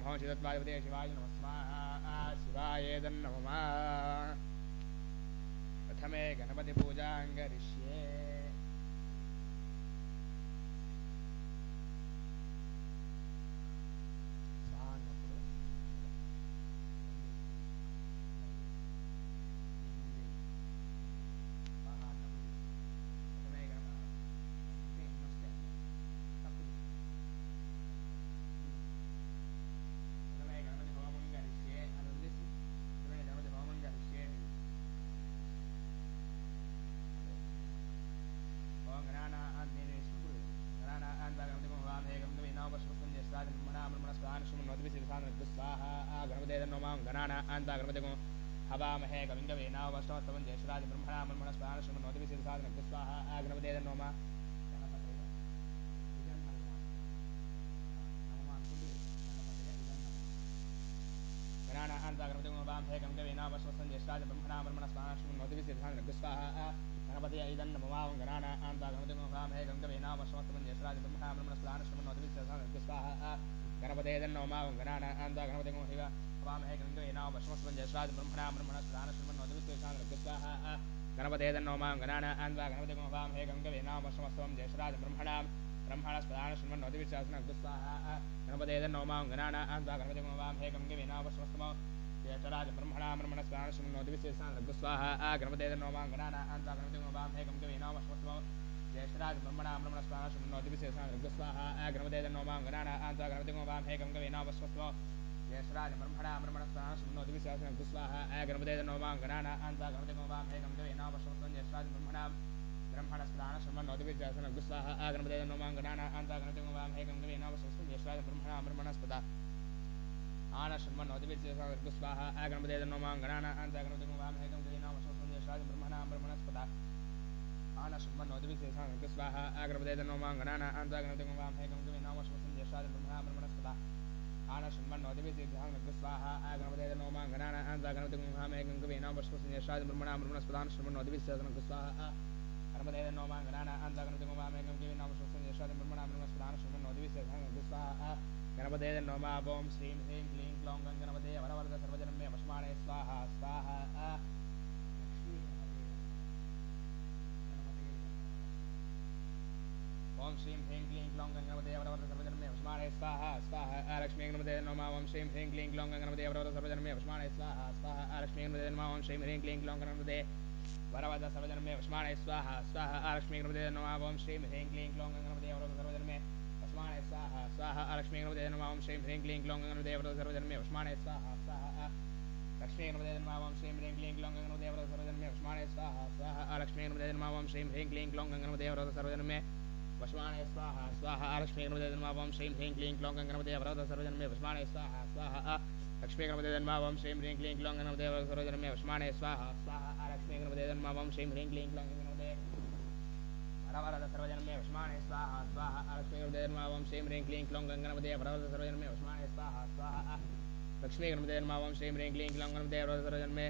महो शिवत्वादिपते शिवाय नमः स्वाहा शिवाय नमः प्रथमे गणपति पूजां करिष्ये हवामहे कविंगवे नावस्तवस्तवं ज्येष्ठराज ब्रह्मणा ब्रह्मणस्पदान श्रीमन्नोतिभिः सिद्धसाधनं स्वाहा गणपते नमः गणाना आन्ता गणपते हवामहे कविंगवे नावस्तवस्तवं ज्येष्ठराज ब्रह्मणा ब्रह्मणस्पदान श्रीमन्नोतिभिः सिद्धसाधनं स्वाहा गणपते नमः गणाना आन्ता गणपते हवामहे कविंगवे नावस्तवस्तवं ज्येष्ठराज ब्रह्मणा ब्रह्मणस्पदान श्रीमन्नोतिभिः सिद्धसाधनं स्वाहा गणपते नमः गणाना आन्ता गणपते शिवा वामहे गंगे नाव वशमस्वं जयश्राज ब्रह्मणा ब्रह्मणस्पदान श्रीमन्नोतिभिः स्वाहा गणपते नमः गणाना आन्वा गणपते वामहे गंगे नाव वशमस्वं जयश्राज ब्रह्मणा ब्रह्मणस्पदान श्रीमन्नोतिभिः स्वाहा गणपते नमः गणाना आन्वा गणपते वामहे गंगे नाव वशमस्वं जयश्राज ब्रह्मणा ब्रह्मणस्पदान श्रीमन्नोतिभिः स्वाहा गणपते नमः गणाना आन्वा गणपते वामहे गंगे नाव वशमस्वं जयश्राज ब्रह्मणा ब्रह्मणस्पदान श्रीमन्नोतिभिः स्वाहा गणपते नमः गणाना आन्वा गणपते वामहे गंगे नाव वशमस्वं जयश्राज ब्रह्मणा ब्रह्मणस्पदान श्रीमन्नोतिभिः स्वाहा गणपते नमः गणाना आन्वा गणपते वामहे गंगे नाव वशमस्वं जयश्राज ब्रह्मणा ब्रह्मणस्पदान श्रीमन्नोतिभिः स्वाहा गणपते नमः गणाना आन्वा गणपते वामहे गंगे नाव वशमस्वं जयश्राज ब्रह्मणा ब्रह्मणस्पदा आना श्रीमन्नोतिभिः स्वाहा गणपते नमः गणाना आन्वा गणपते वामहे गंगे नाव वशमस्वं जयश्राज ब्रह्मणा ब्रह्मणस्पदा आना श्रीमन्नोतिभिः स्वाहा गणपते नमः गणाना आन्वा गणपते वामहे गंगे नाव वशमस्वं जयश्राज ब्रह्मणा ब्रह्मणस्पदा आना श्रीमन्नोतिभिः स्वाहा गणपते नमः गणाना आन्वा गणपते वामहे गंगे नाव वशमस्वं जयश्राज ब्रह्मणा ब्रह्मणस्पदा श्रीमन्नोतिभिः स्वाहा गणपते नमः गणाना आन्वा गणपते वामहे गंगे नाव वशमस्वं जयश्राज ब्रह्मणा ब्रह्मणस्पदा श्रीमन्नोतिभिः स्वाहा गणपते नमः ओम श्रीं ह्रीं क्लीं क्लौं गणपते वरवरद सर्वजनमे वशमाने स्वाहा स्वाहा ओम श्रीं ह्रीं क्लीं क्लौं गणपते वरवरद सर्वजनमे वशमाने स्वाहा स्वाहा लक्ष्मी गणपते नमः ओम श्रीं ह्रीं क्लीं क्लौं गणपते वरवरद सर्वजनमे वशमाने स्वाहा स्वाहा लक्ष्मी गणपते नमः ओम श्रीं ह्रीं क्लीं क्लौं गणपते वरवरद सर्वजनमे वशमाने स्वाहा स्वाहा लक्ष्मी गणपते नमः ओम श्रीं ह्रीं क्लीं क्लौं गणपते वरवरद सर्वजनमे वशमाने स्वाहा स्वाहा लक्ष्मी गणपते नमः ओम श्रीं ह्रीं क्लीं क्लौं गणपते वरवरद सर्वजनमे वशमाने स्वाहा स्वाहा लक्ष्मी गणपते नमः ओम श्रीं ह्रीं क्लीं क्लौं गणपते वरवरद सर्वजनमे वशमाने स्वाहा स्वाहा लक्ष्मी गणपते नमः ओम श्रीं ह्रीं क्लीं क्लौं गणपते वरवरद सर्वजनमे वशमाने स्वाहा स्वाहा लक्ष्मी गणपते नमः ओम श्रीं ह्रीं क्लीं क्लौं गणपते वरवरद सर्वजनमे वशमाने स्वाहा स्वाहा लक्ष्मी गणपते नमः ओम श्रीं ह्रीं क्लीं क्लौं गणपते वरवरद सर्वजनमे वशमाने स्वाहा स्वाहा लक्ष्मी गणपते नमः ओम श्रीं ह्रीं क्लीं क्लौं गणपते वरवरद सर्वजनमे वशमाने स्वाहा स्वाहा लक्ष्मी गणपते नमः ओम श्रीं ह्रीं क्लीं क्लौं गणपते वरवरद सर्वजनमे वशमाने स्वाहा स्वाहा लक्ष्मी गणपते नमः ओम श्रीं ह्रीं क्लीं क्लौं गणपते वरवरद सर्वजनमे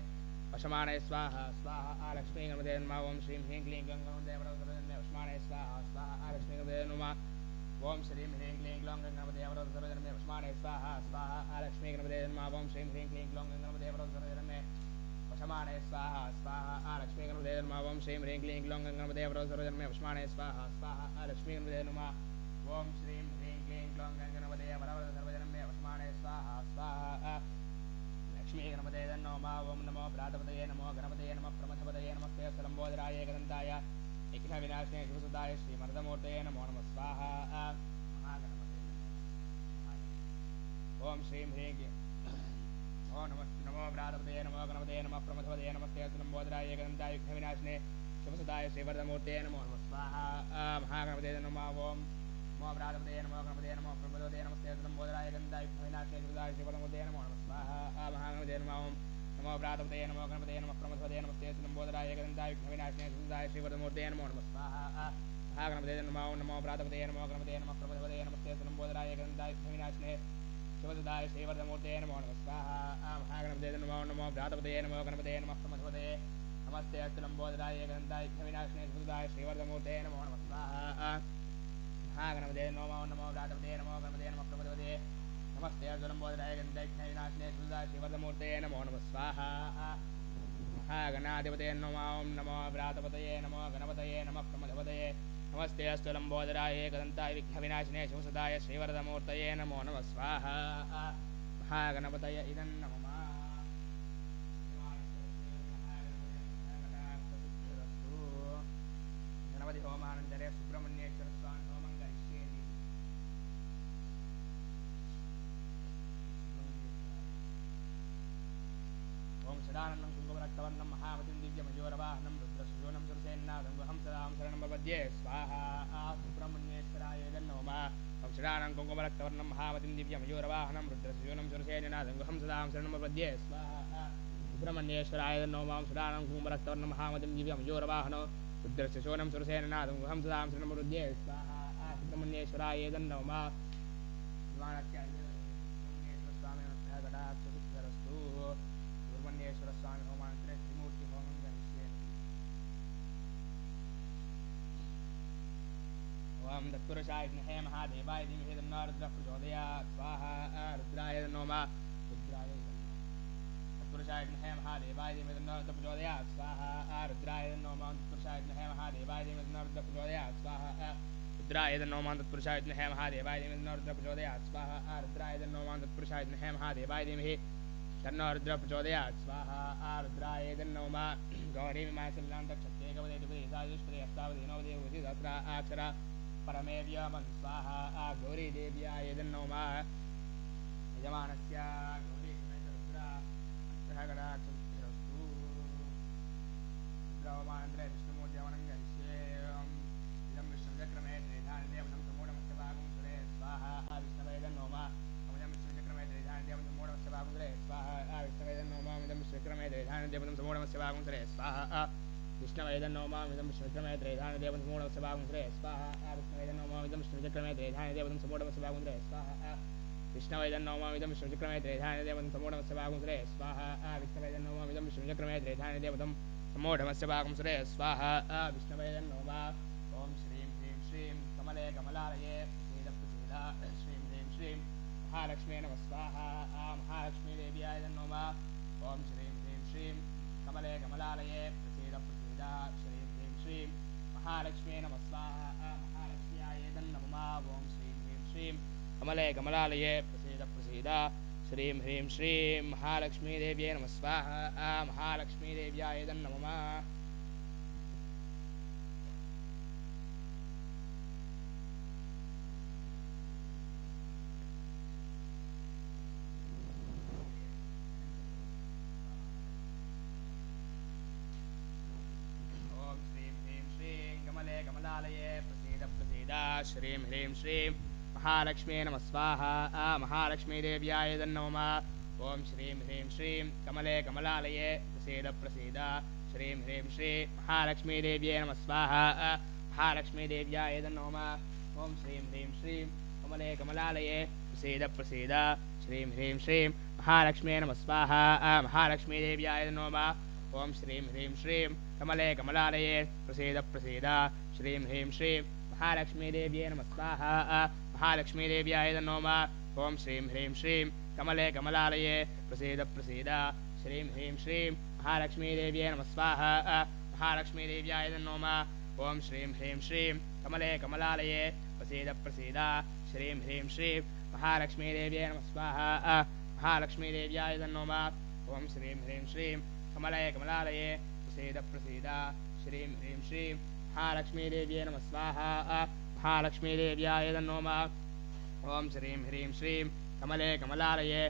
वशमाने स्वाहा स्वाहा लक्ष्मी गणपते नमः ओम श्रीं ह्रीं क्लीं क्लौं गणपते वरवरद सर्वजनमे वशमाने स्वाहा स्वाहा लक्ष्मी गणपते नमः ओम श्रीं ह्रीं क्लीं क्लौं गणपते वरवरद सर्वजनमे वशमाने स्वाहा स्वाहा लक्ष्मी गणपते नमः ओम श्रीं ह्रीं क्लीं क्लौं गणपते वरवरद सर्वजनमे वशमाने स्वाहा स्वाहा लक्ष्मी गणपते नमः ओम श्रीं ह्रीं क्लीं क्लौं गणपते वरवरद सर्वजनमे वशमाने स्वाहा स्वाहा लक्ष्मी गणपते नमः ओम श्रीं ह्रीं क्लीं क्लौं गणपते वरवरद सर्वजनमे वशमाने स्वाहा स्वाहा लक्ष्मी गणपते नमः ओम नमो प्रातपतये नमो गणपतये नमः प्रमथपतये नमस्ते लंबोदराय एकदन्ताय विघ्नविनाशिने शिवसुताय श्रीमर्दमूर्तये नमो नमः स्वाहा ओम श्रीं ह्रीं ओम नमो प्रातपतये नमो गणपतये नमः प्रमथपतये नमस्ते लंबोदराय एकदन्ताय विघ्नविनाशिने शिवसुताय श्रीमर्दमूर्तये नमो नमः स्वाहा महागणपते नमः ओम नमो प्रातपतये नमो गणपतये नमः प्रमथपतये नमस्ते लंबोदराय एकदन्ताय विघ्नविनाशिने शिवसुताय श्रीमर्दमूर्तये नमो नमः स्वाहा महागणपते नमः ओम नमो प्रातपतये नमो गणपतये नमः प्रमथपतये नमस्ते लंबोदराय एकदन्ताय विघ्नविनाशिने शिवसुताय श्रीमर्दमूर्तये नमो नमः स्वाहा महागणपते नमः ओम नमो प्रातपतये नमो गणपतये नमः प्रमथपतये नमस्ते लंबोदराय एकदन्ताय विघ्नविनाशिने शिवसुताय श्रीमर्दमूर्तये नमो नमः स्वाहा महागणपते नमः ओम नमो प्रातपतये नमो गणपतये नमः प्रमथपतये नमस्ते लंबोदराय एकदन्ताय विघ्नविनाशिने शिवसुताय श्रीमर्दमूर्तये नमो नमः स्वाहा महागणपते नमः ओम नमो प्रातपतये नमो गणपतये नमः प्रमथपतये नमस्ते लंबोदराय नमः ओम नमो व्रातपतये नमो गणपतये नमः प्रमदपतये नमस्ते अस्तु लंबोदराय एकदन्ताय विघ्नविनाशिने शिवसदाय श्रीवरदमूर्तये नमो नमः स्वाहा महागणपतये इदं नमः गणपति होमानन्तरे सुब्रह्मण्येश्वर स्वामी होमं करिष्ये ओम सदानन्दं कुङ्कुमरक्तवर्णं महामतिं दिव्यमयोरवाहनं रुद्रसुजोनं सुरसेन्नाथं गुहं सदां शरणं प्रपद्ये स्वाहा सुब्रह्मण्येश्वराय नमः ओम सदानन्दं कुङ्कुमरक्तवर्णं महामतिं दिव्यमयोरवाहनं रुद्रसुजोनं सुरसेन्नाथं गुहं सदां शरणं प्रपद्ये स्वाहा सुब्रह्मण्येश्वराय नमः ओम सदानन्दं कुङ्कुमरक्तवर्णं महामतिं दिव्यमयोरवाहनं रुद्रसुजोनं सुरसेन्नाथं गुहं सदां शरणं प्रपद्ये स्वाहा सुब्रह्मण्येश्वराय नमः सुब्रह्मण्येश्वर स्वामी होमानन्तरे त्रिमूर्ति होमं करिष्ये ओम तत्पुरुषाय विद्महे महादेवाय धीमहि तन्नो रुद्रः प्रचोदयात् स्वाहा रुद्राय नमः रुद्राय तत्पुरुषाय विद्महे महादेवाय धीमहि तन्नो रुद्रः प्रचोदयात् स्वाहा रुद्राय नमः तत्पुरुषाय विद्महे महादेवाय धीमहि तन्नो रुद्रः प्रचोदयात् स्वाहा रुद्राय नमः तत्पुरुषाय विद्महे महादेवाय धीमहि तन्नो रुद्रः प्रचोदयात् स्वाहा रुद्राय नमः तत्पुरुषाय विद्महे महादेवाय धीमहि तन्नो रुद्रः प्रचोदयात् स्वाहा रुद्राय नमः गौरी मीमांसलान्तक्षत्रे कवदेवदे साजुष्पदे अष्टावदे नवदे उदि सहस्रा अक्षरा परमेव्यमं स्वाहा गौरी देव्याय नमः यजमानस्य गौरी रुद्रा अनुग्रहकटाक्षस्तु रुद्रहोमानन्तरे विष्णुमूर्ति हवनं करिष्ये इदं विष्णुचक्रमे त्रिधानि देवतं समूढमस्य भागं सुरे स्वाहा विष्णवे नमः विष्णुचक्रमे त्रिधानि देवतं समूढमस्य भागं सुरे स्वाहा विष्णवे नमः इदं विष्णुचक्रमे त्रिधानि देवतं समूढमस्य भागं सुरे स्वाहा विष्णवे नमः इदं विष्णुचक्रमे त्रिधानि देवतं समूढमस्य भागं सुरे स्वाहा विष्णवे नमः इदं विष्णुचक्रमे त्रिधानि देवतं समूढमस्य भागं सुरे स्वाहा विष्णवे नमः इदं विष्णुचक्रमे त्रिधानि देवतं समूढमस्य भागं सुरे स्वाहा विष्णवे नमः इदं विष्णुचक्रमे त्रिधानि देवतं समूढमस्य भागं सुरे स्वाहा विष्णवे नमः ओम श्रीं ह्रीं श्रीं कमले कमलालये प्रसीदा श्रीं ह्रीं श्रीं महालक्ष्मी नमः स्वाहा महालक्ष्मी देव्याय नमः ओम श्रीं ह्रीं श्रीं कमले कमलालये प्रसीदा श्रीं ह्रीं श्रीं महालक्ष्मी नमः स्वाहा महालक्ष्म्याय नमः ओम श्रीं ह्रीं श्रीं कमले कमलालये प्रसीदा श्रीं ह्रीं श्रीं महालक्ष्मी देव्यै नमः स्वाहा महालक्ष्मी देव्याय नमः श्रीं ह्रीं श्रीं महालक्ष्मी नमः स्वाहा महालक्ष्मी देव्याय नमः ओम श्रीं ह्रीं श्रीं कमले कमलालये प्रसीदा श्रीं ह्रीं श्रीं महालक्ष्मी देव्यै नमः स्वाहा महालक्ष्मी देव्याय नमः ओम श्रीं ह्रीं श्रीं कमले कमलालये प्रसीदा श्रीं ह्रीं श्रीं महालक्ष्मी नमः स्वाहा महालक्ष्मी देव्याय नमः ओम श्रीं ह्रीं श्रीं कमले कमलालये प्रसीदा श्रीं ह्रीं श्रीं महालक्ष्मी देव्यै नमः स्वाहा महालक्ष्मी देव्याय नमः ओम श्रीं ह्रीं श्रीं कमले कमलालये प्रसीदा श्रीं ह्रीं श्रीं महालक्ष्मी देव्यै नमः स्वाहा महालक्ष्मी देव्याय नमः ओम श्रीं ह्रीं श्रीं कमले कमलालये प्रसीदा श्रीं ह्रीं श्रीं महालक्ष्मी देव्यै नमः स्वाहा महालक्ष्मी देव्याय नमः ओम श्रीं ह्रीं श्रीं कमले कमलालये प्रसीदा श्रीं ह्रीं श्रीं महालक्ष्मी देव्यै नमः स्वाहा महालक्ष्मी देव्याय नमः ओम श्रीं ह्रीं श्रीं कमले कमलालये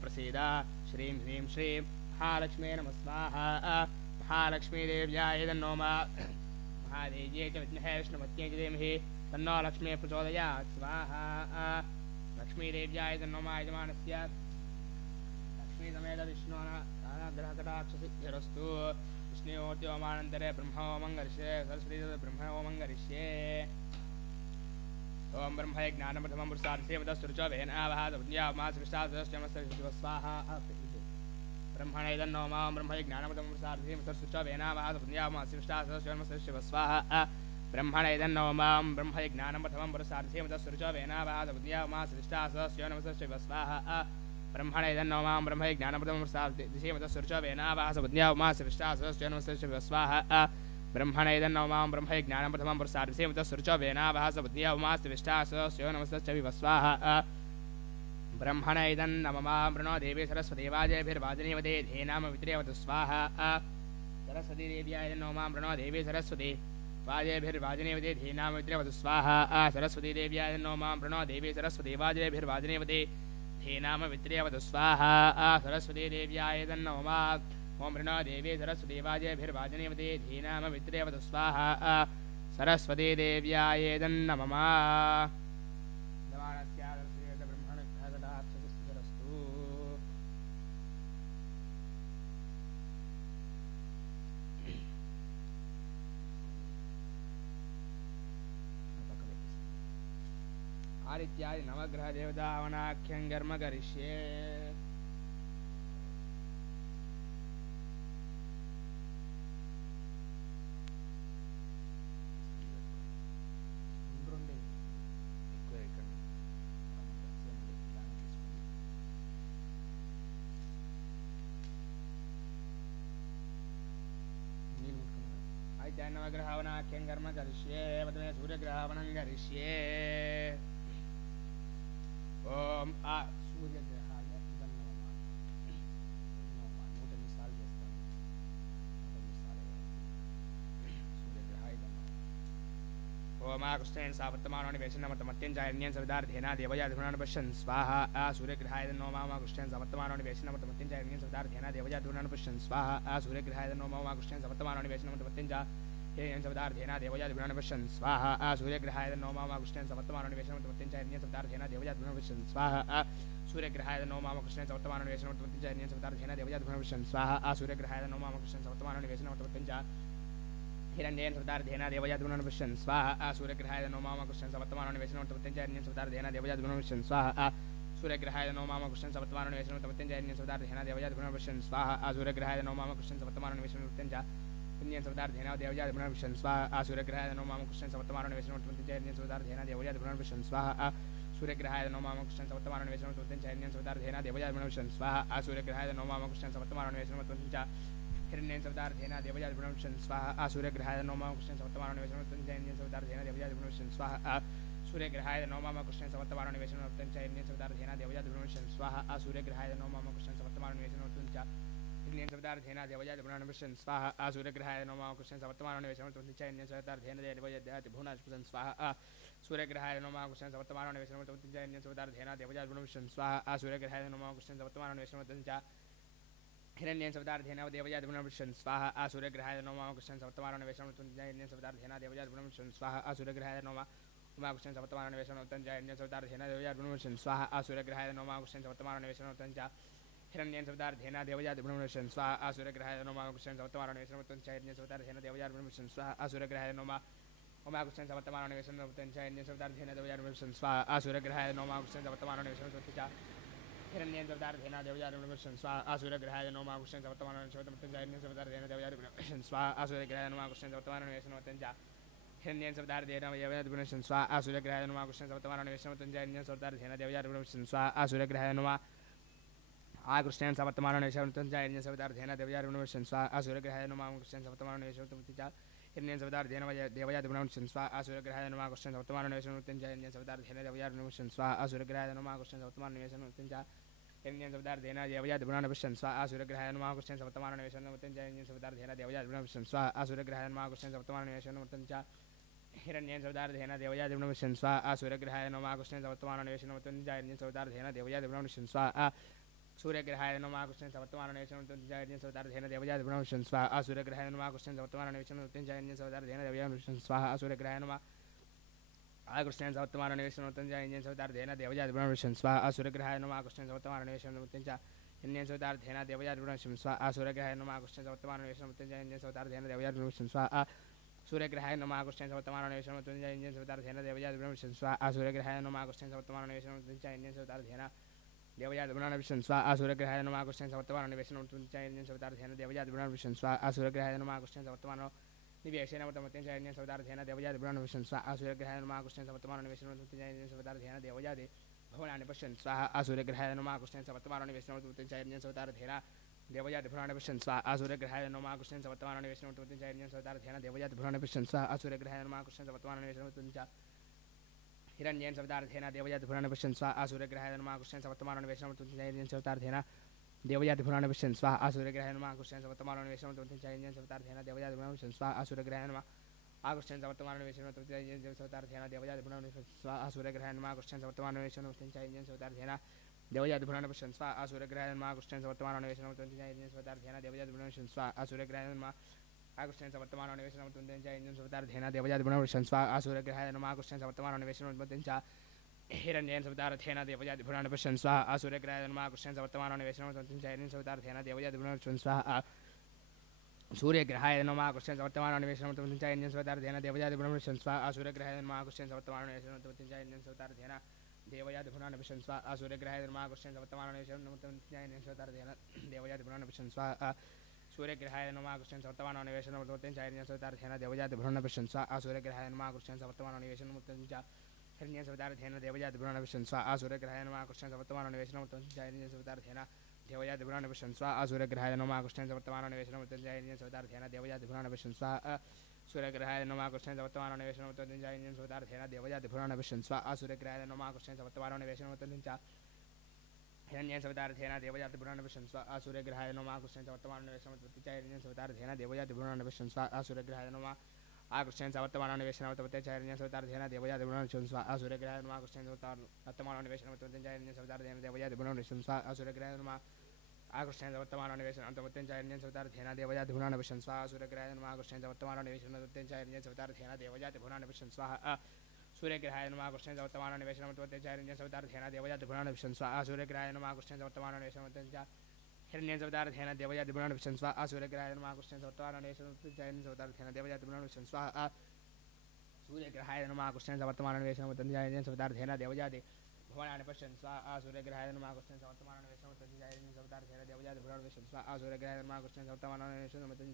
प्रसीदा श्रीं ह्रीं श्रीं महालक्ष्मी नमः स्वाहा महालक्ष्मी देव्याय नमः महादेव्यै च विद्महे विष्णुपत्न्यै च धीमहि तन्नो लक्ष्मी प्रचोदयात् स्वाहा लक्ष्मी देव्याय नमः यजमानस्य लक्ष्मी समेत विष्णुनाग्रहकटाक्षसिद्धिरस्तु विष्णुमूर्ति होमानन्तरे ब्रह्महोमं करिष्ये सरस्वती ब्रह्महोमं करिष्ये ओम ब्रह्मये ज्ञानप्रथमं पुरुषार्थेमतस्तुर्चवेन आवाहतपुण्यामासकृष्टासदस्यमस्तु स्वाहा ब्रह्मणे नमः ब्रह्मये ज्ञानप्रथमं पुरुषार्थेमतस्तुर्चवेन आवाहतपुण्यामासकृष्टासदस्यमस्तु स्वाहा ब्रह्मणे नमः ब्रह्मये ज्ञानप्रथमं पुरुषार्थेमतस्तुर्चवेन आवाहतपुण्यामासकृष्टासदस्यमस्तु स्वाहा ब्रह्मण इदन्नोमां ब्रह्म ज्ञानप्रदं दिशेमतस्सुर्चो वेनावासबुद्ध्या उमास्तिविष्टासस्योनमस्तस्वाहा ब्रह्मण इदन्नोमां ब्रह्म ज्ञानप्रथमं पुरस्तात् दिशेमतस्सुर्चो वेनावासबुद्ध्या उमास्तिविष्टासस्योनमस्तस्वाहा ब्रह्मण इदन्नममां प्रणो देवी सरस्वती वाजयभिर्वाजनीवदे धेनाम वित्रेवतु स्वाहा सरस्वती देव्याय इदन्नोमां प्रणो देवी सरस्वती वाजयभिर्वाजनीवदे धेनाम वित्रेवतु स्वाहा सरस्वती देव्याय इदन्नोमां प्रणो देवी सरस्वती वाजयभिर्वाजनीवदे धेनाम वित्रेवतु स्वाहा सरस्वती देव्याय इदन्नोमां ओम प्रणो देवी सरस्वती वाजयभिर्वाजनीवदे धेनाम वित्रेवतु स्वाहा सरस्वती देव्याय इदन्नोमां इत्यादि नवग्रह देवतावनाख्यं कर्म करिष्ये नवग्रहावनाख्यं कर्म करिष्ये पद्मे सूर्यग्रहावनं करिष्ये ओम आ सूर्यग्रहाय इदन्नमः नूतन साल చేస్తాను सूर्यग्रहाय ओम आ कृष्णेन सावर्तमानोनि वेशनमतमत्यं जायन्यं सविदार्थेना देवयाधुनान् पश्यन् स्वाहा आ सूर्यग्रहाय नमः मा कृष्णेन सावर्तमानोनि वेशनमतमत्यं जायन्यं सविदार्थेना देवयाधुनान् पश्यन् स्वाहा आ सूर्यग्रहाय नमः मा कृष्णेन सावर्तमानोनि वेशनमतमत्यं जायन्यं सविदार्थेना देवयाधुनान् पश्यन् स्वाहा आ सूर्यग्रहाय नमः मा कृष्णेन सावर्तमानोनि वेशनमतमत्यं जायन्यं सविदार्थेना देवयाधुनान् पश्यन् स्वाहा आ सूर्यग्रहाय नमः मा कृष्णेन सावर्तमानोनि वेशनमतमत्यं जायन्यं सविदार्थेना देवयाधुनान् पश्यन् स्वाहा आ सूर्यग्रहाय नमः मा कृष्णेन सावर्तमानोनि वेशनमतमत्यं हिरण्येन सविदार्थेन देवयाधुनान् पश्यन् स्वाहा आ सूर्यग्रहाय नमः मा कृष्णेन सावर्तमानोनि वेशनमतमत्यं जायन्यं सविदार्थेन देवयाधुनान् पश्यन् स्वाहा आ सूर्यग्रहाय नमः मा कृष्णेन सावर्तमानोनि वेशनमतमत्यं जायन्यं सविदार्थेन देवयाधुनान् पश्यन् स्वाहा आ सूर्यग्रहाय नमः मा कृष्णेन सावर्तमानोनि वेशनमतमत्यं जायन्यं सविदार्थेन देवयाधुनान् पश्यन् स्वाहा आ सूर्यग्रहाय नमः मा कृष्णेन सावर्तमानोनि वेशनमतमत्यं जायन्यं सविदार्थेन देवयाधुनान् पश्यन् स्वाहा आ सूर्यग्रहाय नमः मा कृष्णेन सावर्तमानोनि वेशनमतमत्यं जायन्यं सविदार्थेन देवयाधुनान् पश्यन् स्वाहा आ सूर्यग्रहाय नमः मा कृष्णेन सावर्तमानोनि वेशनमतमत्यं हिरण्येन सविदार्थेन देवयाधुनान् पश्यन् स्वाहा आ सूर्यग्रहाय नमः मा कृष्णेन सावर्तमानोनि वेशनमतमत्यं जायन्यं सविदार्थेन देवयाधुनान् पश्यन् स्वाहा आ सूर्यग्रहाय नमः मा कृष्णेन सावर्तमानोनि वेशनमतमत्यं जायन्यं सविदार्थेन देवयाधुनान् पश्यन् स्वाहा आ सूर्यग्रहाय नमः मा कृष्णेन सावर्तमानोनि वेशनमतमत्यं हिरण्येन सविदार्थेन देवयाधुनान् पश्यन् स्वाहा आ सूर्यग्रहाय नमः मा कृष्णेन सावर्तमानोनि वेशनमतमत्यं जायन्यं सविदार्थेन देवयाधुनान् पश्यन् स्वाहा आ सूर्यग्रहाय नमः मा कृष्णेन सावर्तमानोनि वेशनमतमत्यं जायन्यं सविदार्थेन देवयाधुनान् पश्यन् स्वाहा आ सूर्यग्रहाय नमः मा कृष्णेन सावर्तमानोनि वेशनमतमत्यं हिरण्येन सविदार्थेन देवयाधुनान् पश्यन् स्वाहा आ सूर्यग्रहाय नमः मा कृष्णेन सावर्तमानोनि वेशनमतमत्यं जायन्यं सविदार्थेन देवयाधुनान् पश्यन् स्वाहा आ सूर्यग्रहाय नमः मा कृष्णेन सावर्तमानोनि वेशनमतमत्यं जायन्यं सविदार्थेन देवयाधुनान् पश्यन् स्वाहा आ सूर्यग्रहाय नमः मा कृष्णेन सावर्तमानोनि वेशनमतमत्यं हिरण्येन सविदार्थेन देवयाधुनान् पश्यन् स्वाहा आ सूर्यग्रहाय नमः मा कृष्णेन सावर्तमानोनि वेशनमतमत्यं जायन्यं सविदार्थेन देवयाधुनान् पश्यन् स्वाहा आ सूर्यग्रहाय नमः मा कृष्णेन सावर्तमानोनि वेशनमतमत्यं जायन्यं सविदार्थेन देवयाधुनान् पश्यन् स्वाहा आ सूर्यग्रहाय नमः मा कृष्णेन सावर्तमानोनि वेशनमतमत्यं हिरण्येन सविदार्थेन देवयाधुनान् पश्यन् स्वाहा आ सूर्यग्रहाय नमः मा कृष्णेन सावर्तमानोनि वेशनमतमत्यं जायन्यं सविदार्थेन देवयाधुनान् पश्यन् स्वाहा आ सूर्यग्रहाय नमः मा कृष्णेन सावर्तमानोनि वेशनमतमत्यं हिरण्येन सविदार्थेन देवयाधुनान् पश्यन् स्वाहा आ सूर्यग्रहाय नमः मा कृष्णेन सावर्तमानोनि वेशनमतमत्यं जायन्यं सविदार्थेन देवयाधुनान् पश्यन् स्वाहा आ सूर्यग्रहाय नमः आ कृष्णेन सावर्तमानोनि वेशनमतमत्यं जायन्यं सविदार्थेन देवयाधुनान् पश्यन् स्वाहा आ सूर्यग्रहाय नमः मा कृष्णेन सावर्तमानोनि वेशनमतमत्यं हिरण्येन सविदार्थेन देवयाधुनान् पश्यन् स्वाहा आ सूर्यग्रहाय नमः कृष्णेन सावर्तमानोनि वेशनमतमत्यं जायन्यं सविदार्थेन देवयाधुनान् पश्यन् स्वाहा आ सूर्यग्रहाय नमः कृष्णेन सावर्तमानोनि वेशनमतमत्यं हिरण्येन सविदार्थेन देवयाधुनान् पश्यन् स्वाहा आ सूर्यग्रहाय नमः कृष्णेन सावर्तमानोनि वेशनमतमत्यं जायन्यं सविदार्थेन देवयाधुनान् पश्यन् स्वाहा आ सूर्यग्रहाय नमः कृष्णेन सावर्तमानोनि वेशनमतमत्यं हिरण्येन सविदार्थेन देवयाधुनान् पश्यन् स्वाहा आ सूर्यग्रहाय नमः कृष्णेन सावर्तमानोनि वेशनमतमत्यं जायन्यं सविदार्थेन देवयाधुनान् पश्यन् स्वाहा आ सूर्यग्रहाय नमः कृष्णेन सावर्तमानोनि वेशनमतमत्यं जायन्यं सविदार्थेन देवयाधुनान् पश्यन् स्वाहा आ सूर्यग्रहाय नमः कृष्णेन सावर्तमानोनि वेशनमतमत्यं जायन्यं सविदार्थेन देवयाधुनान् पश्यन् स्वाहा आ सूर्यग्रहाय नमः आ कृष्णेन सावर्तमानोनि वेशनमतमत्यं जायन्यं सविदार्थेन देवयाधुनान् पश्यन् स्वाहा आ सूर्यग्रहाय नमः कृष्णेन सावर्तमानोनि वेशनमतमत्यं हिरण्येन सविदार्थेन देवयाधुनान् पश्यन् स्वाहा आ सूर्यग्रहाय नमः कृष्णेन सावर्तमानोनि वेशनमतमत्यं जायन्यं सविदार्थेन देवयाधुनान् पश्यन् स्वाहा आ सूर्यग्रहाय नमः कृष्णेन सावर्तमानोनि वेशनमतमत्यं जायन्यं सविदार्थेन देवयाधुनान् पश्यन् स्वाहा आ सूर्यग्रहाय नमः कृष्णेन सावर्तमानोनि वेशनमतमत्यं जायन्यं सविदार्थेन देवयाधुनान् पश्यन् स्वाहा आ सूर्यग्रहाय नमः कृष्णेन सावर्तमानोनि वेशनमतमत्यं जायन्यं सविदार्थेन देवयाधुनान् पश्यन् स्वाहा आ सूर्यग्रहाय नमः कृष्णेन सावर्तमानोनि वेशनमतमत्यं जायन्यं सविदार्थेन देवयाधुनान् पश्यन् स्वाहा आ सूर्यग्रहाय नमः कृष्णेन सावर्तमानोनि वेशनमतमत्यं जायन्यं सविदार्थेन भवनानि पश्यन् स्वाहा आसुरग्रहाय नमः कृष्णेन सवर्तमानानि वैष्णवतुतिं सवतारधेन देवयाति भुवनानि पश्यन् स्वाहा आसुरग्रहाय नमः कृष्णेन सवर्तमानानि वैष्णवतुतिं सवतारधेन देवयाति भुवनानि पश्यन् स्वाहा आसुरग्रहाय नमः कृष्णेन सवर्तमानानि वैष्णवतुतिं हिरण्येन सवतारधेन देवयाति भुवनानि पश्यन् स्वाहा आसुरग्रहाय नमः कृष्णेन सवर्तमानानि वैष्णवतुतिं सवतारधेन देवयाति भुवनानि पश्यन् स्वाहा आसुरग्रहाय नमः कृष्णेन सवर्तमानानि वैष्णवतुतिं सवतारधेन देवयाति भुवनानि पश्यन् स्वाहा आसुरग्रहाय नमः आकृष्ण सवर्तमानानि वैष्णवतुतिं सवतारधेन देवयाति भुवनानि पश्यन् स्वाहा आसुरग्रहाय नमः कृष्णेन सवर्तमानानि वैष्णवतुतिं सवतारधेन देवयाति भुवनानि पश्यन् स्वाहा आसुरग्रहाय नमः कृष्णेन सवर्तमानानि वैष्णवतुतिं सवतारधेन देवयाति भुवनानि पश्यन् स्वाहा आसुरग्रहाय नमः आकृष्ण सवर्तमानानि वैष्णवतुतिं सवतारधेन देवयाति भुवनानि पश्यन् स्वाहा आसुरग्रहाय नमः कृष्णेन सवर्तमानानि वैष्णवतुतिं हिरण्येन सवतारधेन देवयाति भुवनानि पश्यन् स्वाहा आसुरग्रहाय नमः कृष्णेन सवर्तमानानि वैष्णवतुतिं सवतारधेन देवयाति भुवनानि पश्यन् स्वाहा सूर्यग्रहाय नमः कृष्णेन सवर्तमानानि वैष्णवतुतिं सवतारधेन देवयाति भुवनानि पश्यन् स्वाहा आसुरग्रहाय नमः कृष्णेन सवर्तमानानि वैष्णवतुतिं सवतारधेन देवयाति भुवनानि पश्यन् स्वाहा आसुरग्रहाय नमः कृष्णेन सवर्तमानानि वैष्णवतुतिं सवतारधेन देवयाति भुवनानि पश्यन् स्वाहा सूर्यग्रहाय नमः कृष्णेन सवर्तमानानि वैष्णवतुतिं सवतारधेन देवयाति भुवनानि पश्यन् स्वाहा आसुरग्रहाय नमः कृष्णेन सवर्तमानानि वैष्णवतुतिं हिरण्येन सवतारधेन देवयाति भुवनानि पश्यन् स्वाहा आसुरग्रहाय नमः कृष्णेन सवर्तमानानि वैष्णवतुतिं सवतारधेन देवयाति भुवनानि पश्यन् स्वाहा आसुरग्रहाय नमः कृष्णेन सवर्तमानानि वैष्णवतुतिं सवतारधेन देवयाति भुवनानि पश्यन् स्वाहा सूर्यग्रहाय नमः कृष्णेन सवर्तमानानि वैष्णवतुतिं सवतारधेन देवयाति भुवनानि पश्यन् स्वाहा आसुरग्रहाय नमः कृष्णेन सवर्तमानानि वैष्णवतुतिं हिरण्येन सवतारधेन देवयाति भुवनानि पश्यन् स्वाहा आसुरग्रहाय नमः कृष्णेन सवर्तमानानि वैष्णवतुतिं सवतारधेन देवयाति भुवनानि पश्यन् स्वाहा आसुरग्रहाय नमः आकृष्ण सवर्तमानानि वैष्णवतुतिं सवतारधेन देवयाति भुवनानि पश्यन् स्वाहा आसुरग्रहाय नमः कृष्णेन सवर्तमानानि वैष्णवतुतिं सवतारधेन देवयाति भुवनानि पश्यन् स्वाहा आसुरग्रहाय नमः आकृष्ण सवर्तमानानि वैष्णवतुतिं सवतारधेन देवयाति भुवनानि पश्यन् स्वाहा आसुरग्रहाय नमः आकृष्ण सवर्तमानानि वैष्णवतुतिं सवतारधेन देवयाति भुवनानि पश्यन् स्वाहा सूर्यग्रहाय नमः कृष्णेन सवर्तमानानि वैष्णवतुतिं सवतारधेन देवयाति भुवनानि पश्यन् स्वाहा आसुरग्रहाय नमः कृष्णेन सवर्तमानानि वैष्णवतुतिं हिरण्येन सवतारधेन देवयाति भुवनानि पश्यन् स्वाहा आसुरग्रहाय नमः कृष्णेन सवर्तमानानि वैष्णवतुतिं सवतारधेन देवयाति भुवनानि पश्यन् स्वाहा सूर्यग्रहाय नमः कृष्णेन सवर्तमानानि वैष्णवतुतिं सवतारधेन देवयाति भुवनानि पश्यन् स्वाहा आसुरग्रहाय नमः कृष्णेन सवर्तमानानि वैष्णवतुतिं सवतारधेन देवयाति भुवनानि पश्यन् स्वाहा आसुरग्रहाय नमः कृष्णेन सवर्तमानानि वैष्णवतुतिं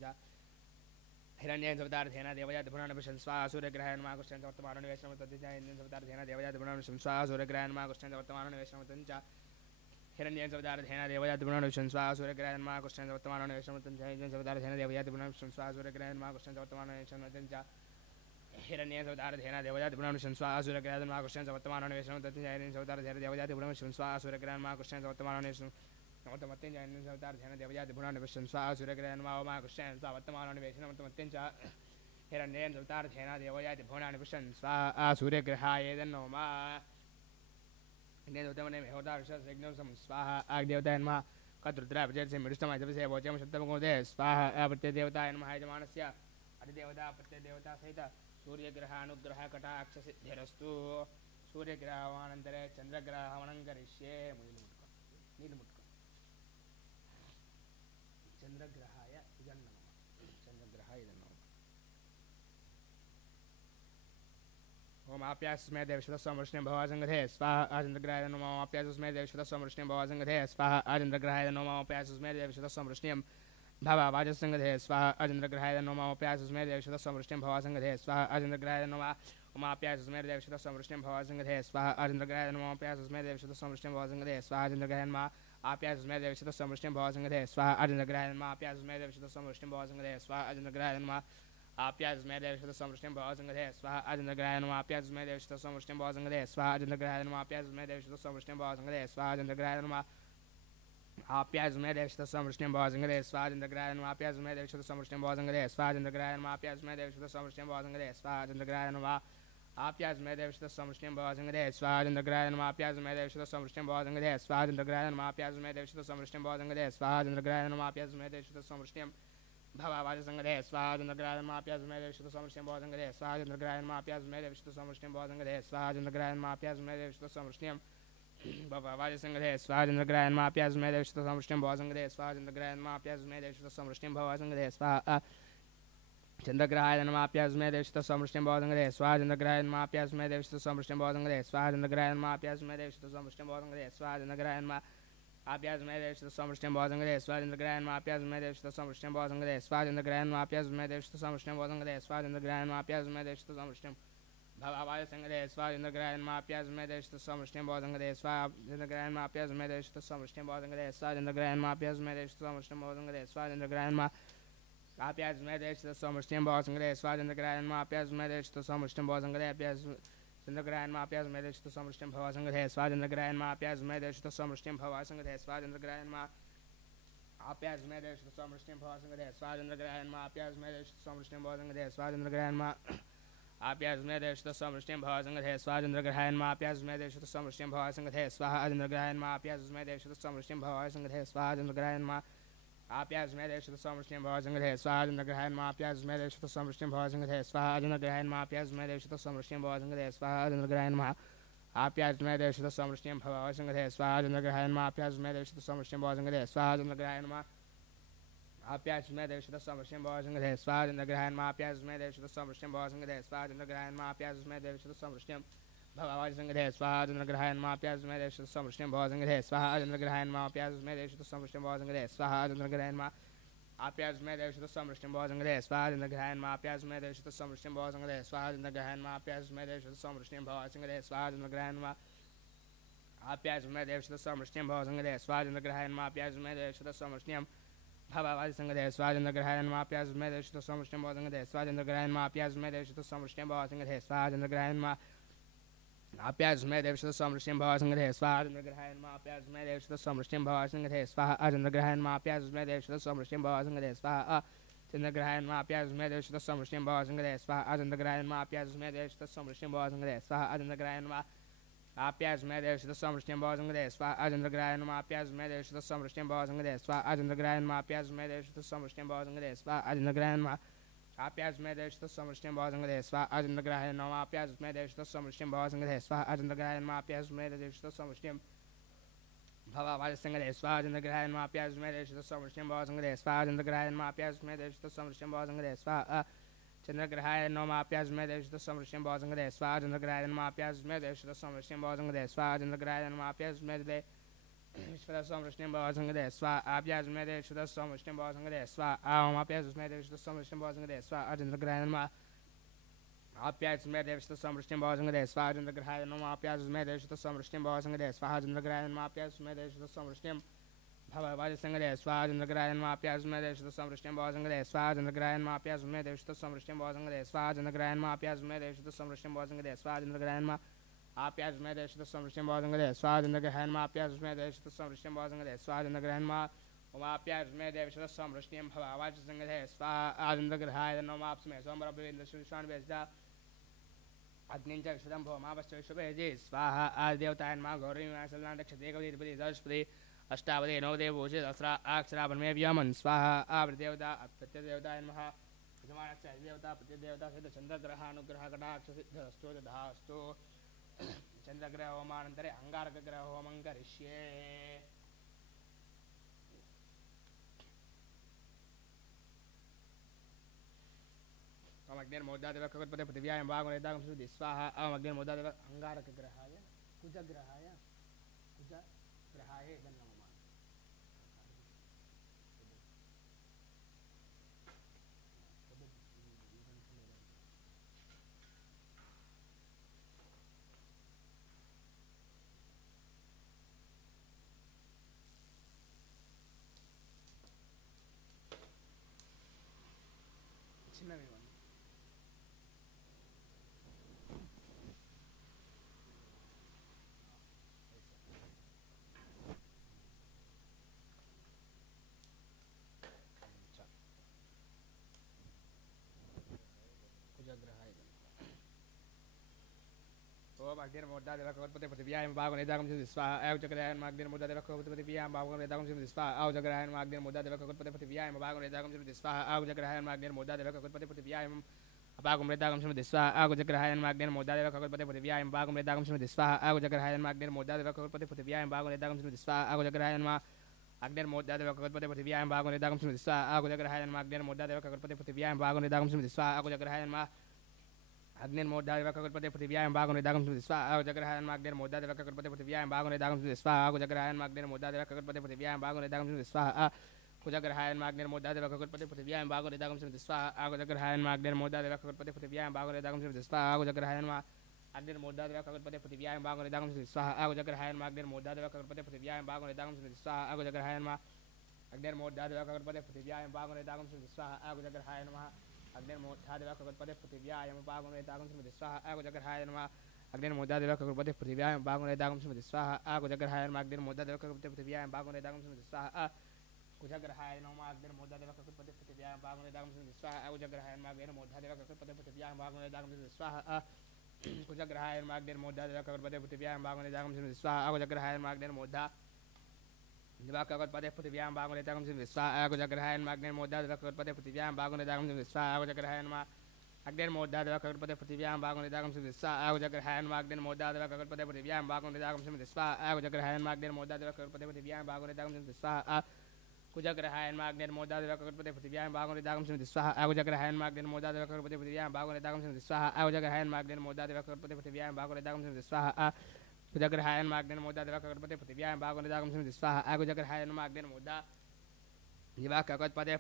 हिरण्येन सवतारधेन देवयाति भुवनानि पश्यन् स्वाहा आसुरग्रहाय नमः कृष्णेन सवर्तमानानि वैष्णवतुतिं सवतारधेन देवयाति भुवनानि पश्यन् स्वाहा आसुरग्रहाय नमः कृष्णेन सवर्तमानानि वैष्णवतुतिं हिरण्येन सवतारधेन देवयाति भुवनानि पश्यन् स्वाहा आसुरग्रहाय नमः कृष्णेन सवर्तमानानि वैष्णवतुतिं सवतारधेन देवयाति भुवनानि पश्यन् स्वाहा आसुरग्रहाय नमः कृष्णेन सवर्तमानानि वैष्णवतुतिं हिरण्येन सवतारधेन देवयाति भुवनानि पश्यन् स्वाहा आसुरग्रहाय नमः कृष्णेन सवर्तमानानि वैष्णवतुतिं सवतारधेन देवयाति भुवनानि पश्यन् स्वाहा आसुरग्रहाय नमः कृष्णेन सवर्तमानानि वैष्णवतुतिं सवतारधेन देवयाति भुवनानि पश्यन् स्वाहा आसुरग्रहाय नमः कृष्णेन सवर्तमानानि वैष्णवतुतिं हिरण्येन सवतारधेन देवयाति भुवनानि पश्यन् स्वाहा आसुरग्रहाय नमः स्वाहा आग्देवताय नमः कद्रुद्राभिषेकं मृष्टमयसे वोचम शुद्धमगोदे स्वाहा प्रत्यदेवताय नमः यजमानस्य अधिदेवता प्रत्यदेवता सहित सूर्यग्रहानुग्रह कटाक्षसिद्धिरस्तु सूर्यग्रहावनन्तरे चन्द्रग्रहणं करिष्ये नीलमुट्को चन्द्रग्रहाय इदं नमः चन्द्रग्रहाय इदं नमः ओम आप्यास्मै देवश्वतस्वमृष्णिं भवासंगधे स्वाहा आचन्द्रग्रहाय नमः आप्यास्मै देवश्वतस्वमृष्णिं भवासंगधे स्वाहा आचन्द्रग्रहाय नमः आप्यास्मै देवश्वतस्वमृष्णिं भवावाचसंगधे स्वाहा आचन्द्रग्रहाय नमः आप्यास्मै देवश्वतस्वमृष्णिं भवासंगधे स्वाहा आचन्द्रग्रहाय नमः उमाप्यास्मै देवश्वतस्वमृष्णिं भवासंगधे स्वाहा आचन्द्रग्रहाय नमः आप्यास्मै देवश्वतस्वमृष्णिं भवासंगधे स्वाहा आचन्द्रग्रहाय नमः आप्यास्मै देवश्वतस्वमृष्णिं भवासंगधे स्वाहा आचन्द्रग्रहाय नमः आप्यास्मै देवश्वतस्वमृष्णिं भवासंगधे स्वाहा आचन्द्रग्रहाय नमः आप्यास्मै देवश्वतस्वमृष्णिं भवासंगधे स्वाहा आचन्द्रग्रहाय नमः आप्यास्मै देवश्वतस्वमृष्णिं भवासंगधे स्वाहा आचन्द्रग्रहाय नमः आप्यास्मै देवश्वतस्वमृष्णिं भवासंगधे स्वाहा आचन्द्रग्रहाय नमः आप्यास्मै देवश्वतस्वमृष्णिं भवासंगधे स्वाहा आचन्द्रग्रहाय नमः आप्यास्मै देवश्वतस्वमृष्णिं भवासंगधे स्वाहा आचन्द्रग्रहाय नमः आप्यास्मै देवश्वतस्वमृष्णिं भवासंगधे स्वाहा आचन्द्रग्रहाय नमः आप्यास्मै देवश्वतस्वमृष्णिं भवासंगधे स्वाहा आचन्द्रग्रहाय नमः आप्यास्मै देवश्वतस्वमृष्णिं भवासंगधे स्वाहा आचन्द्रग्रहाय नमः आप्यास्मै देवश्वतस्वमृष्णिं भवासंगधे स्वाहा आचन्द्रग्रहाय नमः आप्यास्मै देवश्वतस्वमृष्णिं भवावाचसंगधे स्वाहा आचन्द्रग्रहाय नमः आप्यास्मै देवश्वतस्वमृष्णिं भवासंगधे स्वाहा आचन्द्रग्रहाय नमः आप्यास्मै देवश्वतस्वमृष्णिं भवासंगधे स्वाहा आचन्द्रग्रहाय नमः आप्यास्मै देवश्वतस्वमृष्णिं भवावाचसंगधे स्वाहा आचन्द्रग्रहाय नमः आप्यास्मै देवश्वतस्वमृष्णिं भवासंगधे स्वाहा आचन्द्रग्रहाय नमः आप्यास्मै देवश्वतस्वमृष्णिं भवासंगधे स्वाहा चन्द्रग्रहाय नमः आप्यास्मै देवश्वतस्वमृष्णिं भवासंगधे स्वाहा चन्द्रग्रहाय नमः आप्यास्मै देवश्वतस्वमृष्णिं भवासंगधे स्वाहा चन्द्रग्रहाय नमः आप्यास्मै देवश्वतस्वमृष्णिं भवासंगधे स्वाहा चन्द्रग्रहाय नमः आप्यास्मै देवश्वतस्वमृष्णिं भवासंगधे स्वाहा चन्द्रग्रहाय नमः आप्यास्मै देवश्वतस्वमृष्णिं भवासंगधे स्वाहा चन्द्रग्रहाय नमः आप्यास्मै देवश्वतस्वमृष्णिं भवासंगधे स्वाहा चन्द्रग्रहाय नमः आप्यास्मै देवश्वतस्वमृष्णिं Bhavavaya Sangade Sva Indragrayan Mapyas Medesh to Samashtim Bozangade Sva Indragrayan Mapyas Medesh to Samashtim Bozangade Sva Indragrayan Mapyas Medesh to Samashtim Bozangade Sva Indragrayan Mapyas Medesh to Samashtim Bozangade Sva Indragrayan Mapyas Medesh to Samashtim Bozangade Pyas Indragrayan Mapyas Medesh to Samashtim Bozangade Sva Indragrayan Mapyas Medesh to Samashtim Bozangade Sva Indragrayan Mapyas Medesh to Samashtim Bozangade Sva Indragrayan Mapyas Medesh to Samashtim Bozangade Sva Indragrayan Apyas Medesh to Samashtim Bozangade Sva Indragrayan Mapyas Medesh to Samashtim Bozangade Sva Indragrayan Mapyas Medesh to Samashtim Bozangade Sva Indragrayan Apyas Medesh to Samashtim Bozangade Sva Indragrayan Mapyas Medesh to Samashtim Bozangade Sva Indragrayan Mapyas Medesh to Samashtim Bozangade Sva Indragrayan Apyas Medesh to Samashtim Bozangade Sva Indragrayan Mapyas Medesh to Samashtim Bozangade Sva Indragrayan Apyas Medesh to Samashtim Bozangade Sva Indragrayan Mapyas Medesh to Samashtim Bozangade Sva Indragrayan Mapyas Medesh to Samashtim Bozangade Sva Indragrayan Mapyas Medesh to Samashtim Bozangade Sva Indragrayan Mapyas Medesh to Samashtim Bozangade Sva Indragrayan Apyas Medesh to Samashtim Bozangade Sva Indragrayan Mapyas Medesh to Samashtim Bozangade Sva Indragrayan Mapyas Medesh to Samashtim Bozangade Sva Indragrayan Apyas Medesh to Samashtim Bozangade Sva Indragrayan Mapyas Medesh to Samashtim Bhavavadi Sangade Sva Indragrayan Mapyas Medesh to Samashtim Bozangade Sva Indragrayan Mapyas Medesh to Samashtim Bozangade Sva Indragrayan Apyas Medesh to Samashtim Bozangade Sva Indragrayan Mapyas Medesh to Samashtim Bozangade Sva Indragrayan Mapyas Medesh to Samashtim Bozangade Sva Indragrayan Mapyas Medesh to Samashtim Bozangade Sva Indragrayan Mapyas Medesh to Samashtim Bozangade Sva Indragrayan Apyas Medesh to Samashtim Bozangade Sva Indragrayan Mapyas Medesh to Samashtim Bozangade Sva Indragrayan Mapyas Medesh to Samashtim Bozangade Sva Indragrayan Apyas Medesh to Samashtim Bozangade Sva Indragrayan Mapyas Medesh to Samashtim Bozangade Sva Indragrayan Mapyas Medesh to Samashtim Bhavavadi Sangade Sva Indragrayan Mapyas Medesh to Samashtim Bozangade Sva Indragrayan Mapyas Medesh to Samashtim Bozangade Sva Chandragrahan Mapyas Medesh to Samashtim Bozangade Sva Chandragrahan Mapyas Medesh to Samashtim Bozangade Sva Chandragrahan Mapyas Medesh to Samashtim Bozangade Sva Apyas Medesh to Samashtim Bozangade Sva Mapyas Medesh to Samashtim Bozangade Sva Chandragrahan Apyas Medesh to Samashtim Bozangade Sva Chandragrahan Mapyas Medesh to Samashtim Bozangade Sva Chandragrahan Mapyas Medesh to Samashtim Bhavavadi Sangade Sva Indragrayan Mapyas Medesh to Samashtim Bozangade Sva Indragrayan Mapyas Medesh to Samashtim Bozangade Sva Indragrayan Mapyas Medesh to Samashtim Bozangade Sva Indragrayan Mapyas Medesh to Samashtim Bozangade Sva Indragrayan Mapyas Medesh to Samashtim Bozangade Sva Indragrayan Mapyas Medesh to Samashtim Bhavavadi Sangade Sva Indragrayan Maps Me Sombra Bhavendra Shushan Vesda Agninja Shadam Bhavamavasya Shubhe Svaha Adevtayan Ma Gauri Masalan Dakshadekavadi Badi Dashpadi Ashtavade no Devotees Asra Akshara Brahme Vyaman Svaha Abradevda Apatya Maha Zamana Devta Patidevta Siddha Chandragraha Nugraha Kadaksh Siddha Sto Dhasto Chandragraha Homanantare Angaraka Graha Homankarishye Amagner Moda Deva Kakapati Pativya and Bagon Dagam Sudhi Svaha Amagner Moda Deva Angaraka Grahaya Kuja Grahaya Kuja Grahaya Then Magdir Moda Deva Kakapati Pativya and Bagon Dagam Sva Aljagrahan Magdir Moda Deva Kakapati and Bagon Dagam Sva Aljagrahan Magdir Moda Deva Kakapati Pativya and Bagon Dagam Sva Aljagrahan Magdir Moda Deva Kakapati Pativya and Bagum Dagam Sva Aljagrahan Magdir Moda Deva Kakapati Pativya and Bagum Dagam Sva Aljagrahan Magdir Moda Deva Kakapati Pativya and Bagon Dagam Sva Aljagrahan Magdir Moda Deva Kakapati Pativya and Bagon Dagam Sva Aljagrahan Magdir Moda Deva Kakapati Pativya and Bagon Dagam Sva Aljagrahan Agner Moda Deva Kakapati Pativya and Bagon Dagam Sva Aljagrahan Magdir Moda Deva Kakapati Pativya and Bagon Dagam Sva Aljagrahan Magdir Moda Deva Kakapati Pativya and Bagon Dagam Sva कुजग्रहायन्माग्निर्मोदादेवककुटपति पृथिव्यां भागोरेदागं श्रीमति स्वाहा आकुजग्रहायन्माग्निर्मोदादेवककुटपति पृथिव्यां भागोरेदागं श्रीमति स्वाहा आकुजग्रहायन्मा अग्निर्मोदादेवककुटपति पृथिव्यां भागोरेदागं श्रीमति स्वाहा आकुजग्रहायन्माग्निर्मोदादेवककुटपति पृथिव्यां भागोरेदागं श्रीमति स्वाहा आकुजग्रहायन्मा अग्निर्मोदादेवककुटपति पृथिव्यां भागोरेदागं श्रीमति स्वाहा आकुजग्रहायन्मा अग्निर्मोदादेवककुटपति पृथिव्यां भागोरेदागं श्रीमति स्वाहा आकुजग्रहायन्मा अग्निर्मोदादेवककुटपति पृथिव्यां भागोरेदागं श्रीमति स्वाहा आकुजग्रहायन्मा अग्निर्मोदादेवककुटपति पृथिव्यां भागोरेदागं श्रीमति स्वाहा कुजग्रहाय नमः अग्निर्मोदादेवककुटपति पृथिव्यां भागोरेदागं श्रीमति स्वाहा आकुजग्रहायन्मा अग्निर्मोदादेवककुटपति पृथिव्यां भागोरेदागं श्रीमति स्वाहा कुजग्रहायन्मा अग्निर्मोदादेवककुटपति पृथिव्यां भागोरेदागं श्रीमति स्वाहा आकुजग्रहायन्मा अग्निर्मोदादेवककुटपति पृथिव्यां भागोरेदागं श्रीमति स्वाहा आकुजग्रहायन्मा अग्निर्मोदादेवककुटपति पृथिव्यां भागोरेदागं श्रीमति स्वाहा आकुजग्रहायन्मा अग्निर्मोदादेवककुटपति पृथिव्यां भागोरेदागं श्रीमति स्वाहा आकुजग्रहायन्मा अग्निर्मोदादेवककुटपति पृथिव्यां भागोरेदागं श्रीमति स्वाहा आकुजग्रहायन्मा अग्निर्मोदादेवककुटपति पृथिव्यां भागोरेदागं श्रीमति स्वाहा कुजग्रहायन्मा अग्निर्मोदादेवककुटपति पृथिव्यां भागोरेदागं श्रीमति स्वाहा आकुजग्रहायन्मा अग्निर्मोदादेवककुटपति पृथिव्यां भागोरेदागं श्रीमति स्वाहा आकुजग्रहायन्मा अग्निर्मोदादेवककुटपति पृथिव्यां भागोरेदागं श्रीमति स्वाहा कुजग्रहायन्मा अग्निर्मोदादेवककुटपति पृथिव्यां भागोरेदागं श्रीमति स्वाहा आकुजग्रहायन्मा अग्निर्मोदादेवककुटपति पृथिव्यां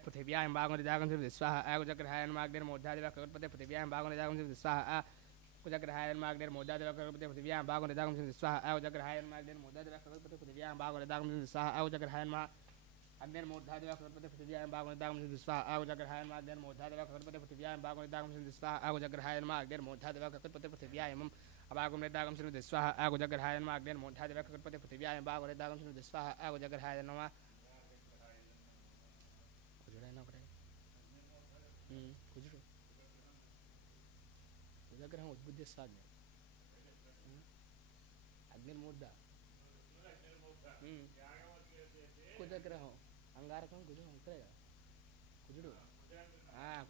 भागोरेदागं श्रीमति स्वाहा आकुजग्रहायन्मा अग्निर्मोदादेवककुटपति पृथिव्यां भागोरेदागं श्रीमति स्वाहा कुजग्रहायन्मा अग्निर्मोदादेवककुटपति पृथिव्यां भागोरेदागं श्रीमति स्वाहा आकुजग्रहायन्मा अग्निर्मोदादेवककुटपति पृथिव्यां भागोरेदागं श्रीमति स्वाहा आकुजग्रहायन्मा अग्निर्मोदादेवककुटपति पृथिव्यां भागोरेदागं श्रीमति स्वाहा आकुजग्रहायन्मा अग्निर्मोदादेवककुटपति पृथिव्यां भागोरेदागं श्रीमति स्वाहा आकुजग्रहायन्मा अग्निर्मोदादेवककुटपति पृथिव्यां भागोरेदागं श्रीमति स्वाहा आकुजग्रहायन्मा अग्निर्मोदादेवककुटपति पृथिव्यां भागोरेदागं श्रीमति स्वाहा आकुजग्रहायन्मा कुजग्रहं उद्बुद्ध्य साज्ञ अग्निर्मोदा कुजग्रहं अंगारकं कुजं करेगा कुजुडु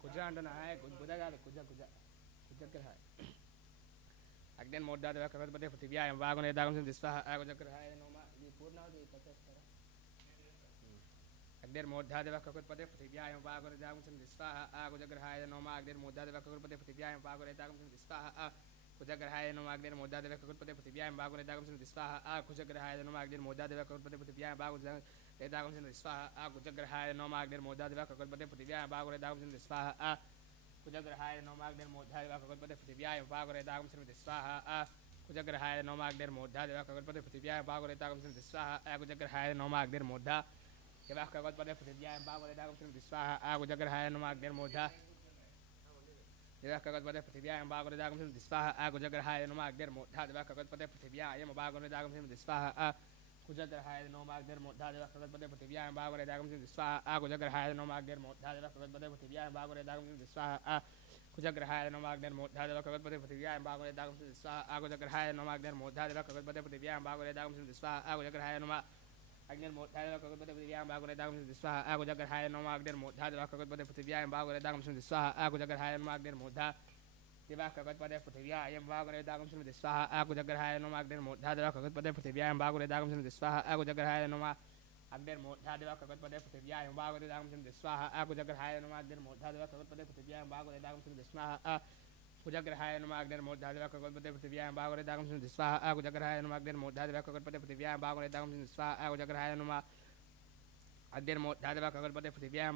कुजा अंटना कुजा काదు कुजग्रह अग्निर्मोदादेवककुटपति पृथिव्यां भागोरेदागं श्रीमति स्वाहा आकुजग्रहाय नमः ఇది పూర్ణావతి తప్పేస్తారా अग्निर्मोदादेवककुटपति पृथिव्यां भागोरेदागं श्रीमति स्वाहा आकुजग्रहाय नमः अग्निर्मोदादेवककुटपति पृथिव्यां भागोरेदागं श्रीमति स्वाहा कुजग्रहाय नमः अग्निर्मोदादेवककुटपति पृथिव्यां भागोरेदागं श्रीमति स्वाहा कुजग्रहाय नमः अग्निर्मोदादेवककुटपति पृथिव्यां भागोरेदागं श्रीमति स्वाहा कुजग्रहाय नमः अग्निर्मोदादेवककुटपति पृथिव्यां भागोरेदागं श्रीमति स्वाहा कुजग्रहाय नमः अग्निर्मोदादेवककुटपति पृथिव्यां भागोरेदागं श्रीमति स्वाहा कुजग्रहाय नमः अग्निर्मोदादेवककुटपति पृथिव्यां भागोरेदागं श्रीमति स्वाहा कुजग्रहाय नमः अग्निर्मोदादेवककुटपति पृथिव्यां भागोरेदागं श्रीमति स्वाहा कुजग्रहाय नमः अग्निर्मोदादेवककुटपति पृथिव्यां भागोरेदागं श्रीमति स्वाहा कुजग्रहाय नमः अग्निर्मोदादेवककुटपति पृथिव्यां भागोरेदागं श्रीमति स्वाहा कुजग्रहाय नमः अग्निर्मोदादेवककुटपति पृथिव्यां भागोरेदागं श्रीमति स्वाहा कुजग्रहाय नमः अग्निर्मोदादेवककुटपति पृथिव्यां भागोरेदागं श्रीमति स्वाहा कुजग्रहाय नमः अग्निर्मोदादेवककुटपति पृथिव्यां भागोरेदागं श्रीमति स्वाहा कुजग्रहाय नमः अग्निर्मोदादेवककुटपति पृथिव्यां भागोरेदागं श्रीमति स्वाहा कुजग्रहाय नमः अग्निर्मोदादेवककुटपति पृथिव्यां भागोरेदागं श्रीमति स्वाहा कुजग्रहाय नमः अग्निर्मोदादेवककुटपति पृथिव्यां भागोरेदागं श्रीमति स्वाहा कुजग्रहाय नमः अग्निर्मोदादेवककुटपति पृथिव्यां भागोरेदागं श्रीमति स्वाहा कुजग्रहाय नमः अग्निर्मोदादेवककुटपति पृथिव्यां भागोरेदागं श्रीमति स्वाहा कुजग्रहाय नमः अग्निर्मोदादेवककुटपति पृथिव्यां भागोरेदागं श्रीमति स्वाहा कुजग्रहाय नमः अग्निर्मोदादेवककुटपति पृथिव्यां भागोरेदागं श्रीमति स्वाहा कुजग्रहाय नमः अग्निर्मोदादेवककुटपति पृथिव्यां भागोरेदागं श्रीमति स्वाहा कुजग्रहाय नमः अग्निर्मोदादेवककुटपति पृथिव्यां भागोरेदागं श्रीमति स्वाहा कुजग्रहाय नमः अग्निर्मोदादेवककुटपति पृथिव्यां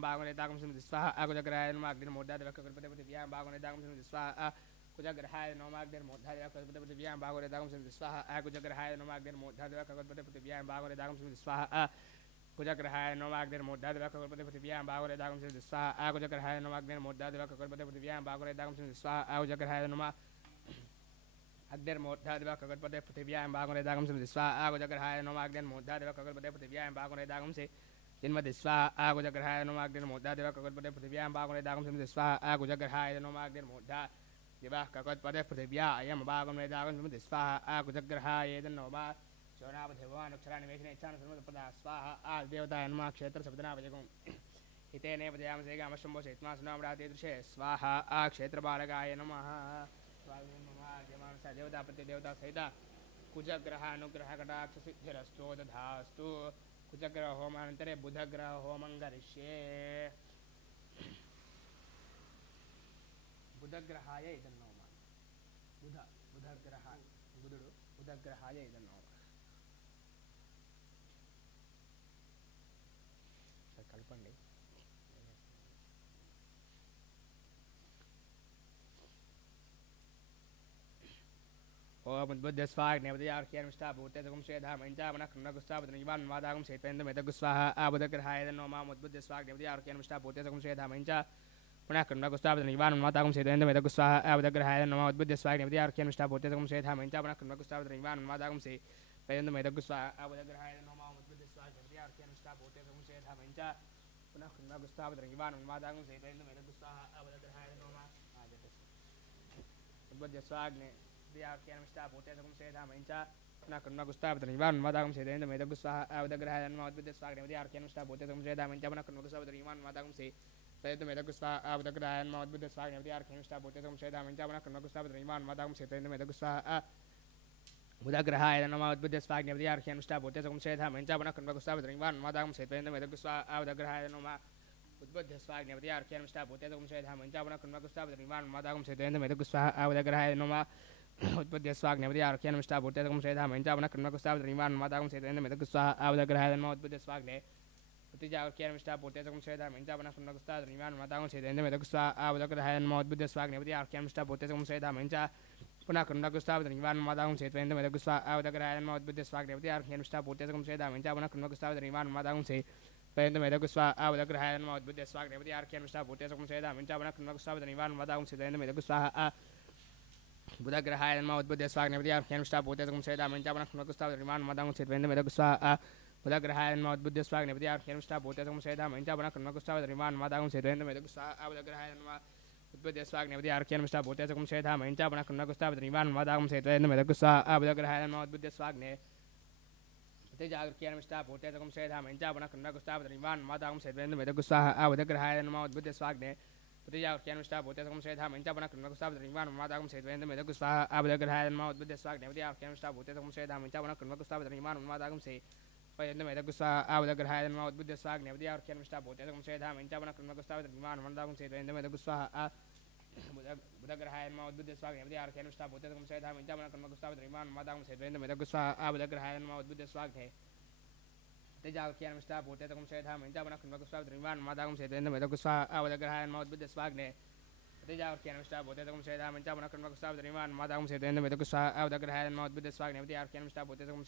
भागोरेदागं श्रीमति स्वाहा कुजग्रहाय नमः अग्निर्मोदादेवककुटपति पृथिव्यां भागोरेदागं श्रीमति स्वाहा कुजग्रहाय नमः अग्निर्मोदादेवककुटपति पृथिव्यां भागोरेदागं श्रीमति स्वाहा कुजग्रहाय नमः अग्निर्मोदादेवककुटपति पृथिव्यां भागोरेदागं श्रीमति स्वाहा कुजग्रहाय नमः अग्निर्मोदादेवककुटपति पृथिव्यां भागोरेदागं श्रीमति स्वाहा कुजग्रहाय नमः अग्निर्मोदादेवककुटपति पृथिव्यां भागोरेदागं श्रीमति स्वाहा कुजग्रहाय नमः अग्निर्मोदादेवककुटपति पृथिव्यां भागोरेदागं श्रीमति स्वाहा कुजग्रहाय नमः अग्निर्मोदादेवककुटपति पृथिव्यां भागोरेदागं श्रीमति स्वाहा कुजग्रहाय नमः अग्निर्मोदादेवककुटपति पृथिव्यां भागोरेदागं श्रीमति स्वाहा कुजग्रहाय नमः अग्निर्मोदादेवककुटपति पृथिव्यां भागोरेदागं श्रीमति स्वाहा कुजग्रहाय नमः शोणावधिवान अक्षराणि वेशने इच्छान सर्वपदा स्वाहा देवताय नमः क्षेत्र शब्दनावजगं हितेने पदयामसे गामशंभो चैत्मा सुनामराते दृशे स्वाहा क्षेत्रबालकाय नमः स्वाहा नमः देवांस देवता प्रति देवता सहित कुजग्रह अनुग्रह कटाक्ष सिद्धिरस्तु तथास्तु कुजग्रह होमानन्तरे बुधग्रह होमं करिष्ये बुधग्रहाय इदन्नो बुधग्रह बुधुडु बुधग्रहाय इदन्नो कल्प చెప్పండి. ఓం ఉద్బుద్ధ స్వాహ జ్ఞాపదయార్క్యం ఇష్టాభూతేజకం శ్రేధామంచామనః మాదాగం సేత్వేంద్రమేతగు స్వాహ ఆబుధగ్రహాయ నోమాం ఉద్బుద్ధ స్వాహ జ్ఞాపదయార్క్యం ఇష్టాభూతేజకం శ్రేధామంచ పునః కృణగుస్తాపద నివాన్మాదాగం సేత్వేంద్రమేతగు స్వాహ ఆబుధగ్రహాయ నోమాం ఉద్బుద్ధ స్వాహ జ్ఞాపదయార్క్యం ఇష్టాభూతేజకం శ్రేధామంచ పునః కృణగుస్తాపద నివాన్మాదాగం సేత్వేంద్రమేతగు స్వాహ ఆబుధగ్రహాయ నోమాం ఉద్బుద్ధ స్వాహ జ్ఞాపదయార్క్యం ఇష్టాభూతేజకం శ్రేధామంచ పునః కృణగుస్తాపద నివాన్మాదాగం సేత్వేంద్రమేతగు స్వాహ ఆబుధగ్రహాయ నోమాం ఉద్బుద్ధ స్వాహ జ్ఞాపదయార్క్యం ఇష్టాభూతేజకం శ్రేధామంచ పునః కృణగుస్తాపద నివాన్మాదాగం సేత్వేంద్రమేతగు స్వాహ ఆబుధగ్రహాయ నోమాం ఉద్బుద్ధ స్వాహ జ్ఞాపదయార్క్యం ఇష్టాభూతేజకం శ్రేధామంచ పునః కృణగుస్తాపద నివాన్మాదాగం సేత్వేంద్రమేతగు స్వాహ ఆబుధగ్రహాయ నోమాం ఉద్బుద్ధ స్వాహ జ్ఞాపదయార్క్యం ఇష్టాభూతేజకం శ్రేధామంచ పునః కృణగుస్తాపద నివాన్మాదాగం సేత్వేంద్రమేతగు స్వాహ బుధగ్రహాయ నమః ఉద్బుద్ధ స్వాహ జ్ఞాపదయార్క్యం ఇష్టాభూతేజకం శ్రేధామంచ పునః కృణగుస్తాపద నివాన్మాదాగం సేత్వేంద్రమేతగు స్వాహ ఆబుధగ్రహాయ నమః ఉద్బుద్ధ స్వాహ జ్ఞాపదయార్క్యం ఇష్టాభూతేజకం శ్రేధామంచ పునః కృణగుస్తాపద నివాన్మాదాగం సేత్వేంద్రమేతగు స్వాహ ఆబుధగ్రహాయ నమః ఉద్బుద్ధ స్వాహ జ్ఞాపదయార్క్యం ఇష్టాభూతేజకం శ్రేధామంచ పునః కృణగుస్తాపద నివాన్మాదాగం సేత్వేంద్రమేతగు స్వాహ ఆబుధగ్రహాయ నమః ఉద్బుద్ధ స్వాహ జ్ఞాపదయార్క్యం ఇష్టాభూతేజకం శ్రేధామంచ పునః కృణగుస్తాపద నివాన్మాదాగం సేత్వేంద్రమేతగు స్వాహ ఆబుధగ్రహాయ నమః ఉద్బుద్ధ స్వాహ జ్ఞాపదయార్క్యం ఇష్టాభూతేజకం శ్రేధామంచ పునః కృణగుస్తాపద నివాన్మాదాగం సేత్వేంద్రమేతగు స్వాహ ఆబుధగ్రహాయ నమః ఉద్బుద్ధ స్వాహ జ్ఞాపదయార్క్యం ఇష్టాభూతేజకం శ్రేధామంచ పునః కృణగుస్తాపద నివాన్మాదాగం సేత్వేంద్రమేతగు స్వాహ ఆబుధగ్రహాయ నమః ఉద్బుద్ధ స్వాహ జ్ఞాపదయార్క్యం ఇష్టాభూతేజకం శ్రేధామంచ పునః కృణగుస్తాపద నివాన్మాదాగం సేత్వేంద్రమేతగు స్వాహ బుధగ్రహాయ నమః ఉద్బుద్ధ స్వాహ జ్ఞాపదయార్క్యం ఇష్టాభూతేజకం శ్రేధామంచ పునః కృణగుస్తాపద నివాన్మాదాగం సేత్వేంద్రమేతగు స్వాహ బుధగ్రహాయ నమః ఉద్బుద్ధ స్వాహ జ్ఞాపదయార్క్యం ఇష్టాభూతేజకం శ్రేధామంచ పునః కృణగుస్తాపద నివాన్మాదాగం సేత్వేంద్రమేతగు స్వాహ ఆబుధగ్రహాయ నమః ఉద్బుద్ధ స్వాహ జ్ఞాపదయార్క్యం ఇష్టాభూతేజకం శ్రేధామంచ పునః కృణగుస్తాపద నివాన్మాదాగం సేత్వేంద్రమేతగు స్వాహ ఆబుధగ్రహాయ నమః ఉద్బుద్ధ స్వాహ జ్ఞాపదయార్క్యం ఇష్టాభూతేజకం శ్రేధామంచ పునః కృణగుస్తాపద నివాన్మాదాగం సేత్వేంద్రమేతగు స్వాహ ఆబుధగ్రహాయ నమః ఉద్బుద్ధ స్వాహ జ్ఞాపదయార్క్యం ఇష్టాభూతేజకం శ్రేధామంచ పునః కృణగుస్తాపద నివాన్మాదాగం సేత్వేంద్రమేతగు స్వాహ ఆబుధగ్రహాయ నమః ఉద్బుద్ధ స్వాహ జ్ఞాపదయార్క్యం ఇష్టాభూతేజకం శ్రేధామంచ పునః కృణగుస్తాపద నివాన్మాదాగం సేత్వేంద్రమేతగు స్వాహ ఆబుధగ్రహాయ నమః ఉద్బుద్ధ స్వాహ జ్ఞాపదయార్క్యం ఇష్టాభూతేజకం శ్రేధామంచ పునః కృణగుస్తాపద నివాన్మాదాగం సేత్వేంద్రమేతగు స్వాహ బుధగ్రహాయ నమః ఉద్బుద్ధ స్వాహ జ్ఞాపదయార్క్యం ఇష్టాభూతేజకం శ్రేధామంచ పునః కృణగుస్తాపద నివాన్మాదాగం సేత్వేంద్రమేతగు స్వాహ ఆబుధగ్రహాయ నమః ఉద్బుద్ధ స్వాహ జ్ఞాపదయార్క్యం ఇష్టాభూతేజకం శ్రేధామంచ పునః కృణగుస్తాపద నివాన్మాదాగం సేత్వేంద్రమేతగు స్వాహ ఆబుధగ్రహాయ నమః ఉద్బుద్ధ స్వాహ జ్ఞాపదయార్క్యం ఇష్టాభూతేజకం శ్రేధామంచ పునః కృణగుస్తాపద నివాన్మాదాగం సేత్వేంద్రమేతగు స్వాహ ఆబుధగ్రహాయ నమః ఉద్బుద్ధ స్వాహ జ్ఞాపదయార్క్యం ఇష్టాభూతేజకం శ్రేధామంచ పునః కృణగుస్తాపద నివాన్మాదాగం సేత్వేంద్రమేతగు స్వాహ ఆబుధగ్రహాయ నమః ఉద్బుద్ధ స్వాహ జ్ఞాపదయార్క్యం ఇష్టాభూతేజకం శ్రేధామంచ పునః కృణగుస్తాపద నివాన్మాదాగం సేత్వేంద్రమేతగు స్వాహ బుధగ్రహాయ నమః ఉద్బుద్ధ స్వాహ జ్ఞాపదయార్క్యం ఇష్టాభూతేజకం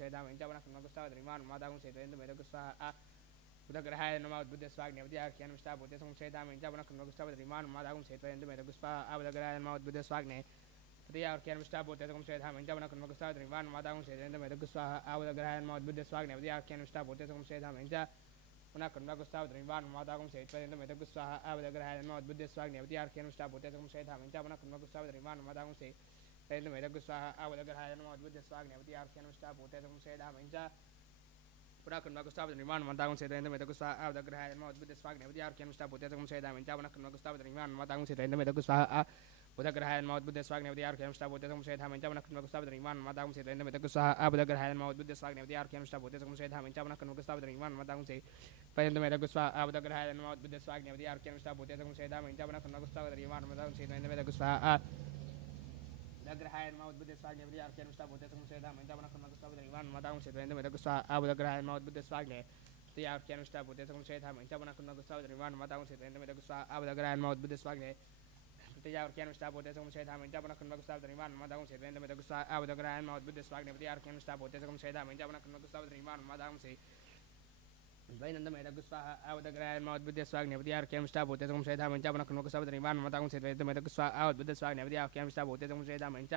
శ్రేధామంచ పునః కృణగుస్తాపద నివాన్మాదాగం సేత్వేంద్రమేతగు స్వాహ ఆబుధగ్రహాయ నమః ఉద్బుద్ధ స్వాహ జ్ఞాపదయార్క్యం ఇష్టాభూతేజకం శ్రేధామంచ పునః కృణగుస్తాపద నివాన్మాదాగం సేత్వేంద్రమేతగు స్వాహ ఆబుధగ్రహాయ నమః ఉద్బుద్ధ స్వాహ జ్ఞాపదయార్క్యం ఇష్టాభూతేజకం శ్రేధామంచ పునః కృణగుస్తాపద నివాన్మాదాగం సేత్వేంద్రమేతగు స్వాహ ఆబుధగ్రహాయ నమః ఉద్బుద్ధ స్వాహ జ్ఞాపదయార్క్యం ఇష్టాభూతేజకం శ్రేధామంచ పునః కృణగుస్తాపద నివాన్మాదాగం సేత్వేంద్రమేతగు స్వాహ ఆబుధగ్రహాయ నమః ఉద్బుద్ధ స్వాహ జ్ఞాపదయార్క్యం ఇష్టాభూతేజకం శ్రేధామంచ పునః కృణగుస్తాపద నివాన్మాదాగం సేత్వేంద్రమేతగు స్వాహ ఆబుధగ్రహాయ నమః ఉద్బుద్ధ స్వాహ జ్ఞాపదయార్క్యం ఇష్టాభూతేజకం శ్రేధామంచ పునః కృణగుస్తాపద నివాన్మాదాగం సేత్వేంద్రమేతగు స్వాహ బుధగ్రహాయ నమః ఉద్బుద్ధ స్వాహ జ్ఞాపదయార్క్యం ఇష్టాభూతేజకం శ్రేధామంచ పునః కృణగుస్తాపద నివాన్మాదాగం సేత్వేంద్రమేతగు స్వాహ ఆబుధగ్రహాయ నమః ఉద్బుద్ధ స్వాహ జ్ఞాపదయార్క్యం ఇష్టాభూతేజకం శ్రేధామంచ పునః కృణగుస్తాపద నివాన్మాదాగం సేత్వేంద్రమేతగు స్వాహ ఆబుధగ్రహాయ నమః ఉద్బుద్ధ స్వాహ జ్ఞాపదయార్క్యం ఇష్టాభూతేజకం శ్రేధామంచ పునః కృణగుస్తాపద నివాన్మాదాగం సేత్వేంద్రమేతగు స్వాహ బుధగ్రహాయ నమః ఉద్బుద్ధ స్వాహ జ్ఞాపదయార్క్యం ఇష్టాభూతేజకం శ్రేధామంచ పునః కృణగుస్తాపద నివాన్మాదాగం సేత్వేంద్రమేతగు స్వాహ ఆబుధగ్రహాయ నమః ఉద్బుద్ధ స్వాహ జ్ఞాపదయార్క్యం ఇష్టాభూతేజకం శ్రేధామంచ పునః కృణగుస్తాపద నివాన్మాదాగం సేత్వేంద్రమేతగు స్వాహ ఆబుధగ్రహాయ నమః ఉద్బుద్ధ స్వాహ జ్ఞాపదయార్క్యం ఇష్టాభూతేజకం శ్రేధామంచ పునః కృణగుస్తాపద నివాన్మాదాగం సేత్వేంద్రమేతగు స్వాహ ఆబుధగ్రహాయ నమః ఉద్బుద్ధ స్వాహ జ్ఞాపదయార్క్యం ఇష్టాభూతేజకం శ్రేధామంచ పునః కృణగుస్తాపద నివాన్మాదాగం సేత్వేంద్రమేతగు స్వాహ ఆబుధగ్రహాయ నమః ఉద్బుద్ధ స్వాహ జ్ఞాపదయార్క్యం ఇష్టాభూతేజకం శ్రేధామంచ పునః కృణగుస్తాపద నివాన్మాదాగం సేత్వేంద్రమేతగు స్వాహ ఉద్బుద్ధ స్వాహ జ్ఞాపదయార్క్యం ఇష్టాభూతేజకం శ్రేధామంచ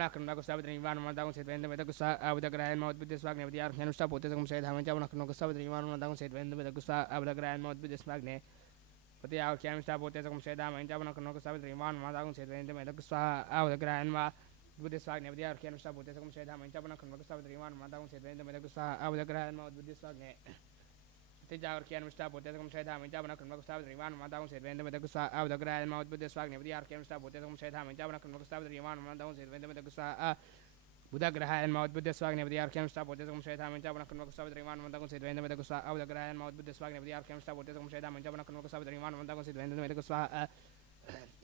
పునః కృణగుస్తాపద నివాన్మాదాగం సేత్వేంద్రమేతగు స్వాహ ఆబుధగ్రహాయ నమః ఉద్బుద్ధ స్వాహ జ్ఞాపదయార్క్యం ఇష్టాభూతేజకం శ్రేధామంచ పునః కృణగుస్తాపద నివాన్మాదాగం సేత్వేంద్రమేతగు స్వాహ ఆబుధగ్రహాయ నమః ఉద్బుద్ధ స్వాహ జ్ఞాపదయార్క్యం ఇష్టాభూతేజకం శ్రేధామంచ పునః కృణగుస్తాపద నివాన్మాదాగం సేత్వేంద్రమేతగు స్వాహ ఆబుధగ్రహాయ నమః ఉద్బుద్ధ స్వాహ జ్ఞాపదయార్క్యం ఇష్టాభూతేజకం శ్రేధామంచ పునః కృణగుస్తాపద నివాన్మాదాగం సేత్వేంద్రమేతగు స్వాహ ఆబుధగ్రహాయ నమః ఉద్బుద్ధ స్వాహ జ్ఞాపదయార్క్యం ఇష్టాభూతేజకం శ్రేధామంచ పునః కృణగుస్తాపద నివాన్మాదాగం సేత్వేంద్రమేతగు స్వాహ ఆబుధగ్రహాయ నమః ఉద్బుద్ధ స్వాహ జ్ఞాపదయార్క్యం ఇష్టాభూతేజకం శ్రేధామంచ పునః కృణగుస్తాపద నివాన్మాదాగం సేత్వేంద్రమేతగు స్వాహ బుధగ్రహాయ నమః ఉద్బుద్ధ స్వాహ జ్ఞాపదయార్క్యం ఇష్టాభూతేజకం శ్రేధామంచ పునః కృణగుస్తాపద నివాన్మాదాగం సేత్వేంద్రమేతగు స్వాహ ఆబుధగ్రహాయ నమః ఉద్బుద్ధ స్వాహ జ్ఞాపదయార్క్యం ఇష్టాభూతేజకం శ్రేధామంచ పునః కృణగుస్తాపద నివాన్మాదాగం సేత్వేంద్రమేతగు స్వాహ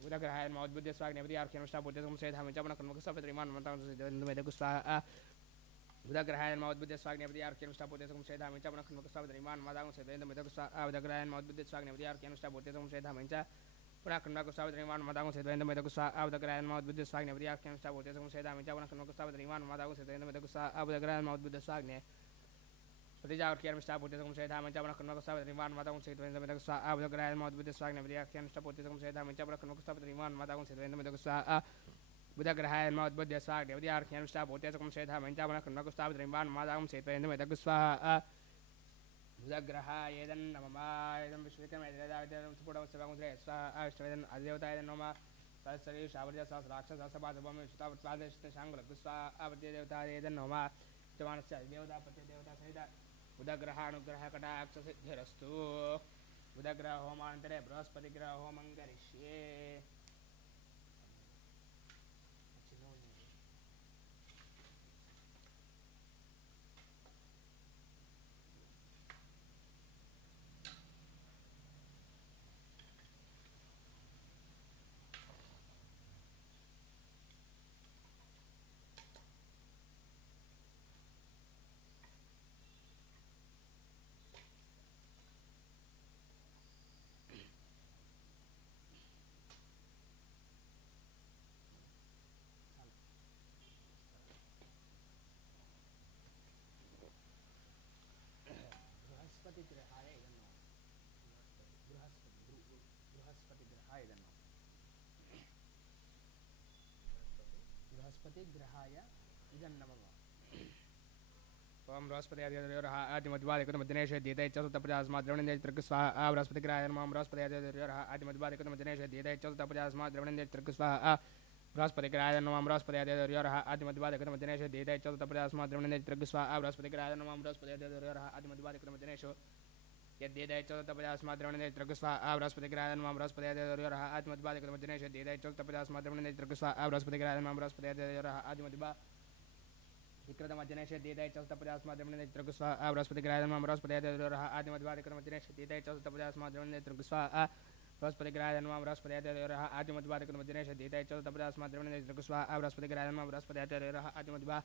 బుధగ్రహాయ నమః ఉద్బుద్ధ స్వాహ జ్ఞాపదయార్క్యం ఇష్టాభూతేజకం శ్రేధామంచ పునః కృణగుస్తాపద నివాన్మాదాగం సేత్వేంద్రమేతగు స్వాహ Budagrahan Maud Buddha Swagna of the Arkan Stapotism said Hamicha Savan Madam said the Budagrahan Maud Buddha Swagna of the Arkan Stapotism said Hamicha Purakanaku Savan Madam said the Medagusa of the Grand Maud Buddha Swagna of the Arkan Stapotism said Hamicha Savan Madam said the Medagusa of the Grand Maud Buddha Swagna. But the Arkan Stapotism said Hamicha Savan Madam said the Medagusa of the Grand Maud Buddha Swagna of the Arkan Stapotism said Hamicha Savan Madam said the Medagusa. Budagraha and Mount Buddha Sag, the Arkan Stapotism said Hamicha Savan Madam said the Medagusa. Budagraha, Eden, Namama, and Vishwikam, and support of Seven Dress, Australian, Azota, and Noma, Pasari, Shavajas, Raksas, Sabah, the woman, Stav, Pradesh, the Shangla, Gusa, Abadeta, Eden, Noma, Joanna said, Deota, Pateta, said that Budagraha, Grahakata, access it here as to Budagra Homa and Terebros, Patigra Homa and Garish. Grahaya idan namama Om Raspati Adimadvari Kumanesha Dita Chotapras Madran Trkusva Raspati Grahan Mam Raspati Adimadvari Kumanesha Dita Chotapras Madran Trkusva Raspati Grahan Mam Raspati Adimadvari Kumanesha Dita Chotapras Madran Trkusva Raspati Grahan Mam Raspati Adimadvari Kumanesha Dita Chotapras Madran Trkusva Raspati Grahan Mam Raspati Adimadvari Kumanesha Dita Chotapras Madran Trkusva Raspati Grahan Mam Raspati Adimadva Vikramajanesha Dita Chotapras Madran Trkusva Raspati Grahan Mam Raspati Adimadvari Kumanesha Dita Chotapras Madran Trkusva Raspati Grahan Mam Raspati Adimadvari Kumanesha Dita Chotapras Madran Trkusva Raspati Grahan Mam Raspati Adimadva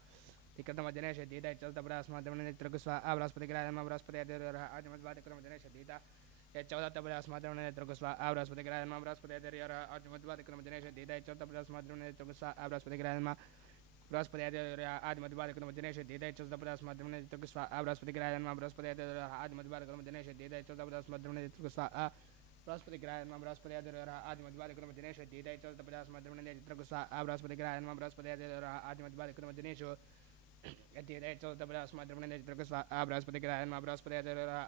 Vikramajanesha Dita Chotapras Madran Trkusva Raspati Grahan Mam Raspati Adimadvari Kumanesha Dita Chotapras Madran Trkusva Raspati Grahan Mam Raspati Adimadvari Kumanesha Dita Chotapras Madran Trkusva Raspati Grahan Mam Raspati Adimadvari Kumanesha Dita Chotapras Madran Trkusva Raspati Grahan Mam Raspati Adimadvari Kumanesha Dita Chotapras Madran Trkusva Raspati Grahan Mam Raspati Adimadvari Kumanesha Dita Chotapras Madran Trkusva Raspati Grahan Mam Raspati Adimadvari Kumanesha Dita Chotapras Madran Trkusva Raspati Grahan Mam Raspati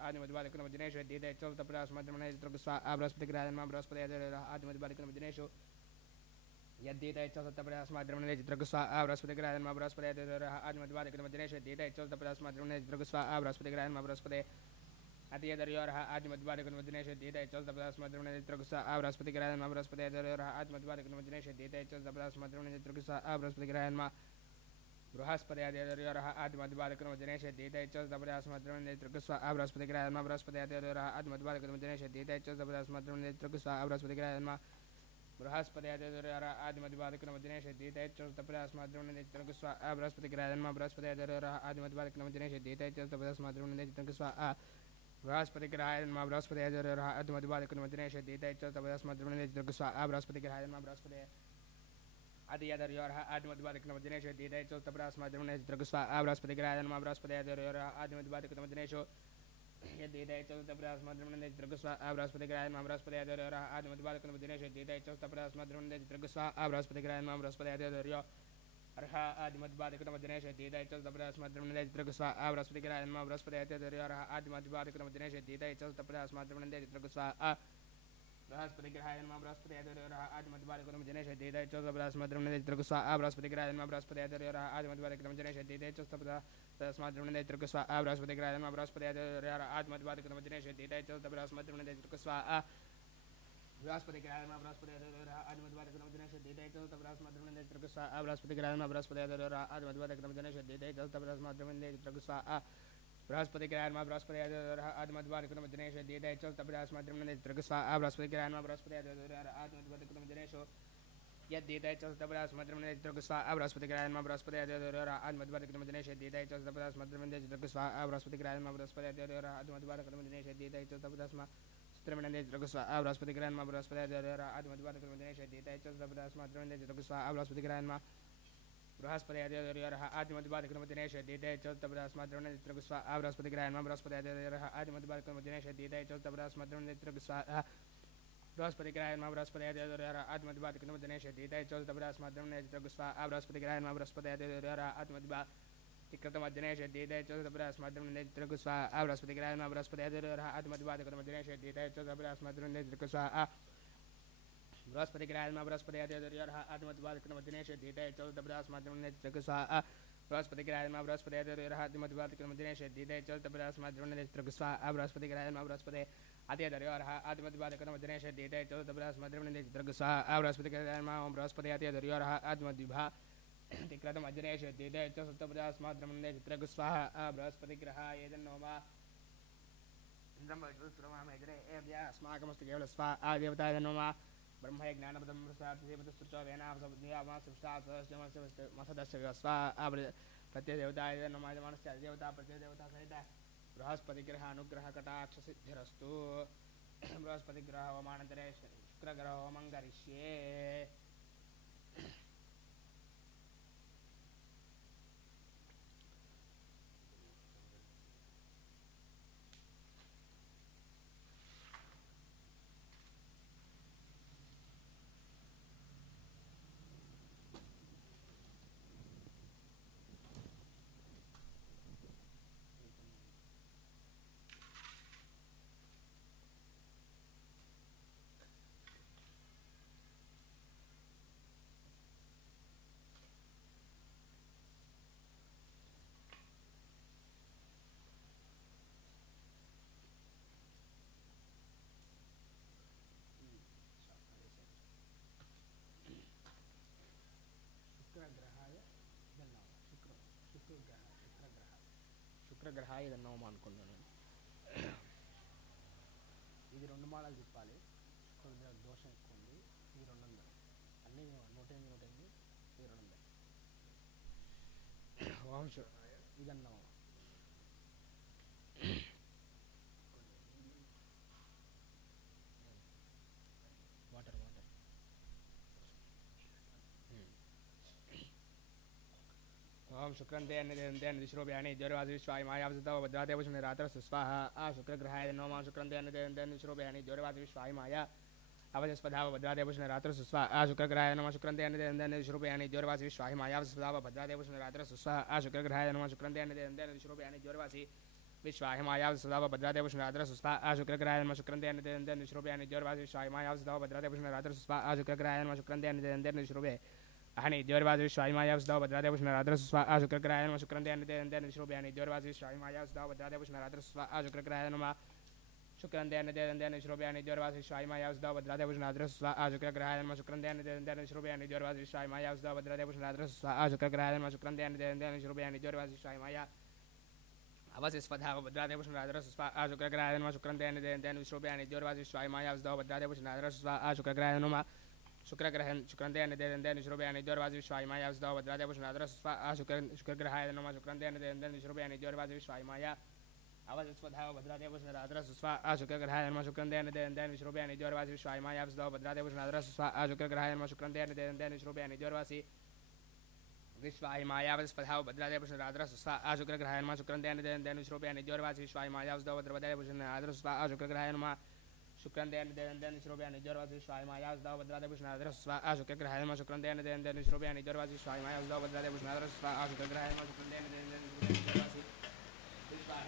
Adimadvari Kumanesha Dita Chotapras Madran Trkusva Raspati Grahan Mam Raspati Adimadvari Kumanesha Yadita Chotapras Madran Trkusva Raspati Grahan Mam Raspati Adimadvari Kumanesha Dita Chotapras Madran Trkusva Raspati Grahan Mam Raspati Adimadvari Kumanesha Dita Chotapras Madran Trkusva Raspati Grahan Mam Raspati Adimadvari Kumanesha Dita Chotapras Madran Trkusva Raspati Grahan Mam Bruhaspati Adimadvari Kumanesha Dita Chotapras Madran Trkusva Raspati Grahan Mam Raspati Adimadvari Kumanesha Dita Chotapras Madran Trkusva Raspati Grahan Mam Bruhaspati Adimadvari Kumanesha Dita Chotapras Madran Trkusva Raspati Grahan Mam Raspati Adimadvari Kumanesha Dita Chotapras Madran Trkusva Raspati Grahan Mam Raspati Adimadvari Kumanesha Dita Chotapras Madran Trkusva Raspati Grahan Mam Raspati Adimadvari Kumanesha Dita Chotapras Madran Trkusva Raspati Grahan Mam Raspati Adimadvari Kumanesha Dita Chotapras Madran Trkusva Raspati Grahan Mam Raspati Adimadvari Kumanesha Dita Chotapras Madran Trkusva Raspati Grahan Mam Raspati Adimadvari Kumanesha Dita Chotapras Madran Trkusva Raspati Grahan Mam Raspati Adimadvari Kumanesha Dita Chotapras Madran Trkusva Raspati Grahan Mam Raspati Adimadvari Kumanesha Dita Chotapras Madran Trkusva Raspati Grahan Mam Raspati Adimadvari Kumanesha Dita Chotapras Madran Trkusva Raspati Grahan Mam Raspati Adimadvari Kumanesha Dita Chotapras Madran Trkusva Raspati Grahan Mam Raspati Adimadvari Kumanesha Dita Chotapras Madran Trkusva Raspati Grahan Mam Raspati Adimadvari Kumanesha Dita Chotapras Madran Trkusva Raspati Grahan Mam Raspati Adimadvari Kumanesha Dita Chotapras Madran Trkusva Raspati Grahan Mam Raspati Adimadvari Kumanesha यद्दीतै च सतपदास्मद्रमणे चित्रगुस्वा बृहस्पतिग्रहायन्मा बृहस्पतिर्योरा आत्मद्वादकर्मदिनेश यद्दीतै च सतपदास्मद्रमणे चित्रगुस्वा बृहस्पतिग्रहायन्मा बृहस्पतिर्योरा आत्मद्वादकर्मदिनेश यद्दीतै च सतपदास्मा चित्रमणे चित्रगुस्वा बृहस्पतिग्रहायन्मा बृहस्पतिर्योरा आत्मद्वादकर्मदिनेश यद्दीतै च सतपदास्मद्रमणे चित्रगुस्वा बृहस्पतिग्रहायन्मा बृहस्पतिर्योरा आत्मद्वादकर्मदिनेश यद्दीतै च सतपदास्मद्रमणे चित्रगुस्वा बृहस्पतिग्रहायन्मा बृहस्पतिर्योरा आत्मद्वादकर्मदिनेश यद्दीतै च सतपदास्मद्रमणे चित्रगुस्वा बृहस्पतिग्रहायन्मा बृहस्पतिर्योरा आत्मद्वादकर्मदिनेश यद्दीतै च सतपदास्मद्रमणे चित्रगुस्वा बृहस्पतिग्रहायन्मा बृहस्पतिर्योरा आत्मद्वादकर्मदिनेश यद्दीतै च सतपदास्मद्रमणे चित्रगुस्वा बृहस्पतिग्रहायन्मा बृहस्पतिर्योरा आत्मद्वादकर्मदिनेश यद्दीतै च सतपदास्मद्रमणे चित्रगुस्वा बृहस्पतिग्रहायन्मा बृहस्पतिर्योरा आत्मद्वादकर्मदिनेश यद्दीतै च सतपदास्मद्रमणे चित्रगुस्वा बृहस्पतिग्रहायन्मा बृहस्पतिर्योरा आत्मद्वादकर्मदिनेश यद्दीतै च सतपदास्मद्रमणे चित्रगुस्वा बृहस्पतिग्रहायन्मा बृहस्पति आद्यदर्योरः आत्मद्वादकर्मदिनेश यद्दीतै च सतपदास्मद्रमणे चित्रगुस्वा बृहस्पतिग्रहायन्मा बृहस्पति आद्यदर्योरः आत्मद्विभातिक्रतमदिनेश यद्दीतै च सतपदास्मद्रमणे चित्रगुस्वा बृहस्पतिग्रहायेदन्नोमा ब्रह्मविष्णुसुरमामेजरे एभ्यः अस्माकमस्तु केवल स्वा आदेवताय नमः ब्रह्मय ज्ञानपदं प्रसादेवतस्तुचो वेनामसद्यामासुष्टामसदस्य स्वा प्रत्यदेवताय नमः यजमानस्य देवता प्रत्यदेवता सहित बृहस्पतिग्रह अनुग्रह कटाक्ष सिद्धिरस्तु बृहस्पतिग्रह होमानन्तरे शुक्रग्रह होमं करिष्ये శుక్రగ్రహాయ నమః అనుకున్నాను. ఇది 2 మాలలు తిప్పాలి. కొద్దిగా దోషం ఎక్కువ ఉంది. ఇది 200 అన్నీ 108 ఇది 200 వంశ ఇదన్నా వాటర్ ओम शुक्रंते अन्नदेवंते अन्नदिश्रोभ्यानि ज्वरवासविश्वाय मायावसतव भद्रादेवशुने रात्रस्य स्वाहा शुक्रग्रहाय नमः शुक्रंते अन्नदेवंते अन्नदिश्रोभ्यानि ज्वरवासविश्वाय माया अवजस्पदाव भद्रादेवशुने रात्रस्य स्वाहा शुक्रग्रहाय नमः शुक्रंते अन्नदेवंते अन्नदिश्रोभ्यानि ज्वरवासविश्वाय माया अवजस्पदाव भद्रादेवशुने रात्रस्य स्वाहा शुक्रग्रहाय नमः शुक्रंते अन्नदेवंते अन्नदिश्रोभ्यानि ज्वरवासी विश्वाय माया अवजस्पदाव भद्रादेवशुने रात्रस्य स्वाहा शुक्रग्रहाय नमः शुक्रंते अन्नदेवंते अन्नदिश्रोभ्यानि ज्वरवासविश्वाय माया अवजस्पदाव भद्रादेवशुने रात्रस्य स्वाहा शुक्रग्रहाय नमः शुक्रंते अन्नदेवंते अन्नदिश्रोभ्यानि अहनि ज्वरवासविश्वाय माया अवजस्पदाव भद्रादेवशुने रात्रस्य स्वाहा शुक्रग्रहाय नमः शुक्रंते अन्नदेवंते अन्नदिश्रोभ्यानि ज्वरवासविश्वाय माया अवजस्पदाव भद्रादेवशुने रात्रस्य स्वाहा शुक्रग्रहाय नमः शुक्रंते अन्नदेवंते अन्नदिश्रोभ्यानि ज्वरवासविश्वाय माया अवजस्पदाव भद्रादेवशुने रात्रस्य स्वाहा शुक्रग्रहाय नमः शुक्रंते अन्नदेवंते अन्नदिश्रोभ्यानि ज्वरवासविश्वाय माया अवजस्पदाव भद्रादेवशुने रात्रस्य स्वाहा शुक्रग्रहाय नमः शुक्रंते अन्नदेवंते अन्नदिश्रोभ्यानि ज्वरवासविश्वाय माया अवजस्पदाव भद्रादेवशुने रात्रस्य स्वाहा शुक्रग्रहाय नमः शुक्रंते अन्नदेवंते अन्नदिश्रोभ्यानि ज्वरवासविश्वाय माया अवजस्पदाव भद्रादेवशुने रात्रस्य स्वाहा शुक्रग्रहाय नमः शुक्रंते अन्नदेवंते अन्नदिश्रोभ्यानि ज्वरवासविश्वाय माया अवजस्पदाव भद्रादेवशुने रात्रस्य स्वाहा शुक्रग्रहाय नमः शुक्रंते अन्नदेवंते अन्नदिश्रोभ्यानि ज्वरवासविश्वाय माया अवजस्पदाव भद्रादेवशुने रात्रस्य स्वाहा शुक्रग्रहाय नमः शुक्रंते अन्नदेवंते अन्नदिश्रोभ्यानि ज्वरवासविश्वाय माया अवजस्पदाव भद्रादेवशुने रात्रस्य स्वाहा शुक्रग्रहाय नमः शुक्रंते अन्नदेवंते अन्नदिश्रोभ्यानि ज्वरवासविश्वाय माया अवजस्पदाव भद्रादेवशुने रात्रस्य स्वाहा शुक्रग्रहाय नमः शुक्रंते अन्नदेवंते अन्नदिश्रोभ्यानि ज्वरवासविश्वाय माया अवजस्पदाव भद्रादेवशुने रात्रस्य स्वाहा शुक्रग्रहाय नमः शुक्रंते अन्नदेवंते अन्नदिश्रोभ्यानि ज्वरवासविश्वाय माया अवजस्पदाव भद्रादेवशुने रात्रस्य स्वाहा शुक्रग्रहाय नमः शुक्रंते अन्नदेवंते अन्नदिश्रोभ्यानि ज्वरवासविश्वाय माया अवजस्पदाव भद्रादेवशुने रात्रस्य स्वाहा शुक्रग्रहाय नमः शुक्रंते अन्नदेवंते अन्नदिश्रोभ्यानि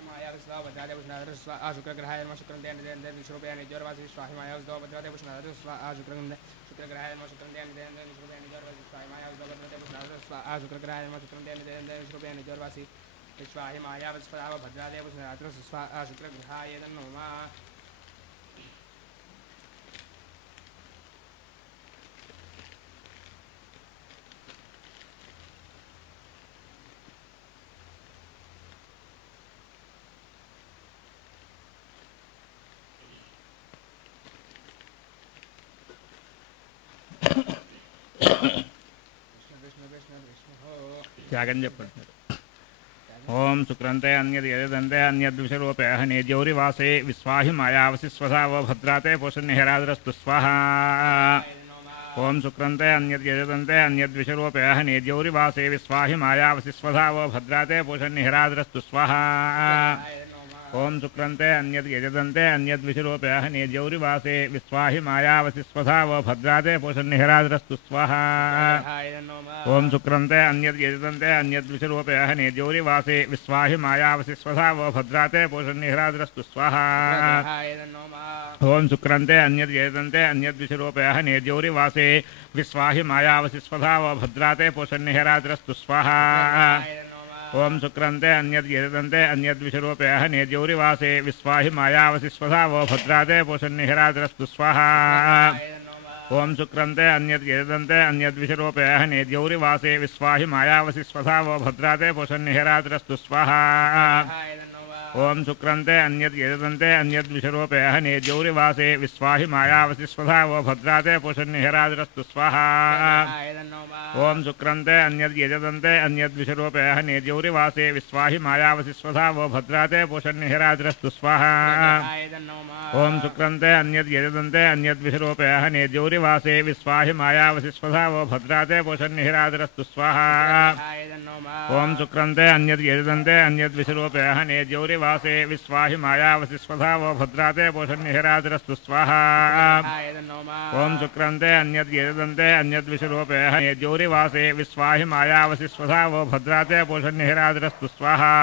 माया अवजस्पदाव भद्रादेवशुने रात्रस्य स्वाहा शुक्रग्रहाय नमः शुक्रंते अन्नदेवंते अन्नदिश्रोभ्यानि ज्वरवासविश्वाय माया अवजस्पदाव भद्रादेवशुने रात्रस्य स्वाहा शुक्रग्रहाय नमः शुक्रंते अन्नदेवंते अन्नदिश्रोभ्यानि ज्वरवासविश्वाय माया अवजस्पदाव भद्रादेवशुने रात्रस्य स्वाहा शुक्रग्रहाय नमः शुक्रंते अन्नदेवंते अन्नदिश्रोभ्यानि ज्वरवासविश्वाय माया अवजस्पदाव भद्रादेवशुने रात्रस्य स्वाहा शुक्रग्रहाय नमः త్యాగం చెప్పండి. ఓం శుక్రంతే అన్యద్ యజదంతే అన్యద్విషరూపే నేద్యౌరివాసే విశ్వాహి మాయావసి స్వధావో భద్రాతే పోషన్నిహరాద్రస్తు స్వాహా. ఓం శుక్రంతే అన్యద్ యజదంతే అన్యద్విషరూపే నేద్యౌరివాసే విశ్వాహి మాయావసి స్వధావో భద్రాతే పోషన్నిహరాద్రస్తు స్వాహా. ఓం శుక్రంతే అన్యద్ యజదంతే అన్యద్విషరూపే నేద్యౌరివాసే విశ్వాహి మాయావసి స్వధావో భద్రాతే పోషన్నిహరాద్రస్తు స్వాహా. ఓం శుక్రంతే అన్యద్ యజదంతే అన్యద్విషరూపే నేద్యౌరివాసే విశ్వాహి మాయావసి స్వధావో భద్రాతే పోషన్నిహరాద్రస్తు స్వాహా. ఓం శుక్రంతే అన్యద్ యజదంతే అన్యద్విషరూపే నేద్యౌరివాసే విశ్వాహి మాయావసి స్వధావో భద్రాతే పోషన్నిహరాద్రస్తు స్వాహా. ఓం శుక్రంతే అన్యద్ యజదంతే అన్యద్విషరూపే నేద్యౌరివాసే విశ్వాహి మాయావసి స్వధావో భద్రాతే పోషన్నిహరాద్రస్తు స్వాహా. ఓం శుక్రంతే అన్యద్ యజదంతే అన్యద్విషరూపే నేద్యౌరివాసే విశ్వాహి మాయావసి స్వధావో భద్రాతే పోషన్నిహరాద్రస్తు స్వాహా. ఓం శుక్రంతే అన్యద్ యజదంతే అన్యద్విషరూపే నేద్యౌరివాసే విశ్వాహి మాయావసి స్వధావో భద్రాతే పోషన్నిహరాద్రస్తు స్వాహా. ఓం శుక్రంతే అన్యద్ యజదంతే అన్యద్విషరూపే నేద్యౌరివాసే విశ్వాహి మాయావసి స్వధావో భద్రాతే పోషన్నిహరాద్రస్తు స్వాహా. ఓం శుక్రంతే అన్యద్ యజదంతే అన్యద్విషరూపే నేద్యౌరివాసే విశ్వాహి మాయావసి స్వధావో భద్రాతే పోషన్నిహరాద్రస్తు స్వాహా. ఓం శుక్రంతే అన్యద్ యజదంతే అన్యద్విషరూపే నేద్యౌరివాసే విశ్వాహి మాయావసి స్వధావో భద్రాతే పోషన్నిహరాద్రస్తు స్వాహా. ఓం శుక్రంతే అన్యద్ యజదంతే అన్యద్విషరూపే నేద్యౌరివాసే విశ్వాహి మాయావసి స్వధావో భద్రాతే పోషన్నిహరాద్రస్తు స్వాహా.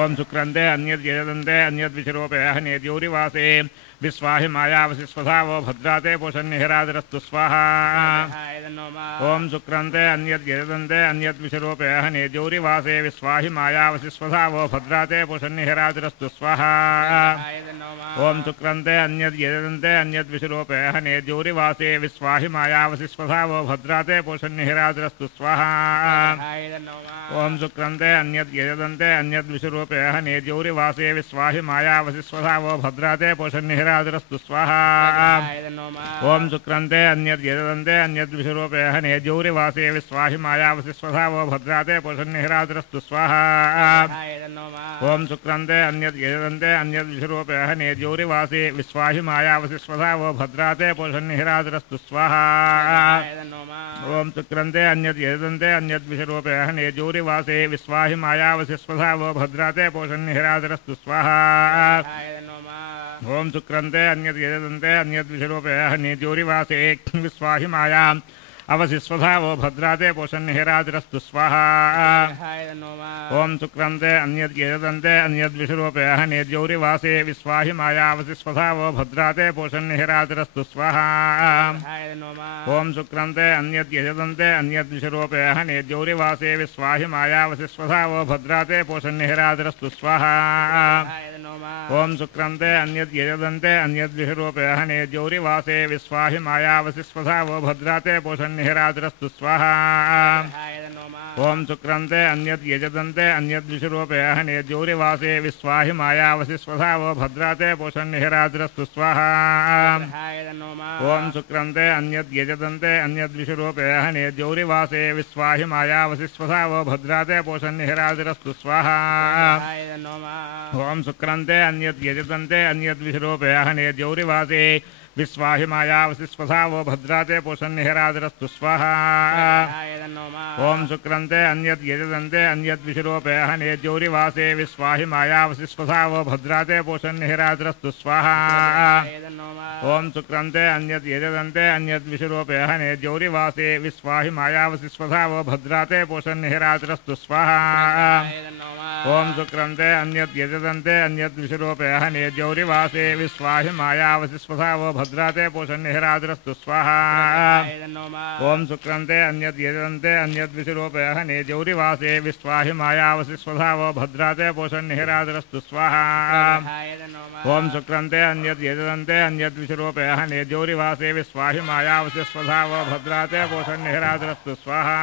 ఓం శుక్రంతే అన్యద్ యజదంతే అన్యద్విషరూపే నేద్యౌరివాసే విశ్వాహి మాయావసి స్వధావో భద్రాతే పోషన్నిహరాద్రస్తు స్వాహా. ఓం శుక్రంతే అన్యద్ యజదంతే అన్యద్విషరూపే నేద్యౌరివాసే విశ్వాహి మాయావసి స్వధావో భద్రాతే పోషన్నిహరాద్రస్తు స్వాహా. ఓం శుక్రంతే అన్యద్ యజదంతే అన్యద్విషరూపే నేద్యౌరివాసే విశ్వాహి మాయావసి స్వధావో భద్రాతే పోషన్నిహరాద్రస్తు స్వాహా. ఓం శుక్రంతే అన్యద్ యజదంతే అన్యద్విషరూపే నేద్యౌరివాసే విశ్వాహి మాయావసి స్వధావో భద్రాతే పోషన్నిహరాద్రస్తు స్వాహా. ఓం శుక్రంతే అన్యద్ యజదంతే అన్యద్విషరూపే నేద్యౌరివాసే విశ్వాహి మాయావసి స్వధావో భద్రాతే పోషన్నిహరాద్రస్తు స్వాహా. ఓం శుక్రంతే అన్యద్ యజదంతే అన్యద్విషరూపే నేద్యౌరివాసే విశ్వాహి మాయావసి స్వధావో భద్రాతే పోషన్నిహరాద్రస్తు స్వాహా. ఓం శుక్రంతే అన్యద్ యజదంతే అన్యద్విషరూపే నేద్యౌరివాసే విశ్వాహి మాయావసి స్వధావో భద్రాతే పోషన్నిహరాద్రస్తు స్వాహా. ఓం శుక్రంతే అన్యద్ యజదంతే అన్యద్విషరూపే నేద్యౌరివాసే విశ్వాహి మాయా అవసి స్వధావో భద్రాతే పోషన్నిహరాద్రస్తు స్వాహా. ఓం శుక్రంతే అన్యద్ యజదంతే అన్యద్విషరూపే నేద్యౌరివాసే విశ్వాహి మాయావసి స్వధావో భద్రాతే పోషన్నిహరాద్రస్తు స్వాహా. ఓం శుక్రంతే అన్యద్ యజదంతే అన్యద్విషరూపే నేద్యౌరివాసే విశ్వాహి మాయావసి స్వధావో భద్రాతే పోషన్నిహరాద్రస్తు స్వాహా. ఓం శుక్రంతే అన్యద్ యజదంతే అన్యద్విషరూపే నేద్యౌరివాసే విశ్వాహి మాయావసి స్వధావో భద్రాతే పోషన్నిహరాద్రస్తు స్వాహా. ఓం శుక్రంతే అన్యద్ యజదంతే అన్యద్విషరూపే నేద్యౌరివాసే విశ్వాహి మాయావసి స్వధావో భద్రాతే పోషన్నిహరాద్రస్తు స్వాహా. ఓం శుక్రంతే అన్యద్ యజదంతే అన్యద్విషరూపే నేద్యౌరివాసే విశ్వాహి మాయావసి స్వధావో భద్రాతే పోషన్నిహరాద్రస్తు స్వాహా. ఓం శుక్రంతే అన్యద్ యజదంతే అన్యద్విషరూపే నేద్యౌరివాసే విశ్వాహి మాయావసి స్వధావో భద్రాతే పోషన్నిహరాద్రస్తు స్వాహా. ఓం శుక్రంతే అన్యద్ యజదంతే అన్యద్విషరూపే నేద్యౌరివాసే విశ్వాహి మాయావసి స్వధావో భద్రాతే పోషన్నిహరాద్రస్తు స్వాహా. ఓం శుక్రంతే అన్యద్ యజదంతే అన్యద్విషరూపే నేద్యౌరివాసే విశ్వాహి మాయావసి స్వధావో భద్రాతే పోషన్నిహరాద్రస్తు స్వాహా. ఓం శుక్రంతే అన్యద్ యజదంతే అన్యద్విషరూపే నేద్యౌరివాసే విశ్వాహి మాయావసి స్వధావో భద్రాతే పోషన్నిహరాద్రస్తు స్వాహా. ఓం శుక్రంతే అన్యద్ యజదంతే అన్యద్విషరూపే నేద్యౌరివాసే విశ్వాహి మాయావసి స్వధావో భద్రాతే పోషన్నిహరాద్రస్తు స్వాహా. ఓం శుక్రంతే అన్యద్ యజదంతే అన్యద్విషరూపే నేద్యౌరివాసే విశ్వాహి మాయావసి స్వధావో భద్రాతే పోషన్నిహరాద్రస్తు స్వాహా.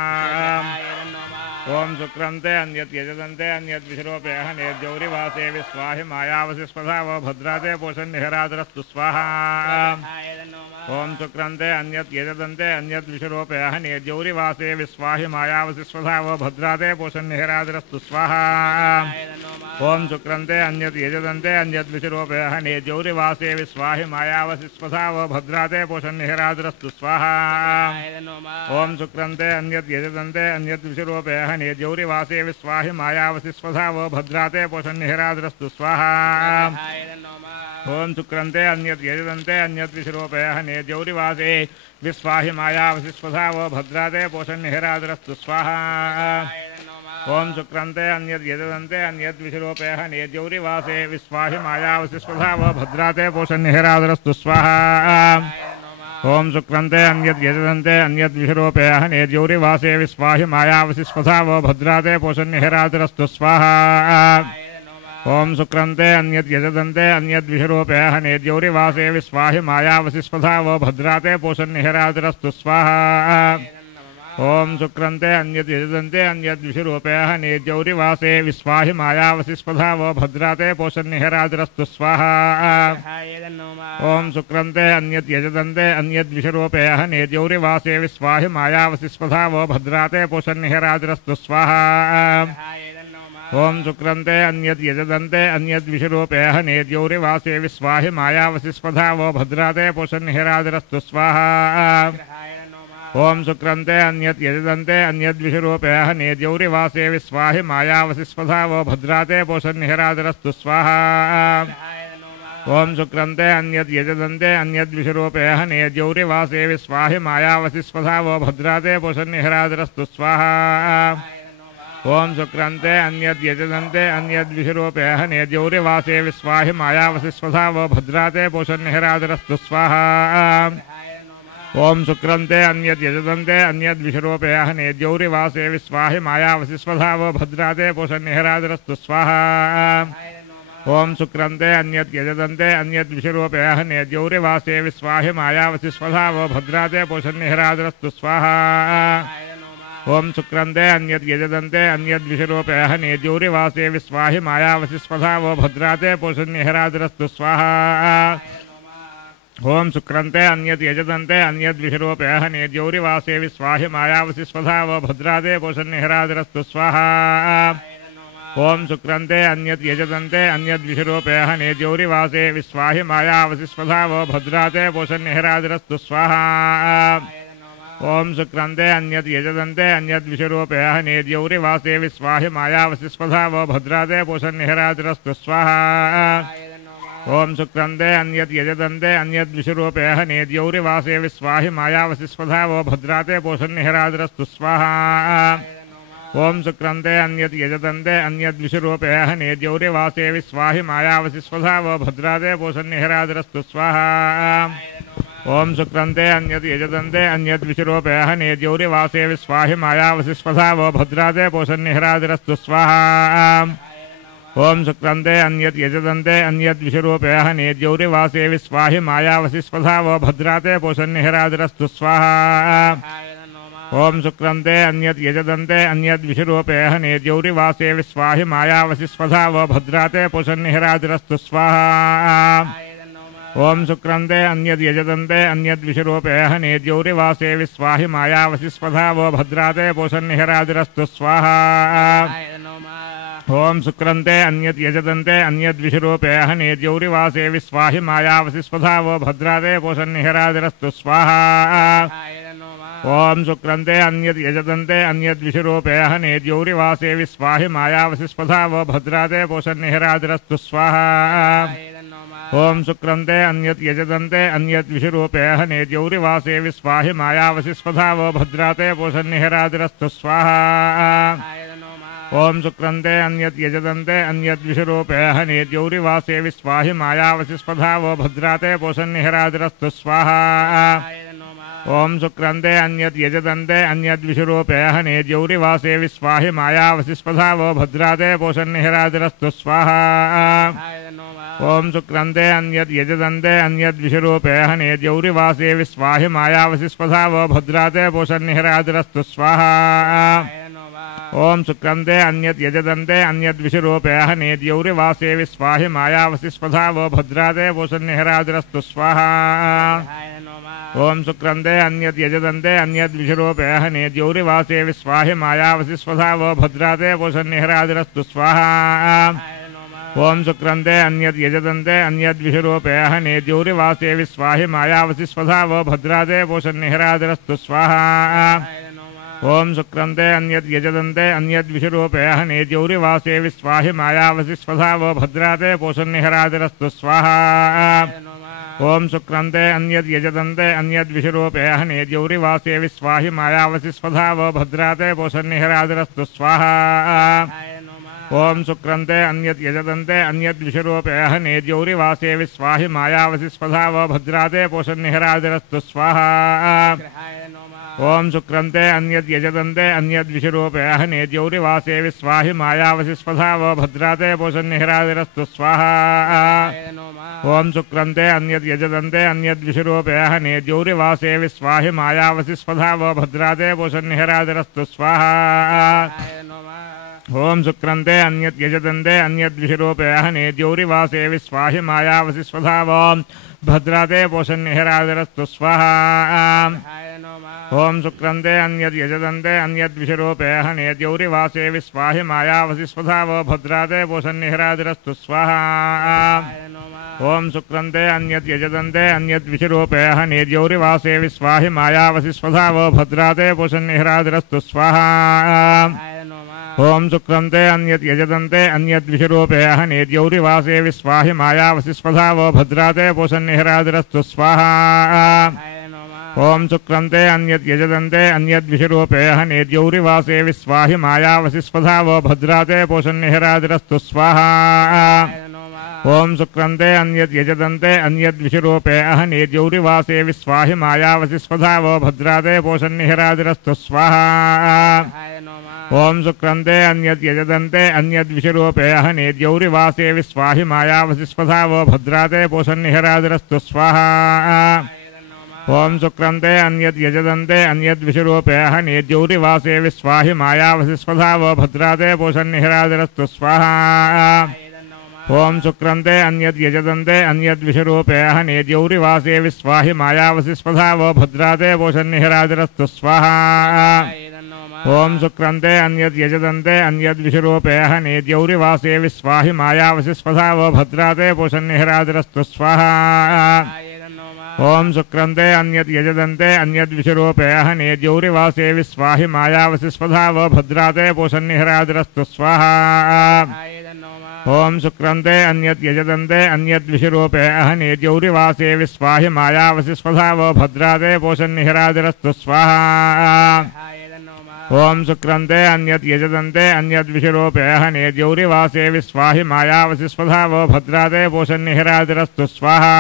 ఓం శుక్రంతే అన్యద్ యజదంతే అన్యద్విషరూపే నేద్యౌరివాసే విశ్వాహి మాయావసి స్వధావో భద్రాతే పోషన్నిహరాద్రస్తు స్వాహా. ओम शुक्रंते अन्यत् यजदन्ते अन्यत् विषरूपयः नेद्यौरिवासे विस्वाहि मायावसि स्वधावो भद्राते पोषन्निहराद्रस्तु स्वाहा ओम शुक्रंते अन्यत् यजदन्ते अन्यत् विषरूपयः नेद्यौरिवासे विस्वाहि मायावसि स्वधावो भद्राते पोषन्निहराद्रस्तु स्वाहा ओम शुक्रंते अन्यत् यजदन्ते अन्यत् विषरूपयः नेद्यौरिवासे विस्वाहि मायावसि स्वधावो भद्राते पोषन्निहराद्रस्तु स्वाहा ओम शुक्रंते अन्यत् यजदन्ते अन्यत् विषरूपयः नेद्यौरिवासे विस्वाहि मायावसि स्वधावो भद्राते पोषन्निहराद्रस्तु स्वाहा ओम शुक्रंते अन्यत् यजदन्ते अन्यत् विषरूपयः नेद्यौरिवासे विस्वाहि मायावसि स्वधावो भद्राते पोषन्निहराद्रस्तु स्वाहा ओम शुक्रंते अन्यत् यजदन्ते अन्यत् विषरूपयः नेद्यौरिवासे विस्वाहि मायावसि स्वधावो भद्राते पोषन्निहराद्रस्तु स्वाहा ओम शुक्रंते अन्यत् यजदन्ते अन्यत् विषरूपयः नेद्यौरिवासे विस्वाहि मायावसि स्वधावो भद्राते पोषन्निहराद्रस्तु स्वाहा ओम शुक्रंते अन्यत् यजदन्ते अन्यत् विषरूपयः नेद्यौरिवासे विस्वाहि मायावसि स्वधावो भद्राते पोषन्निहराद्रस्तु स्वाहा ओम शुक्रंते अन्यत् यजदन्ते अन्यत् विषरूपयः नेद्यौरिवासे विस्वाहि मायावसि स्वधावो भद्राते पोषन्निहराद्रस्तु स्वाहा ओम शुक्रंते अन्यत् यजदन्ते अन्यत् विषरूपयः नेद्यौरिवासे विस्वाहि मायावसि स्वधावो भद्राते पोषन्निहराद्रस्तु स्वाहा ओम शुक्रंते अन्यत् यजदन्ते अन्यत् विषरूपयः नेद्यौरिवासे विस्वाहि मायावसि स्वधावो भद्राते पोषन्निहराद्रस्तु स्वाहा ओम शुक्रंते अन्यत् यजदन्ते अन्यत् विषरूपयः नेद्यौरिवासे विस्वाहि मायावसि स्वधावो भद्राते पोषन्निहराद्रस्तु स्वाहा ओम शुक्रंते अन्यत् यजदन्ते अन्यत् विषरूपयः नेद्यौरिवासे विस्वाहि मायावसि स्वधावो भद्राते पोषन्निहराद्रस्तु स्वाहा ओम शुक्रंते अन्यत् यजदन्ते अन्यत् विषरूपयः नेद्यौरिवासे विस्वाहि मायावसि स्वधावो भद्राते पोषन्निहराद्रस्तु स्वाहा ओम शुक्रंते अन्यत् यजदन्ते अन्यत् विषरूपयः नेद्यौरिवासे विस्वाहि मायावसि स्वधावो भद्राते पोषन्निहराद्रस्तु स्वाहा ओम शुक्रंते अन्यत् यजदन्ते अन्यत् विषरूपयः नेद्यौरिवासे विस्वाहि मायावसि स्वधावो भद्राते पोषन्निहराद्रस्तु स्वाहा ओम शुक्रंते अन्यत् यजदन्ते अन्यत् विषरूपयः नेद्यौरिवासे विस्वाहि मायावसि स्वधावो भद्राते पोषन्निहराद्रस्तु स्वाहा ओम शुक्रंते अन्यत् यजदन्ते अन्यत् विषरूपयः नेद्यौरिवासे विस्वाहि मायावसि स्वधावो भद्राते पोषन्निहराद्रस्तु स्वाहा ओम शुक्रंते अन्यत् यजदन्ते अन्यत् विषरूपयः नेद्यौरिवासे विस्वाहि मायावसि स्वधावो भद्राते पोषन्निहराद्रस्तु स्वाहा ओम शुक्रंते अन्यत् यजदन्ते अन्यत् विषरूपयः नेद्यौरिवासे विस्वाहि मायावसि स्वधावो भद्राते पोषन्निहराद्रस्तु स्वाहा ओम शुक्रंते अन्यत् यजदन्ते अन्यत् विषरूपयः नेद्यौरिवासे विस्वाहि मायावसि स्वधावो भद्राते पोषन्निहराद्रस्तु स्वाहा ओम शुक्रंते अन्यत् यजदन्ते अन्यत् विषरूपयः नेद्यौरिवासे विस्वाहि मायावसि स्वधावो भद्राते पोषन्निहराद्रस्तु स्वाहा ओम शुक्रंते अन्यत् यजदन्ते अन्यत् विषरूपयः नेद्यौरिवासे विस्वाहि मायावसि स्वधावो भद्राते पोषन्निहराद्रस्तु स्वाहा ओम शुक्रंते अन्यत् यजदन्ते अन्यत् विषरूपयः नेद्यौरिवासे विस्वाहि मायावसि स्वधावो भद्राते पोषन्निहराद्रस्तु स्वाहा ओम शुक्रंते अन्यत् यजदन्ते अन्यत् विषरूपयः नेद्यौरिवासे विस्वाहि मायावसि स्वधावो भद्राते पोषन्निहराद्रस्तु स्वाहा ओम शुक्रंते अन्यत् यजदन्ते अन्यत् विषरूपयः नेद्यौरिवासे विस्वाहि मायावसि स्वधावो भद्राते पोषन्निहराद्रस्तु स्वाहा ओम शुक्रंते अन्यत् यजदन्ते अन्यत् विषरूपयः नेद्यौरिवासे विस्वाहि मायावसि स्वधावो भद्राते पोषन्निहराद्रस्तु स्वाहा ओम शुक्रंते अन्यत् यजदन्ते अन्यत् विषरूपयः नेद्यौरिवासे विस्वाहि मायावसि स्वधावो भद्राते पोषन्निहराद्रस्तु स्वाहा ओम शुक्रंते अन्यत् यजदन्ते अन्यत् विषरूपयः नेद्यौरिवासे विस्वाहि मायावसि स्वधावो भद्राते पोषन्निहराद्रस्तु स्वाहा ओम शुक्रंते अन्यत् यजदन्ते अन्यत् विषरूपयः नेद्यौरिवासे विस्वाहि मायावसि स्वधावो भद्राते पोषन्निहराद्रस्तु स्वाहा ओम शुक्रंते अन्यत् यजदन्ते अन्यत् विषरूपयः नेद्यौरिवासे विस्वाहि मायावसि स्वधावो भद्राते पोषन्निहराद्रस्तु स्वाहा ओम शुक्रंते अन्यत् यजदन्ते अन्यत् विषरूपयः नेद्यौरिवासे विस्वाहि मायावसि स्वधावो भद्राते पोषन्निहराद्रस्तु स्वाहा ओम सुक्रंदे अन्यद यजदंते अन्यद विशरूपे हनेद्यौरिवासे विस्वाहि मायावसि स्वधा वो भद्राते पोषन्निहरादिरस्तु स्वाहा ओम शुक्रंदे अन्यद यजदंते अन्यद विशरूपे हनेद्यौरिवासे विस्वाहि मायावसि स्वधा वो भद्राते पोषन्निहरादिरस्तु स्वाहा ओम शुक्रंदे अन्यद यजदंते अन्यद विशरूपे हनेद्यौरिवासे विस्वाहि मायावसि स्वधा वो भद्राते पोषन्निहरादिरस्तु स्वाहा ओम शुक्रंदे अन्यद यजदंते अन्यद विशरूपे हनेद्यौरिवासे विस्वाहि मायावसि स्वधा वो भद्राते पोषन्निहरादिरस्तु स्वाहा ओम शुक्रंदे अन्यद यजदंते अन्यद विशरूपे हनेद्यौरिवासे विस्वाहि मायावसि स्वधा वो भद्राते पोषन्निहरादिरस्तु स्वाहा ओम शुक्रंदे अन्यद यजदंते अन्यद विशरूपे हनेद्यौरिवासे विस्वाहि मायावसि स्वधा वो भद्राते पोषन्निहरादिरस्तु स्वाहा ओम शुक्रंदे अन्यद यजदंते अन्यद विशरूपे हनेद्यौरिवासे विस्वाहि मायावसि स्वधा वो भद्राते पोषन्निहरादिरस्तु स्वाहा ओम शुक्रंदे अन्यद यजदंते अन्यद विशरूपे हनेद्यौरिवासे विस्वाहि मायावसि स्वधा वो भद्राते पोषन्निहरादिरस्तु स्वाहा ओम शुक्रंदे अन्यद यजदंते अन्यद विशरूपे हनेद्यौरिवासे विस्वाहि मायावसि स्वधा वो भद्राते पोषन्निहरादिरस्तु स्वाहा ओम शुक्रंदे अन्यद यजदंते अन्यद विशरूपे हनेद्यौरिवासे विस्वाहि मायावसि स्वधा वो भद्राते पोषन्निहरादिरस्तु स्वाहा ओम शुक्रंदे अन्यद यजदंते अन्यद विशरूपे हनेद्यौरिवासे विस्वाहि मायावसि स्वधा वो भद्राते पोषन्निहरादिरस्तु स्वाहा ओम शुक्रंदे अन्यद यजदंते अन्यद विशरूपे हनेद्यौरिवासे विस्वाहि मायावसि स्वधा वो भद्राते पोषन्निहरादिरस्तु स्वाहा ओम शुक्रंदे अन्यद यजदंते अन्यद विशरूपे हनेद्यौरिवासे विस्वाहि मायावसि स्वधा वो भद्राते पोषन्निहरादिरस्तु स्वाहा ओम शुक्रंदे अन्यद यजदंते अन्यद विशरूपे हनेद्यौरिवासे विस्वाहि मायावसि स्वधा वो भद्राते पोषन्निहरादिरस्तु स्वाहा ओम शुक्रंदे अन्यद यजदंते अन्यद विशरूपे हनेद्यौरिवासे विस्वाहि मायावसि स्वधा वो भद्राते पोषन्निहरादिरस्तु स्वाहा ओम शुक्रंदे अन्यद यजदंते अन्यद विशरूपे हनेद्यौरिवासे विस्वाहि मायावसि स्वधा वो भद्राते पोषन्निहरादिरस्तु स्वाहा ओम शुक्रंदे अन्यद यजदंते अन्यद विशरूपे हनेद्यौरिवासे विस्वाहि मायावसि स्वधा वो भद्राते पोषन्निहरादिरस्तु स्वाहा ओम शुक्रंदे अन्यद यजदंते अन्यद विशरूपे हनेद्यौरिवासे विस्वाहि मायावसि स्वधा वो भद्राते पोषन्निहरादिरस्तु स्वाहा ओम शुक्रंदे अन्यद यजदंते अन्यद विशरूपे हनेद्यौरिवासे विस्वाहि मायावसि स्वधा वो भद्राते पोषन्निहरादिरस्तु स्वाहा ओम शुक्रंदे अन्यद यजदंते अन्यद विशरूपे हनेद्यौरिवासे विस्वाहि मायावसि स्वधा वो भद्राते पोषन्निहरादिरस्तु स्वाहा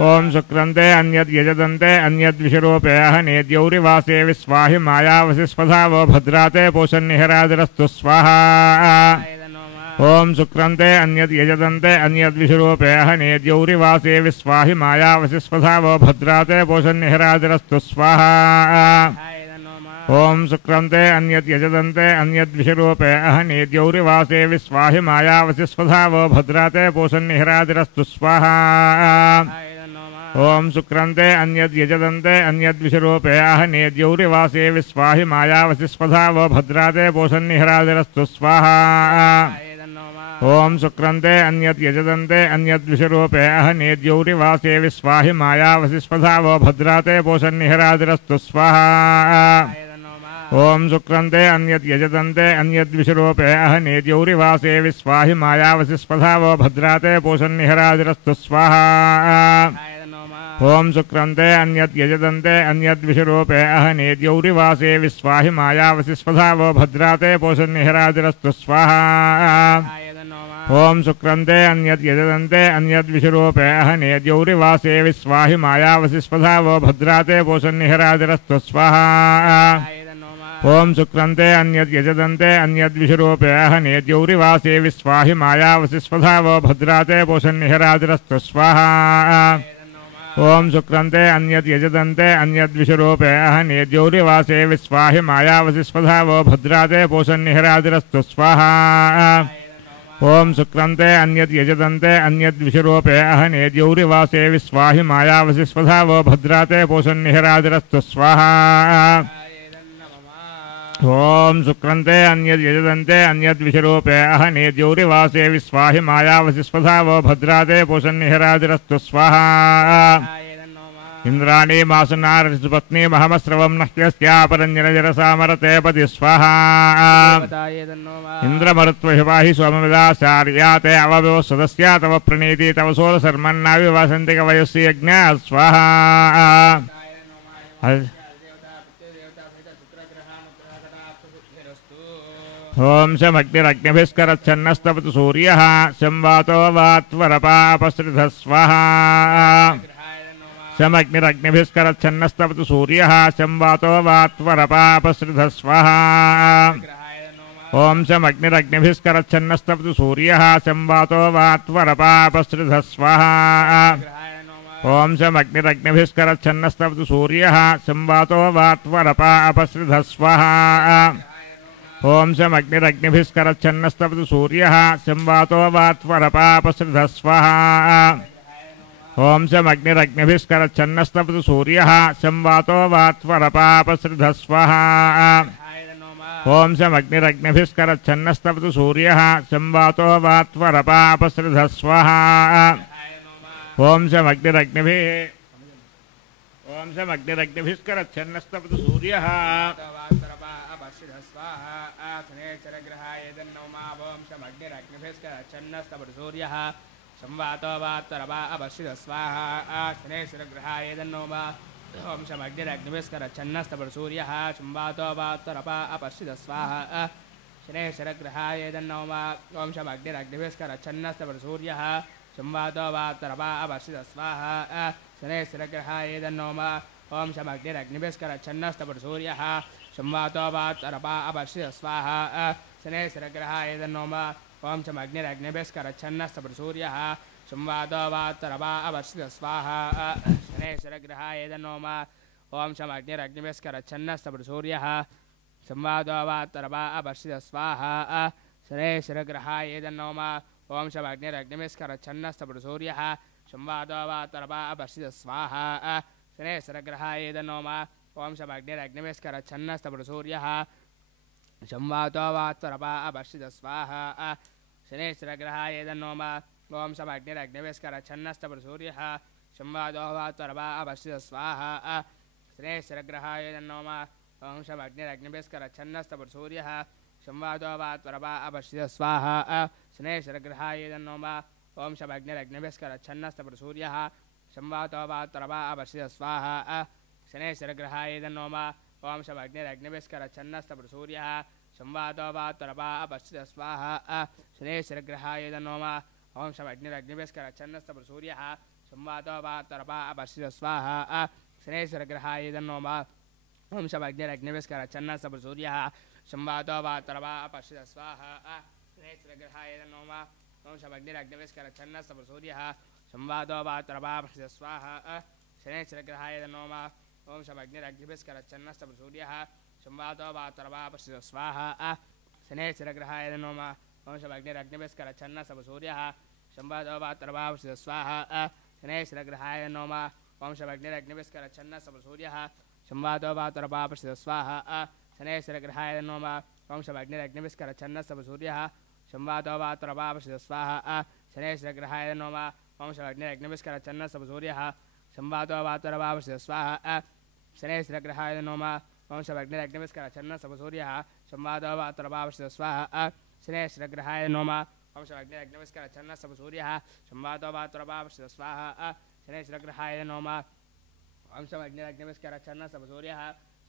ओम शुक्रंदे अन्यद यजदंते अन्यद विशरूपे हनेद्यौरिवासे विस्वाहि मायावसि स्वधा वो भद्राते पोषन्निहरादिरस्तु स्वाहा ओम शुक्रंदे अन्यद यजदंते अन्यद विशरूपे हनेद्यौरिवासे विस्वाहि मायावसि स्वधा वो भद्राते पोषन्निहरादिरस्तु स्वाहा ओम शुक्रंदे अन्यद यजदंते अन्यद विशरूपे हनेद्यौरिवासे विस्वाहि मायावसि स्वधा वो भद्राते पोषन्निहरादिरस्तु स्वाहा ओम शुक्रंदे अन्यद यजदंते अन्यद विशरूपे हनेद्यौरिवासे विस्वाहि मायावसि स्वधा वो भद्राते पोषन्निहरादिरस्तु स्वाहा ओम शुक्रंदे अन्यद यजदंते अन्यद विशरूपे हनेद्यौरिवासे विस्वाहि मायावसि स्वधा वो भद्राते पोषन्निहरादिरस्तु स्वाहा ओम शुक्रंदे अन्यद यजदंते अन्यद विशरूपे हनेद्यौरिवासे विस्वाहि मायावसि स्वधा वो भद्राते पोषन्निहरादिरस्तु स्वाहा ओम शुक्रंदे अन्यद यजदंते अन्यद विशरूपे हनेद्यौरिवासे विस्वाहि मायावसि स्वधा वो भद्राते पोषन्निहरादिरस्तु स्वाहा ओम शुक्रंदे अन्यद यजदंते अन्यद विशरूपे हनेद्यौरिवासे विस्वाहि मायावसि स्वधा वो भद्राते पोषन्निहरादिरस्तु स्वाहा ओम शुक्रंदे अन्यद यजदंते अन्यद विशरूपे हनेद्यौरिवासे विस्वाहि मायावसि स्वधा वो भद्राते पोषन्निहरादिरस्तु स्वाहा ओम शुक्रंदे अन्यद यजदंते अन्यद विशरूपे हनेद्यौरिवासे विस्वाहि मायावसि स्वधा वो भद्राते पोषन्निहरादिरस्तु स्वाहा ओम शुक्रन्ते अन्यद् यजदन्ते अन्यद् विषरूपे अहनेद्यौरिवासे विस्वाहि मायावसि स्वधावो भद्राते पोषन्निहरादिरस्तु स्वाहा ओम शुक्रन्ते अन्यद् यजदन्ते अन्यद् विषरूपे अहनेद्यौरिवासे विस्वाहि मायावसि स्वधावो भद्राते पोषन्निहरादिरस्तु स्वाहा इंद्राणी मासुनारपत्नी महमस्रवं नह्यस्यापरञ्जनजरसामरते पति स्वाहा इंद्रमरुत्वहिवाहि सोमविदाचार्या ते अवविव सदस्या तव प्रणीति तव सोरसर्मन्नाविवासन्ति कवयस्य यज्ञ स्वाहा ओम शमग्निरग्निभिस्करच्छन्नस्तपतु सूर्यः संवातो वात्वरपापसृधः स्वाहा शमग्निरग्निभिस्करच्छन्नस्तपतु सूर्यः संवातो वात्वरपापसृधः स्वाहा ओम शमग्निरग्निभिस्करच्छन्नस्तपतु सूर्यः संवातो वात्वरपापसृधः स्वाहा ओम शमग्निरग्निभिस्करच्छन्नस्तपतु सूर्यः संवातो वात्वरपापसृधः स्वाहा ओम शमग्निरग्निभिस्करच्छन्नस्तपतु सूर्यः संवातो वात्वरपापसृधः स्वाहा ओम शमग्निरग्निभिस्करच्छन्नस्तपतु सूर्यः संवातो वात्वरपापसृधः स्वाहा ओम शमग्निरग्निभिस्करच्छन्नस्तपतु सूर्यः संवातो वात्वरपापसृधः स्वाहा ओम शमग्निरग्निभिस्करच्छन्नस्तपतु सूर्यः संवातो वात्वरपा अपश्रिधः स्वाहा शनेश्वरग्रहाय तन्नोमा ओम शमग्निरग्निभिस्करच्छन्नस्तपतु सूर्यः संवातो वात्वरपा अपश्रिधः स्वाहा शनेश्वरग्रहाय तन्नोमा ओम शमग्निरग्निभिस्करच्छन्नस्तपतु सूर्यः संवातो वात्वरपा अपश्रिधः स्वाहा शनेश्वरग्रहाय तन्नोमा ओम शमग्निरग्निभिस्करच्छन्नस्तपतु सूर्यः संवातो वात्वरपा अपश्रिधः स्वाहा शनेश्वरग्रहाय तन्नोमा ओम शमग्निरग्निभिस्करच्छन्नस्तपतु सूर्यः संवातो वात्वरपा अपश्रिधः स्वाहा शनेश्वरग्रहाय तन्नोमा ओम शमग्निरग्निभिस्करच्छन्नस्तपतु सूर्यः संवातो वात्वरपा अपश्रिधः स्वाहा शनेश्वरग्रहाय तन्नोमा ओम शमग्निरग्निभिस्करच्छन्नस्तपतु सूर्यः संवातो वात्वरपा अपश्रिधः स्वाहा शनेश्वरग्रहाय तन्नोमा ओम शमग्निरग्निभिस्करच्छन्नस्तपतु सूर्यः संवातो वात्वरपा अपश्रिधः स्वाहा शनेश्वरग्रहाय तन्नोमा ओम शमग्निरग्निभिस्करच्छन्नस्तपतु सूर्यः संवातो वात्वरपा अपश्रिधः स्वाहा शनेश्वरग्रहाय तन्नोमा ओम शमग्निरग्निभिस्करच्छन्नस्तपतु सूर्यः संवातो वात्वरपा अपश्रिधः स्वाहा शनेश्वरग्रहाय तन्नोमा ओम शमग्निरग्निभिस्करच्छन्नस्तपतु सूर्यः संवातो वात्वरपा अपश्रिधः स्वाहा शनेश्वरग्रहाय तन्नोमा ओम शमग्निरग्निभिस्करच्छन्नस्तपतु सूर्यः संवातो वात्वरपा अपश्रिधः स्वाहा शनेश्वरग्रहाय तन्नोमा ओम शमग्निरग्निभिस्करच्छन्नस्तपतु सूर्यः संवातो वात्वरपा अपश्रिधः स्वाहा शनेश्वरग्रहाय तन्नोमा ओम शमग्निरग्निभिस्करच्छन्नस्तपतु सूर्यः संवातो वात्वरपा अपश्रिधः स्वाहा शनेश्वरग्रहाय तन्नोमा ओम शमग्निरग्निभिस्करच्छन्नस्तपतु सूर्यः संवातो वात्वरपा अपश्रिधः स्वाहा शनेश्वरग्रहाय तन्नोमा ओम शमग्निरग्निभिस्करच्छन्नस्तपतु सूर्यः संवातो वात्वरपा अपश्रिधः स्वाहा शनेश्वरग्रहाय तन्नोमा ओम शमग्निरग्निभिस्करच्छन्नस्तपतु सूर्यः संवातो वात्वरपा अपश्रिधः स्वाहा शनेश्वरग्रहाय तन्नोमा ओम शमग्निरग्निभिस्करच्छन्नस्तपतु सूर्यः संवातो वात्वरपा अपश्रिधः स्वाहा शनेश्वरग्रहाय तन्नोमा ओम शमग्निरग्निभिस्करच्छन्नस्तपतु सूर्यः संवातो वात्वरपा अपश्रिधः स्वाहा शनेश्वरग्रहाय तन्नोमा ओम शमग्निरग्निभिस्करच्छन्नस्तपतु सूर्यः संवातो वात्वरपा अपश्रिधः स्वाहा शनेश्वरग्रहाय तन्नोमा ओम शमग्निरग्निभिस्करच्छन्नस्तपतु सूर्यः संवातो वात्वरपा अपश्रिधः स्वाहा शनेश्वरग्रहाय तन्नोमा ओम शमग्निरग्निभिस्करच्छन्नस्तपतु सूर्यः संवातो वात्वरपा अपश्रिधः स्वाहा शनेश्वरग्रहाय तन्नोमा ओम शमग्निरग्निभिस्करच्छन्नस्तपतु सूर्यः संवातो वात्वरपा अपश्रिधः स्वाहा शनेश्वरग्रहाय तन्नोमा ओम शमग्निरग्निभिस्करच्छन्नस्तपतु सूर्यः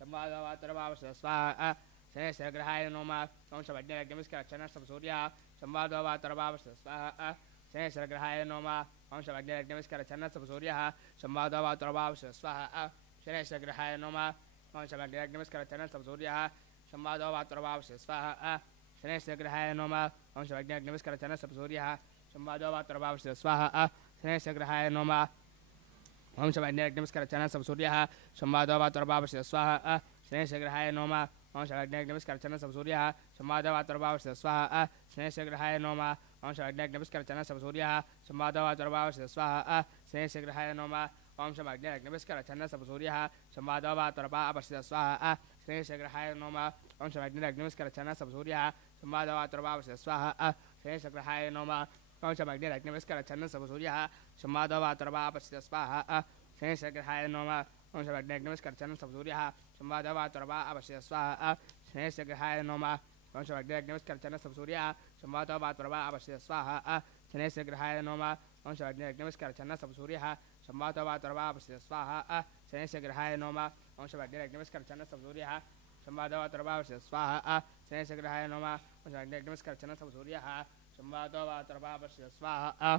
संवातो वात्वरपा अपश्रिधः स्वाहा शनेश्वरग्रहाय तन्नोमा ओम शमग्निरग्निभिस्करच्छन्नस्तपतु सूर्यः संवातो वात्वरपा अपश्रिधः स्वाहा शनेश्वरग्रहाय तन्नोमा ओम शमग्निरग्निभिस्करच्छन्नस्तपतु सूर्यः संवातो वात्वरपा अपश्रिधः स्वाहा शनेश्वरग्रहाय तन्नोमा ओम शमग्निरग्निभिस्करच्छन्नस्तपतु सूर्यः संवातो वात्वरपा अपश्रिधः स्वाहा शनेश्वरग्रहाय तन्नोमा ओम शमग्निरग्निभिस्करच्छन्नस्तपतु सूर्यः संवातो वात्वरपा अपश्रिधः स्वाहा शनेश्वरग्रहाय तन्नोमा ओम शमग्निरग्निभिस्करच्छन्नस्तपतु सूर्यः संवातो वात्वरपा अपश्रिधः स्वाहा शनेश्वरग्रहाय तन्नोमा ओम शमग्नेग्नभिस्करचन सवसूर्यः संवादवातुर्भावस्य स्वाहा स्नेहशीघ्रहाय नमः ओम शमग्नेग्नभिस्करचन सवसूर्यः संवादवातुर्भावस्य स्वाहा स्नेहशीघ्रहाय नमः ओम शमग्नेग्नभिस्करचन सवसूर्यः संवादवातुर्भावस्य स्वाहा स्नेहशीघ्रहाय नमः ओम शमग्नेग्नभिस्करचन सवसूर्यः संवादवातुर्भावस्य स्वाहा स्नेहशीघ्रहाय नमः ओम शमग्नेग्नभिस्करचन सवसूर्यः संवादवातुर्भावस्य स्वाहा स्नेहशीघ्रहाय नमः ओम शमग्नेग्नभिस्करचन सवसूर्यः संवादवातुर्भावस्य स्वाहा स्नेहशीघ्रहाय नमः ओम शमग्नेग्नभिस्करचन सवसूर्यः संवादवातुर्भावस्य स्वाहा स्नेहशीघ्रहाय नमः ओम शमग्नेग्नभिस्करचन सवसूर्यः संवादवातुर्भावस्य स्वाहा स्नेहशीघ्रहाय नमः ओम शमग्नेग्नभिस्करचन सवसूर्यः संवादवातुर्भावस्य स्वाहा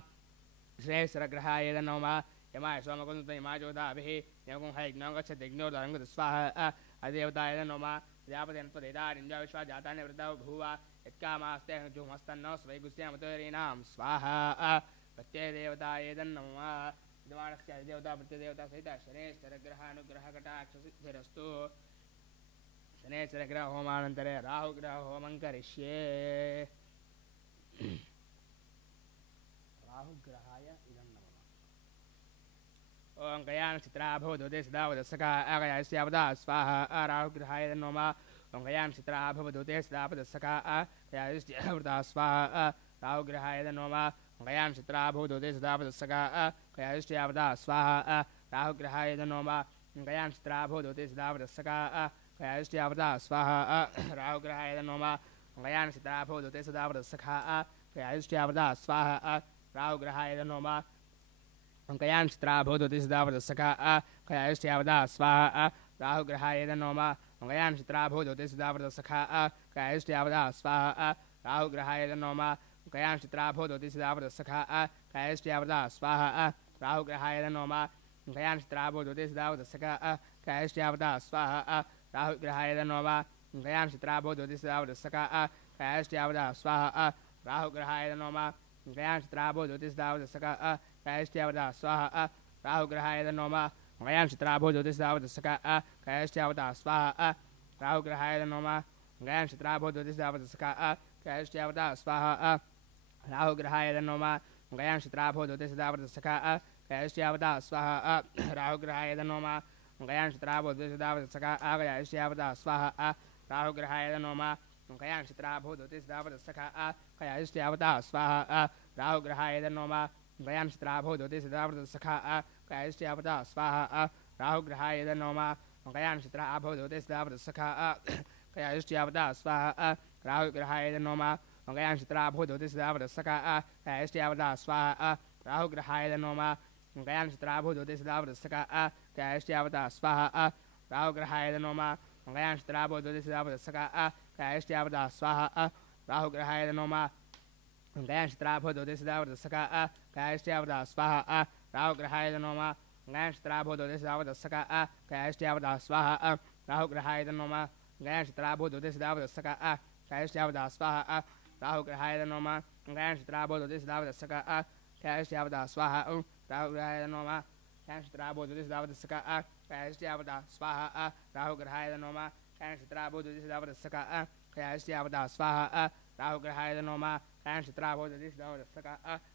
स्नेहशीघ्रहाय नमः यमाय सोमकुंत यमाजोदाभिः यमकुं हैग्नो गच्छति यज्ञोदरङ्गत स्वाहा अदेवताय नमः प्रजापतिन्त्वदेदारिञ्जा विश्वा जातानि वृतौ भूवा यत्कामास्ते जुमस्तन्नो स्वै गुस्यामतरीणां स्वाहा प्रत्ययदेवताय नमः विद्वानस्य देवता प्रत्ययदेवता सहित शनेश्वरग्रहानुग्रहकटाक्षसिद्धिरस्तु शनेश्वरग्रह होमानन्तरे राहुग्रह होमं करिष्ये राहुग्रहाय इदं नमः ओम गयान चित्रा भवदुदे सदा वदसका आगयास्यावदा स्वाहा राहुग्रहाय नमः ओम गयान चित्रा भवदुदे सदा वदसका आगयास्यावदा स्वाहा राहुग्रहाय नमः ओम गयान चित्रा भवदुदे सदा वदसका आगयास्यावदा स्वाहा राहुग्रहाय नमः ओम गयान चित्रा भवदुदे सदा वदसका आगयास्यावदा स्वाहा राहुग्रहाय नमः ओम गयान चित्रा भवदुदे सदा वदसका आगयास्यावदा स्वाहा राहुग्रहाय नमः कयान चित्रा भवदुदे सदा वदसका कयास्यावदा स्वाहा राहुग्रहाय नमः कयान चित्रा भवदुदे सदा वदसका कयास्यावदा स्वाहा राहुग्रहाय नमः कयान चित्रा भवदुदे सदा वदसका कयास्यावदा स्वाहा राहुग्रहाय नमः कयान चित्रा भवदुदे सदा वदसका कयास्यावदा स्वाहा राहुग्रहाय नमः कयान चित्रा भवदुदे सदा वदसका कयास्यावदा स्वाहा राहुग्रहाय नमः कयान चित्रा भवदुदे सदा वदसका कयास्यावदा स्वाहा राहुग्रहाय नमः कयान चित्रा भवदुदे सदा वदसका कयास्यावदा स्वाहा राहुग्रहाय नमः कयान चित्रा भवदुदे सदा वदसका कयास्यावदा स्वाहा राहुग्रहाय नमः कयान चित्रा भवदुदे सदा वदसका कयास्यावदा स्वाहा राहुग्रहाय नमः कयान चित्रा भवदुदे सदा वदसका कयास्यावदा स्वाहा राहुग्रहाय नमः कयान चित्रा भवदुदे सदा वदसका कयास्यावदा स्वाहा राहुग्रहाय नमः कयान चित्रा भवदुदे सदा वदसका कयास्यावदा स्वाहा राहुग्रहाय नमः कयान चित्रा भवदुदे सदा वदसका कयास्यावदा स्वाहा राहुग्रहाय नमः कयान चित्रा भवदुदे सदा वदसका कयास्यावदा स्वाहा राहुग्रहाय नमः कयान चित्रा भवदुदे सदा वदसका कयास्यावदा स्वाहा राहुग्रहाय नमः कयान चित्रा भवदुदे सदा वदसका कयास्यावदा स्वाहा राहुग्रहाय नमः कयान चित्रा भवदुदे सदा वदसका कयास्यावदा स्वाहा राहुग्रहाय नमः कयान चित्रा भवदुदे सदा वदसका कयास्यावदा स्वाहा राहुग्रहाय नमः कयान चित्रा भवदुदे सदा वदसका कयास्यावदा स्वाहा राहुग्रहाय नमः कयान चित्रा भवदुदे सदा वदसका कयास्यावदा स्वाहा राहुग्रहाय नमः कयान चित्रा भवदुदे सदा वदसका कयास्यावदा स्वाहा राहुग्रहाय नमः कयान चित्रा भवदुदे सदा वदसका कयास्यावदा स्वाहा राहुग्रहाय नमः कयान चित्रा भवदुदे सदा वदसका कयास्यावदा स्वाहा राहुग्रहाय नमः कयान चित्रा भवदुदे सदा वदसका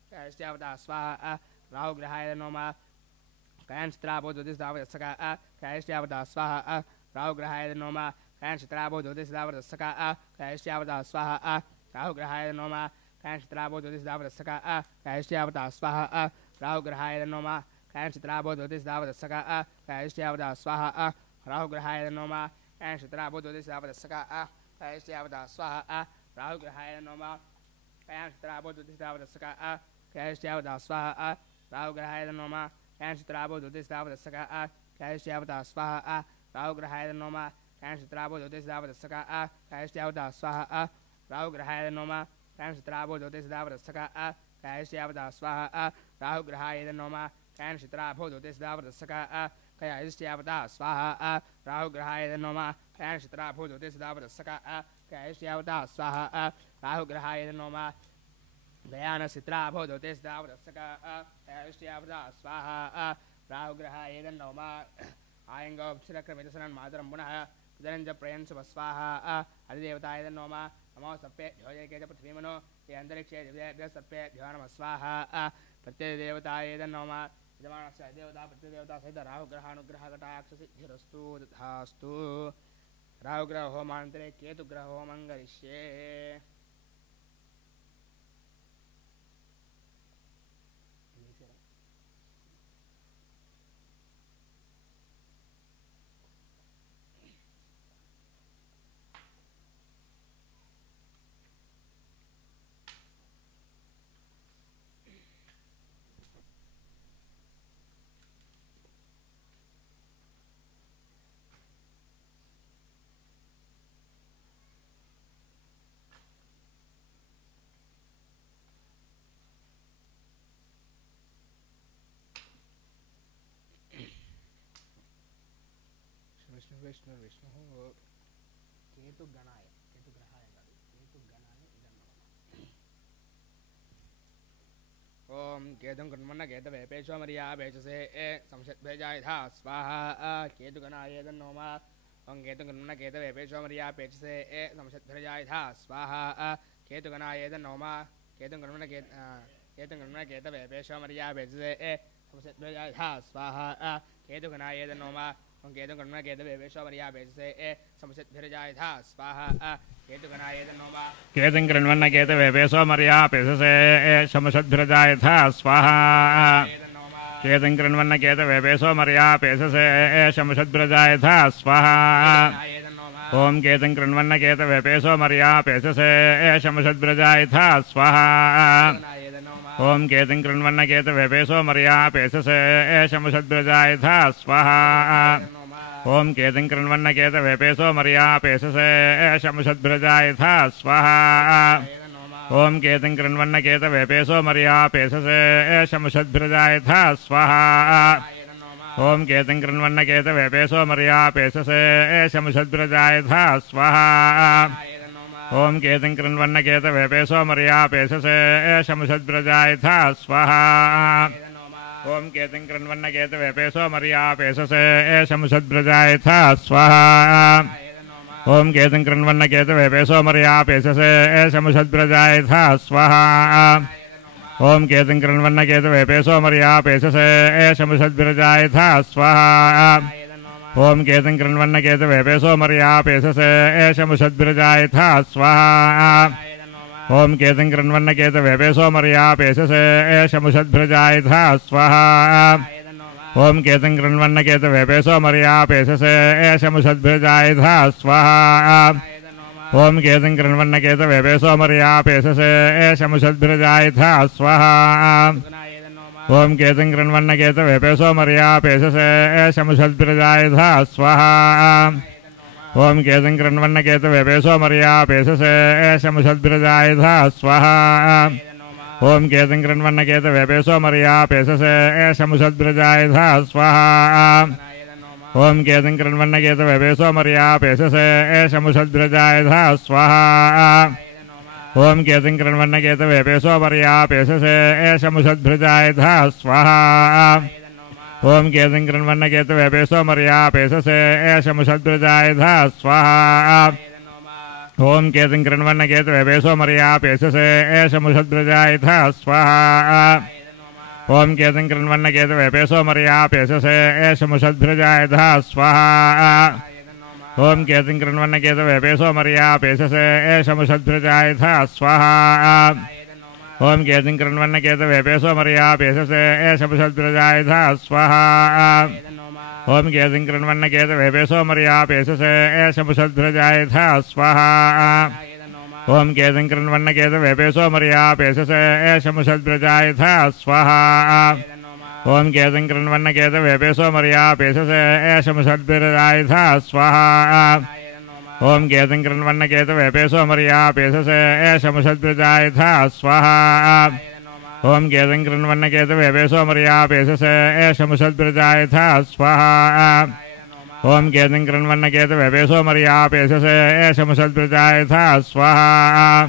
कयास्यावदा स्वाहा राहुग्रहाय नमः कयान चित्रा भवदुदे सदा वदसका कयास्यावदा स्वाहा राहुग्रहाय नमः कयान चित्रा भवदुदे सदा वदसका कयास्यावदा स्वाहा राहुग्रहाय नमः कयान चित्रा भवदुदे सदा वदसका कयास्यावदा स्वाहा राहुग्रहाय नमः कयान चित्रा भवदुदे सदा वदसका कयास्यावदा स्वाहा राहुग्रहाय नमः कयान चित्रा भवदुदे सदा वदसका कयास्यावदा स्वाहा राहुग्रहाय नमः कयान चित्रा भवदुदे सदा वदसका कयास्यावदा स्वाहा राहुग्रहाय नमः कयान चित्रा भवदुदे सदा वदसका कयास्यावदा स्वाहा राहुग्रहाय नमः कयान चित्रा भवदुदे सदा वदसका कयास्यावदा स्वाहा राहुग्रहाय नमः कयान चित्रा भवदुदे सदा वदसका कयास्यावदा स्वाहा राहुग्रहाय नमः कयान चित्रा भवदुदे सदा वदसका कयास्यावदा स्वाहा राहुग्रहाय नमः कयान चित्रा भवदुदे सदा वदसका कयास्यावदा स्वाहा राहुग्रहाय नमः आयंगोक्षरक्रमितसनं मातरं पुनः धनञ्च प्रयन् स्वाहा अधिदेवताय नमः नमो सर्पेभ्यो ये के च पृथ्वीमनो ये अन्तरिक्षे दिव्येभ्यः सर्पेभ्यो नमः स्वाहा प्रत्ययदेवतायै नमः यजमानस्य देवता प्रत्ययदेवता सहित राहुग्रहानुग्रहकटाक्षसिद्धिरस्तु तथास्तु राहुग्रहहोमान्तरे केतुग्रहहोमं करिष्ये विष्णु विष्णु केतुगणाय केतुग्रहाय ओम केतुं कृण्वन्न केतवे पेशोमर्या पेशसे संशद्भेजाय धा स्वाहा केतुगणाय नमः ओम केतुं कृण्वन्न केतवे पेशोमर्या पेशसे संशद्भेजाय धा स्वाहा केतुगणाय नमः केतुं कृण्वन्न केतवे पेशोमर्या पेशसे संशद्भेजाय धा स्वाहा केतुगणाय नमः केतुं कृण्वन्न केतवे पेशोमर्या पेशसे संशद्भेजाय धा स्वाहा केतुगणाय नमः केतुं कृण्वन्न केतवे पेशोमर्या पेशसे संशद्भेजाय धा स्वाहा केतुं कृण्वन्न केतवे पेशोमर्या पेशसे संशद्भेजाय धा स्वाहा ओम केतुं कृण्वन्न केतवे पेशोमर्या पेशसे संशद्भेजाय धा स्वाहा ओम केतुं कृण्वन्न केतवे पेशोमर्या पेशसे संशद्भेजाय धा स्वाहा ओम केतुं कृण्वन्न केतवे पेशोमर्या पेशसे संशद्भेजाय धा स्वाहा ओम केतुं कृण्वन्न केतवे पेशोमर्या पेशसे संशद्भेजाय धा स्वाहा ओम केतुं कृण्वन्न केतवे पेशोमर्या पेशसे संशद्भेजाय धा स्वाहा ओम केतुं कृण्वन्न केतवे पेशोमर्या पेशसे संशद्भेजाय धा स्वाहा ओम केतुं कृण्वन्न केतवे पेशोमर्या पेशसे संशद्भेजाय धा स्वाहा ओम केतुं कृण्वन्न केतवे पेशोमर्या पेशसे संशद्भेजाय धा स्वाहा ओम केतुं कृण्वन्न केतवे पेशोमर्या पेशसे संशद्भेजाय धा स्वाहा ओम केतुं कृण्वन्न केतवे पेशोमर्या पेशसे संशद्भेजाय धा स्वाहा ओम केतुं कृण्वन्न केतवे पेशोमर्या पेशसे संशद्भेजाय धा स्वाहा ओम केतुं कृण्वन्न केतवे पेशोमर्या पेशसे संशद्भेजाय धा स्वाहा ओम केतुं कृण्वन्न केतवे पेशोमर्या पेशसे संशद्भेजाय धा स्वाहा ओम केतुं कृण्वन्न केतवे पेशोमर्या पेशसे संशद्भेजाय धा स्वाहा ओम केतुं कृण्वन्न केतवे पेशोमर्या पेशसे संशद्भेजाय धा स्वाहा ओम केतुं कृण्वन्न केतवे पेशोमर्या पेशसे संशद्भेजाय धा स्वाहा ओम केतुं कृण्वन्न केतवे पेशोमर्या पेशसे संशद्भेजाय धा स्वाहा ओम केतुं कृण्वन्न केतवे पेशोमर्या पेशसे संशद्भेजाय धा स्वाहा ओम केतुं कृण्वन्न केतवे पेशोमर्या पेशसे संशद्भेजाय धा स्वाहा ओम केतुं कृण्वन्न केतवे पेशोमर्या पेशसे संशद्भेजाय धा स्वाहा ओम केतुं कृण्वन्न केतवे पेशोमर्या पेशसे संशद्भेजाय धा स्वाहा ओम केतुं कृण्वन्न केतवे पेशोमर्या पेशसे संशद्भेजाय धा स्वाहा ओम केतुं कृण्वन्न केतवे पेशोमर्या पेशसे संशद्भेजाय धा स्वाहा ओम केतुं कृण्वन्न केतवे पेशोमर्या पेशसे संशद्भेजाय धा स्वाहा ओम केतुं कृण्वन्न केतवे पेशोमर्या पेशसे संशद्भेजाय धा स्वाहा ओम केतुं कृण्वन्न केतवे पेशोमर्या पेशसे संशद्भेजाय धा स्वाहा ओम केतुं कृण्वन्न केतवे पेशोमर्या पेशसे संशद्भेजाय धा स्वाहा ओम केतुं कृण्वन्न केतवे पेशोमर्या पेशसे संशद्भेजाय धा स्वाहा ओम केतुं कृण्वन्न केतवे पेशोमर्या पेशसे संशद्भेजाय धा स्वाहा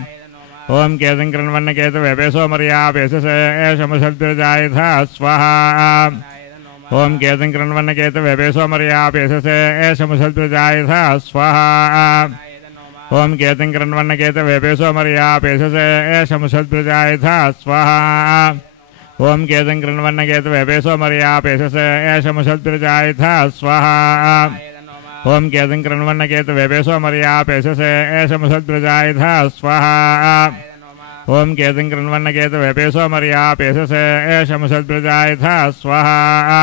ओम केतुं कृण्वन्न केतवे पेशोमर्या पेशसे संशद्भेजाय धा स्वाहा ओम केतुं कृण्वन्न केतवे पेशोमर्या पेशसे संशद्भेजाय धा स्वाहा ओम केतं कृण्वन्न केतवेपेशो मर्यापेशसे एषमुषद्प्रजायथा स्वाहा ओम केतं कृण्वन्न केतवेपेशो मर्यापेशसे एषमुषद्प्रजायथा स्वाहा ओम केतं कृण्वन्न केतवेपेशो मर्यापेशसे एषमुषद्प्रजायथा स्वाहा ओम केतं कृण्वन्न केतवेपेशो मर्यापेशसे एषमुषद्प्रजायथा स्वाहा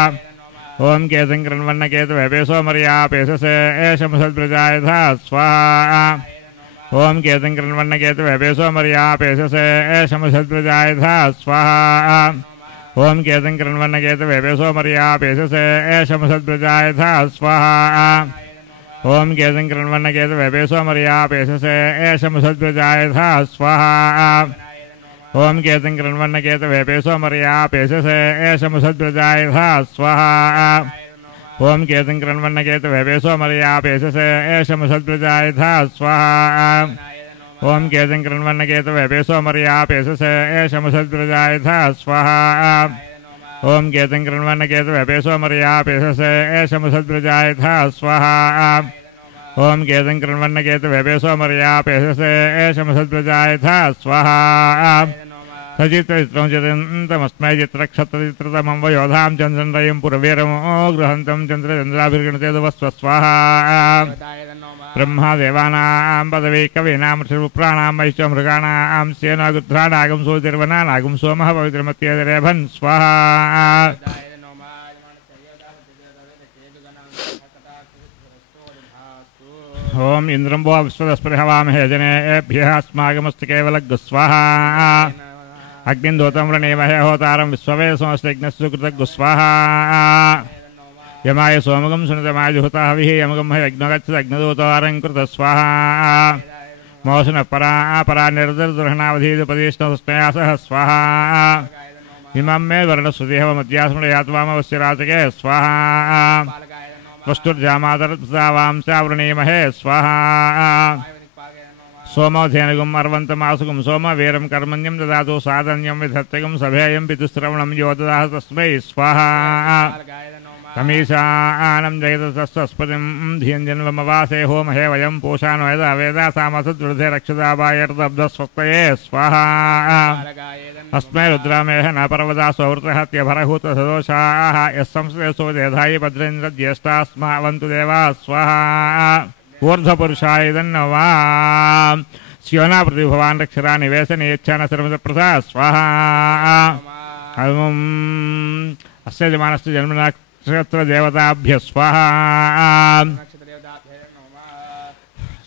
ओम केतं कृण्वन्न केतवेपेशो मर्यापेशसे एषमुषद्प्रजायथा स्वाहा ओम केतं कृण्वन्न केतवेपेशो मर्यापेशसे एषमुषद्प्रजायथा स्वाहा ओम केतं कृण्वन्न केतवेपेशो मर्यापेशसे एषमुषद्प्रजायथा स्वाहा ओम केतं कृण्वन्न केतवेपेशो मर्यापेशसे एषमुषद्प्रजायथा स्वाहा ओम केतं कृण्वन्न केतवेपेशो मर्यापेशसे एषमुषद्प्रजायथा स्वाहा ओम केतं कृण्वन्न केतवेपेशो मर्यापेशसे एषमुषद्प्रजायथा स्वाहा ओम केतं कृण्वन्न केतवेपेशो मर्यापेशसे एषमुषद्प्रजायथा स्वाहा ओम केतं कृण्वन्न केतवेपेशो मर्यापेशसे एषमुषद्प्रजायथा स्वाहा ओम केतं कृण्वन्न केतवेपेशो मर्यापेशसे एषमुषद्प्रजायथा स्वाहा सचित्रचित्रं चित्रन्तमस्मै चित्रक्षत्रचित्रतमं वयोधां चन्द्रन्द्रयं पुरवीरमो गृहन्तं चन्द्रचन्द्राभिर्गणतेदवस्व स्वाहा ब्रह्मा देवानां पदवी कवीनां ऋषिपुत्राणां वैश्च मृगाणां सेनागुध्राणागं सोतिर्वनानागं सोमः पवित्रमत्येतरेभन् स्वाहा ओम इंद्रं वो विश्वदस्पृहवामहे जनेभ्यः अस्माकमस्तु केवलग् स्वाहा अग्निं दोतं वृणीमहे होतारं विश्ववेदसमस्तयज्ञस्य कृतग् स्वाहा यमाय सोमगं सुनितमाय जुहुता हविः यमगं यज्ञगच्छदग्नदूतारं कृत स्वाहा मोषण परा निर्दर्दुर्हणावधीदुपदेष्टस्तया सह स्वाहा इमं मे वर्णश्रुतिहवमध्यास्मृयात्वामवस्य राचके स्वाहा वस्तुर्जामातरत्सावांसावृणीमहे स्वाहा सोमोधेनुगुम् अर्वन्तमासुगुं सोमवीरं कर्मण्यं ददातु साधन्यं विधत्तगं सभेयं पितुश्रवणं यो ददाह तस्मै स्वाहा तमीशानं जगतस्पतिं धियञ्जन्वमवासे होमहे वयं पूषानो यदा वेदा सामसद्वृधे रक्षदाबायर्दब्धस्वक्तये स्वाहा अस्मै रुद्रामेह न पर्वदासौवृतहत्यभरहूतसदोषाः यः संस्कृतेषु देधायि भद्रेन्द्रज्येष्ठास्मावन्तु देवाः स्वाहा ऊर्ध्वपुरुषाय इदन्नवा स्योना प्रतिभवान् रक्षरा निवेशनेच्छान सर्वप्रथा स्वाहा अस्य जमानस्य जन्मना नक्षत्रदेवताभ्यः स्वाहा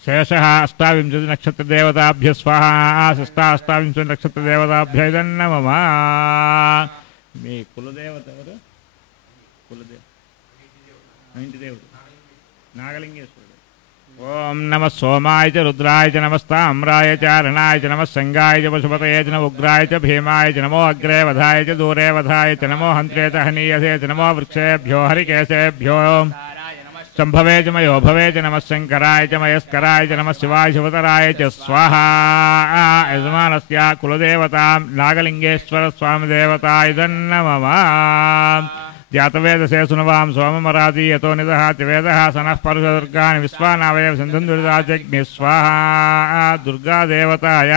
शेषः अष्टाविंशति नक्षत्रदेवताभ्यः स्वाहा अष्टाविंशति नक्षत्रदेवताभ्यः नमः మీ కులదేవత ఎవరు కులదేవత ఇంటి దేవుడు నాగలింగేశ్వరుడు ఓం నమః సోమాయ చ రుద్రాయ చ నమస్తామ్రాయ చ అరుణాయ చ నమః సంగాయ చ పశుపతయే చ నమో ఉగ్రాయ చ భీమాయ చ నమో అగ్రే వధాయ చ దూరే వధాయ చ నమో హంత్రే చ హనీయసే చ నమో వృక్షేభ్యో హరికేశేభ్యో शंभवे च मयो भवे च नमः शंकराय च मयस्कराय च नमः शिवाय शिवतराय च स्वाहा यजमानस्य कुलदेवतां नागलिंगेश्वर स्वामी देवताय नमः जातवेदसे सुनवां सोममराति यतो निदहाति वेदः सनः परुषदुर्गानि विश्वानावयव सिन्धुन्दुरिताजग्नि स्वाहा दुर्गा देवताय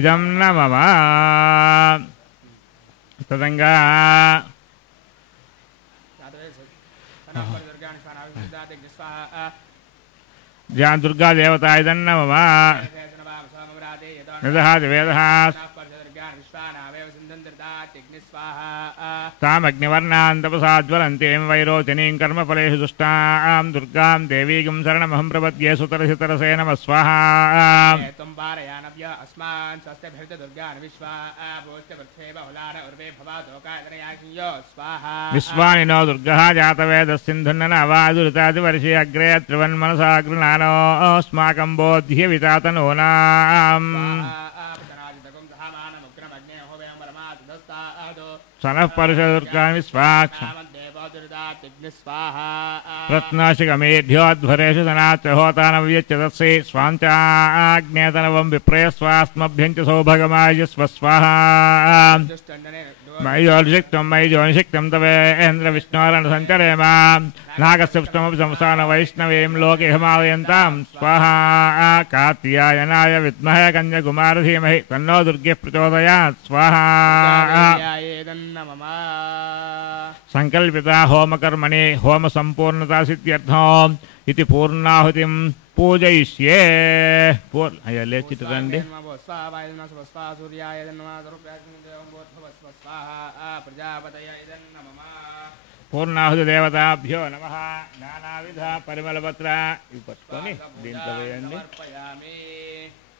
इदं नमः तदङ्गा ज्ञान दुर्गा देवताय नमः निदहाति वेदः तामग्निवर्णां तपसा ज्वलन्तीं वैरोचनीं कर्मफलेषु दुष्टां दुर्गां देवीं शरणमहं प्रपद्ये सुतरसितरसे नमः स्वाहा विश्वानि नो दुर्गः जातवेदस्सिन्धुन्ननवादुरितादिवर्षि अग्रे त्रिवन्मनसा गृणानो अस्माकं बोध्य वितातनूनाम् सनः परुषदुर्गानि विश्वाक्ष रत्नाशिकमेढ्योध्वरेषु सनाच्च होतानव्यच्च तत्से स्वाञ्चाग्नेतनवं विप्रयस्वास्मभ्यं च सौभगमाय स्वाहा मयि ज्योतिषिक्तं मयि ज्योतिषिक्तं तवेन्द्र विष्णोरन संचरेम नागस्यष्टमपि संस्थान वैष्णवीं लोके हिमालयन्तां स्वाहा कार्त्यायनाय विद्महे कन्याकुमारी धीमहि तन्नो दुर्गे प्रचोदयात् स्वाहा संकल्पिता होमकर्मणि होम संपूर्णता सिद्ध्यर्थम् इति पूर्णाहुतिं पूजयिष्ये लेचितंడి పూర్ణాహుతి దేవతాభ్యో నమః నానావిధ పరిమళపత్ర ఇవి పట్టుకొని దీంట్లో వేయండి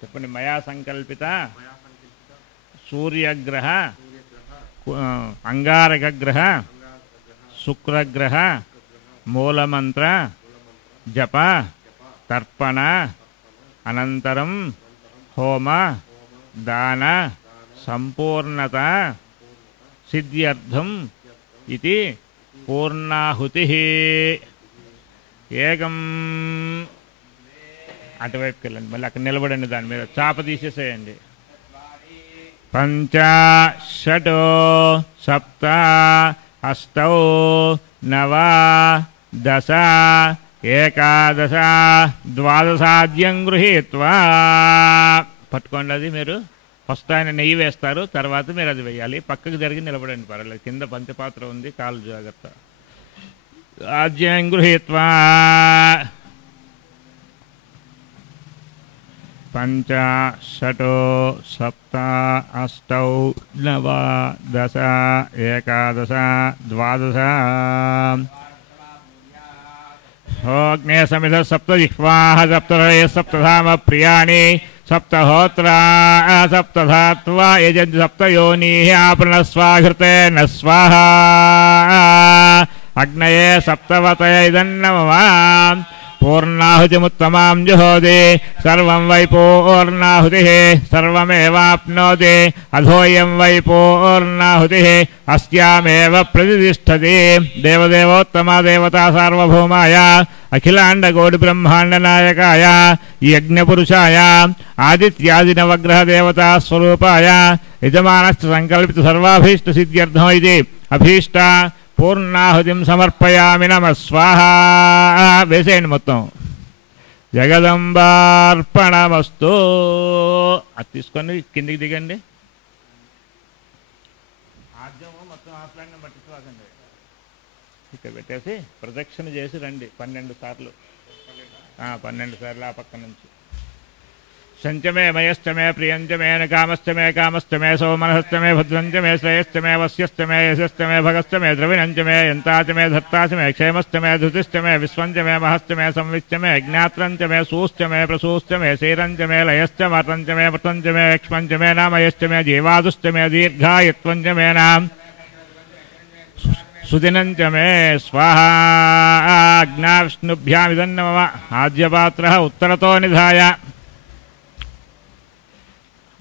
చెప్పండి మయా సంకల్పిత సూర్యగ్రహ అంగారకగ్రహ శుక్రగ్రహ మూలమంత్ర జప తర్పణ అనంతరం హోమ దాన సంపూర్ణత సిద్ధ్యర్థం ఇది పూర్ణాహుతి ఏకం అటువైపుకి వెళ్ళండి మళ్ళీ అక్కడ నిలబడండి దాని మీద చాప తీసేసేయండి పంచ షటో సప్త అష్టౌ నవ దశ ఏకాదశ ద్వాదశాద్యం గృహీత్వా పట్టుకోండి అది మీరు ఫస్ట్ ఆయన నెయ్యి వేస్తారు తర్వాత మీరు అది వేయాలి పక్కకు జరిగి నిలబడండి పర్వాలేదు కింద పంచపాత్ర ఉంది కాలు జాగ్రత్త ఆద్యం గృహీత్వా పంచ షటో సప్త అష్టౌ నవ దశ ఏకాదశ ద్వాదశ अग्ने समिध सप्तजिह्वाः सप्तरये सप्तधाम प्रियाणि सप्तहोत्रा सप्तधात्वा यजन्ति सप्तयोनिः आपनस्वाघृते न स्वाहा अग्नये सप्तवतये इदन्नमः पूर्णाहुतिमुत्तमां जुहोति सर्वं वै पूर्णाहुतिः सर्वमेवाप्नोति अधोऽयं वै पूर्णाहुतिः अस्यामेव प्रतिष्ठति देवदेवोत्तमा देवता सार्वभौमाय अखिलाण्डकोटिब्रह्माण्डनायकाय यज्ञपुरुषाय आदित्यादिनवग्रहदेवता स्वरूपाय यजमानश्च संकल्पित सर्वाभीष्टसिद्ध्यर्थम् इति अभीष्ट పూర్ణాహుతిం సమర్పయామి నమ స్వాహా వేసేయండి మొత్తం జగదంబార్పణమస్తు అది తీసుకొని కిందికి దిగండి ఆద్యము మొత్తం ఆఫ్లైన్ పట్టించుకోకండి ఇక్కడ పెట్టేసి ప్రదక్షిణ చేసి రండి 12 సార్లు 12 సార్లు ఆ పక్క నుంచి संच मे मयश्च मे प्रियंच मे कामश्च मे सौमनश्च मे भद्रंच मे श्रेयश्च मे वस्यश्च मे यशश्च मे भगश्च मे द्रविणंच मे यंताच मे धत्ताच मे क्षेमश्च मे धुतिश्च मे विश्वंच मे महश्च मे संविच्च मे ज्ञात्रंच मे सूश्च मे प्रसूश्च मे क्षीरंच मे लयश्च मर्तंच मे मृतंच मे क्ष्मंच मे नामयश्च मे जीवादुश्च मे दीर्घायत्वंच मे नाम सुदिनंच मे स्वाहा अग्नाविष्णुभ्यामिदन्नमः आद्यपात्रः उत्तरतो निधाय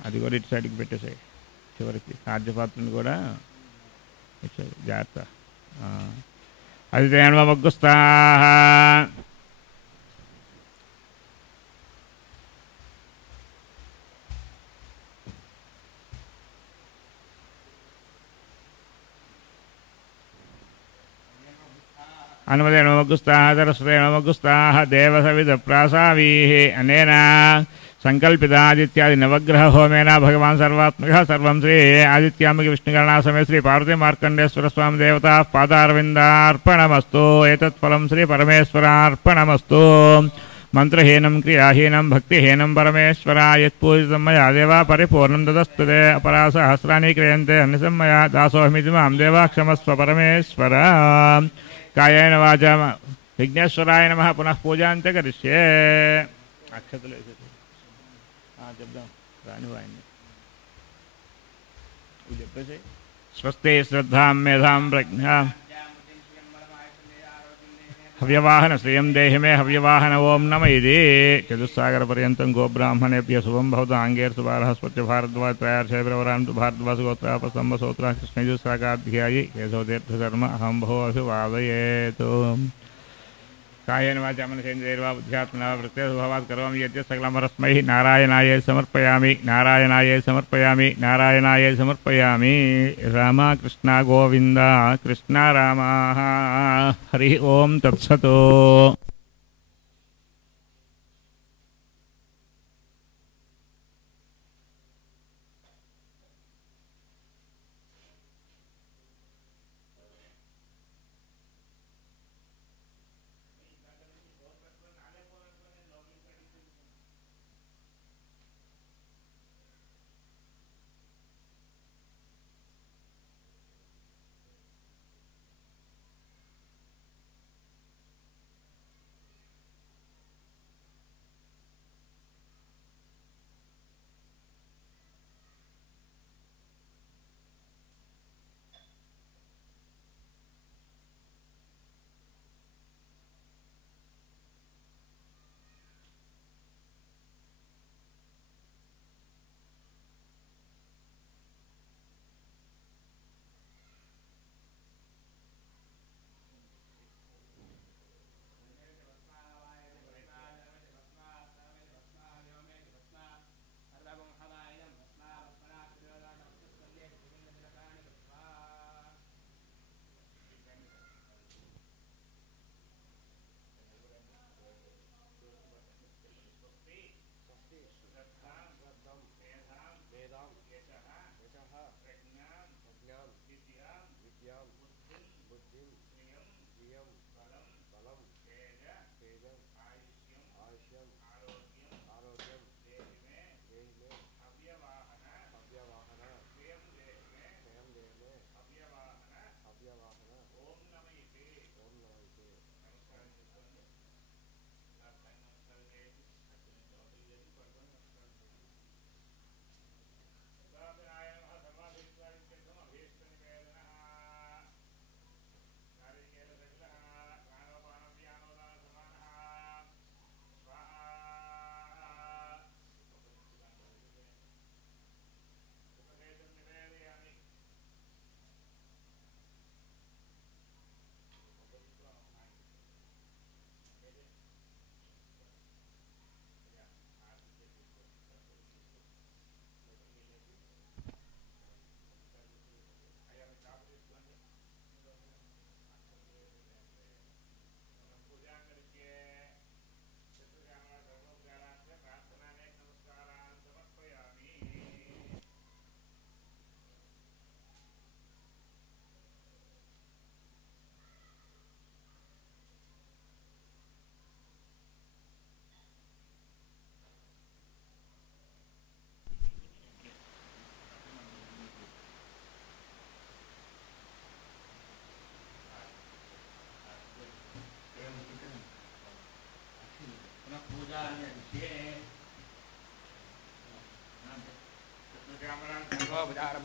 అది కూడా ఇటు సైడ్కి పెట్టేసాయి చివరికి ఆద్యపాత్రను కూడా ఇటు జాగ్రత్త అది తేన్వమగ్గుస్తా అనుమదేనమగ్గుస్తా సరస్వతేనమగ్గుస్తా దేవసవిధప్రాసావీః అనేనా संकल्पितादित्यादि नवग्रह होमेन भगवान सर्वात्मकः सर्वं श्री आदित्याम्बिके विष्णुगणना समेत श्री पार्वती मार्कंडेश्वर स्वामी देवता पादारविन्दार्पणमस्तु एतत्फलं श्री परमेश्वरार्पणमस्तु मंत्रहीनं क्रियाहीनं भक्तिहीनं परमेश्वरा यत्पूजितं मया देवा परिपूर्णं तदस्तुते अपरा सहस्राणि क्रियन्ते अन्यसं मया दासोऽहमिति मां देवा क्षमस्व परमेश्वर कायेन वाचा विघ्नेश्वराय नमः पुनः पूजां च करिष्ये अक्षतले చెప్దాం రాని వాయిని ఇది చెప్పేసి స్వస్తి శ్రద్ధాం మేధాం ప్రజ్ఞా हव्यवाहन श्रियं देहि मे हव्यवाहन ओं नम इति चतुस्सागरपर्यन्तं गोब्राह्मणेभ्यः शुभं भवतु आङ्गेर्सुबारः स्वच्छ भारद्वाज त्रयार्षैर्वरान् भारद्वाज गोत्रापस्तम्भसोत्रः कृष्णयजुस्साकाध्यायी केशवतीर्थशर्मा अहं भो अभिवादयेतु कायेन वाचा मनसेन्द्रियैर्वा बुद्ध्यात्मना वा प्रत्यक्षभावात् करोमि यद् सकलमरस्मै नारायणाय समर्पयामि नारायणाय समर्पयामि नारायणाय समर्पयामि रामकृष्ण गोविन्द कृष्ण राम हरि ओम तत्सत्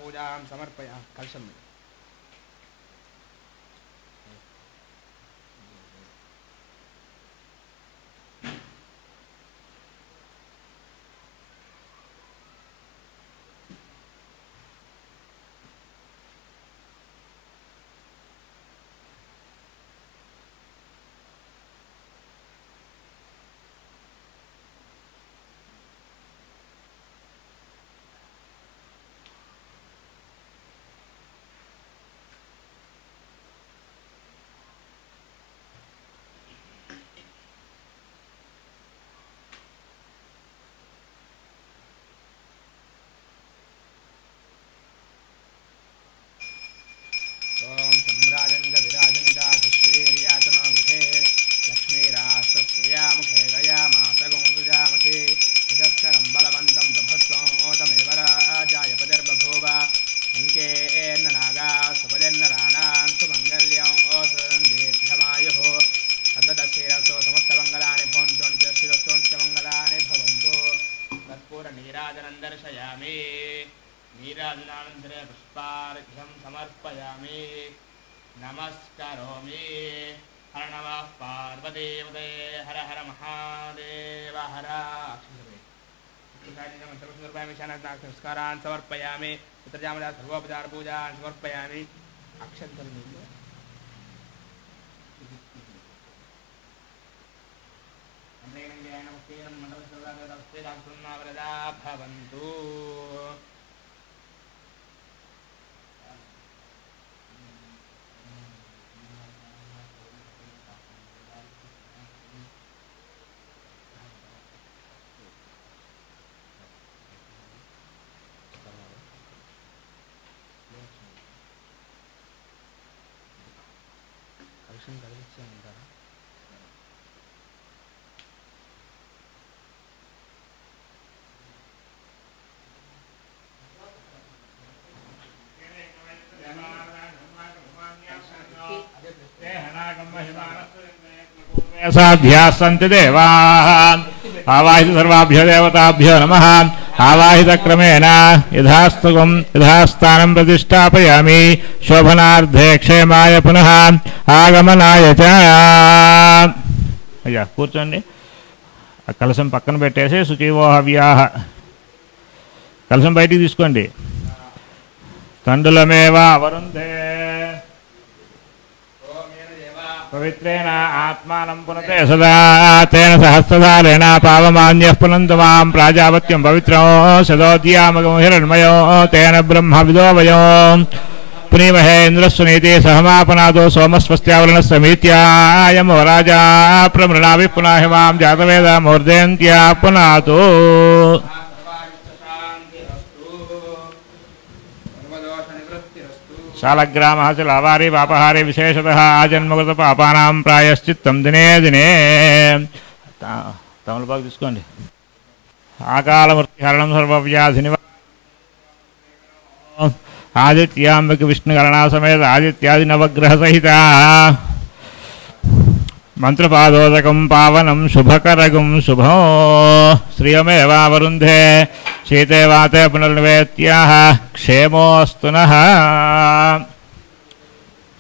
पूजां समर्पयामि कलशं नमस्करोमि हर नमः पार्वती हर हर महादेव हर नमस्कारान् समर्पयामि पितृजामदा सर्वोपचार पूजान् समर्पयामि अक्षन्तम् साध्यास्सन्ति देवाः आवाहित सर्वाभ्यो देवताभ्यो नमः आवाहित क्रमेण यथास्थानं प्रतिष्ठापयामि शोभनार्थे क्षेमाय पुनः आगमनाय च అయ్యా కూర్చోండి ఆ కలశం పక్కన పెట్టేసి శుచివో హవ్యాః కలశం బయటికి తీసుకోండి తండులమేవ అవరుంధే పవిత్రేణ ఆత్మానం పునతే సదా తేన సహస్రధారేణ పావమాన్యః పునంతు మాం ప్రాజాపత్యం పవిత్రం సదోద్యామగం హిరణ్మయో తేన బ్రహ్మ విదో వయో పునీమహే ఇంద్రస్సునీతి సహమాపనాదో సోమస్వస్త్యావరణస్సమీత్యాయమో రాజా ప్రమృణావి పునాహి మాం జాతవేద మూర్ధేంత్యా పునాతో शालग्रामः च लावारी पापहारी विशेषतः आजन्मकृत पापानां प्रायश्चित्तं दिने दिने तमलपाకు తీసుకోండి आकालमूर्तिहरणं सर्वव्याधिनिवारणं आदित्यांबिक विष्णुगणना समेत आदित्यादि नवग्रह सहित मंत्रपादोदकं पावनं शुभकरगं शुभो श्रियमेवावरुन्धे शीते वाते पुनर्निवेत्याः क्षेमोऽस्तु नः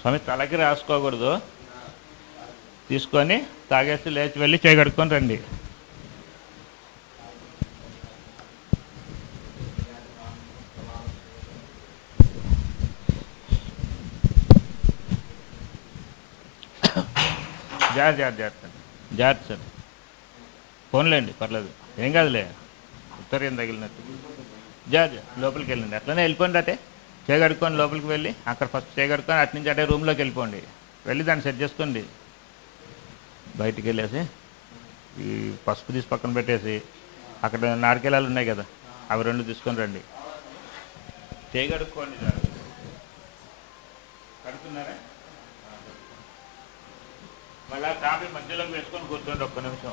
స్వామి తలకి రాసుకోకూడదు తీసుకొని తాగేసి లేచి వెళ్ళి చేయగడుకొని రండి జాగ్రత్త సార్ ఫోన్లేండి పర్లేదు ఏం కాదులే ఉత్తరం తగిలినట్టు లోపలికి వెళ్ళండి అట్లనే వెళ్ళిపోండి అటే చేయగడుకొని లోపలికి వెళ్ళి అక్కడ ఫస్ట్ చేయగడుకొని అటు నుంచి అటే రూమ్లోకి వెళ్ళిపోండి వెళ్ళి దాన్ని సెట్ చేసుకోండి బయటికి వెళ్ళేసి ఈ పసుపు తీసి పక్కన పెట్టేసి అక్కడ నారికేలాలు ఉన్నాయి కదా అవి రెండు తీసుకొని రండి చేయగడుక్కోండి సార్ కడుతున్నారా మళ్ళీ కాఫీ మధ్యలోకి వేసుకొని కూర్చోండి ఒక్క నిమిషం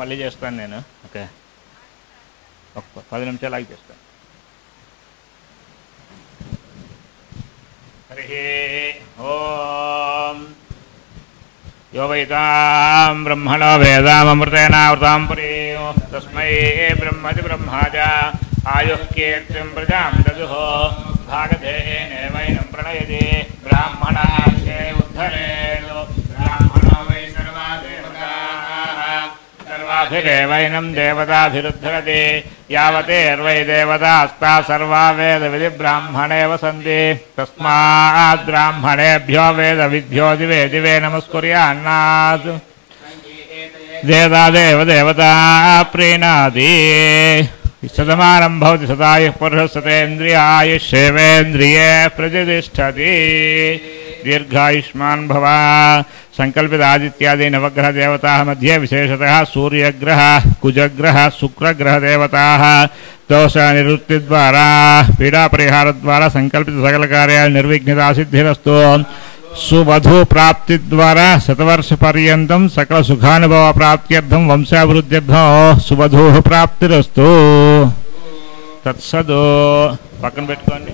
మళ్ళీ చేస్తాను నేను ఓకే ఒక 10 నిమిషాలు ఆగి చేస్తాను హరి ఓం यो वैतां ब्रह्मणो वेदामृतेनावृतां पुरीं तस्मै ब्रह्मति ब्रह्माज आयुः कीर्तिं प्रजां ददुः भागधेनेवैनं प्रणयति ब्राह्मणाख्ये उद्धरेत् ब्राह्मणो वै सर्वा देवताः सर्वाभिरेवैनं देवताभिरुद्धरति यावतेर्वै देवतास्ता सर्वा वेदविधिब्राह्मणेव सन्ति तस्मात् ब्राह्मणेभ्यो वेदविद्भ्यो दिवे दिवे नमस्कुर्यान्नात् देवतादेव देवता प्रीणाति सतमानं भवति सदायुः पुरुषस्तेन्द्रियायुष्येवेन्द्रिये प्रतिष्ठति दीर्घायुष्मान् भव संकल्पित आदित्यादि नवग्रह देवता मध्ये विशेषतः सूर्यग्रह कुजग्रह शुक्रग्रह देवता दोष निवृत्ति द्वारा पीड़ा परिहार द्वारा संकल्पित सकल कार्य निर्विघ्नता सिद्धिरस्तु सुवधु प्राप्ति द्वारा शतवर्ष पर्यन्तं सकल सुखानुभव प्राप्त्यर्थं वंशाभिवृद्ध्यर्थं सुवधु प्राप्तिरस्तु तत्सदो पక్కన పెట్టుకోండి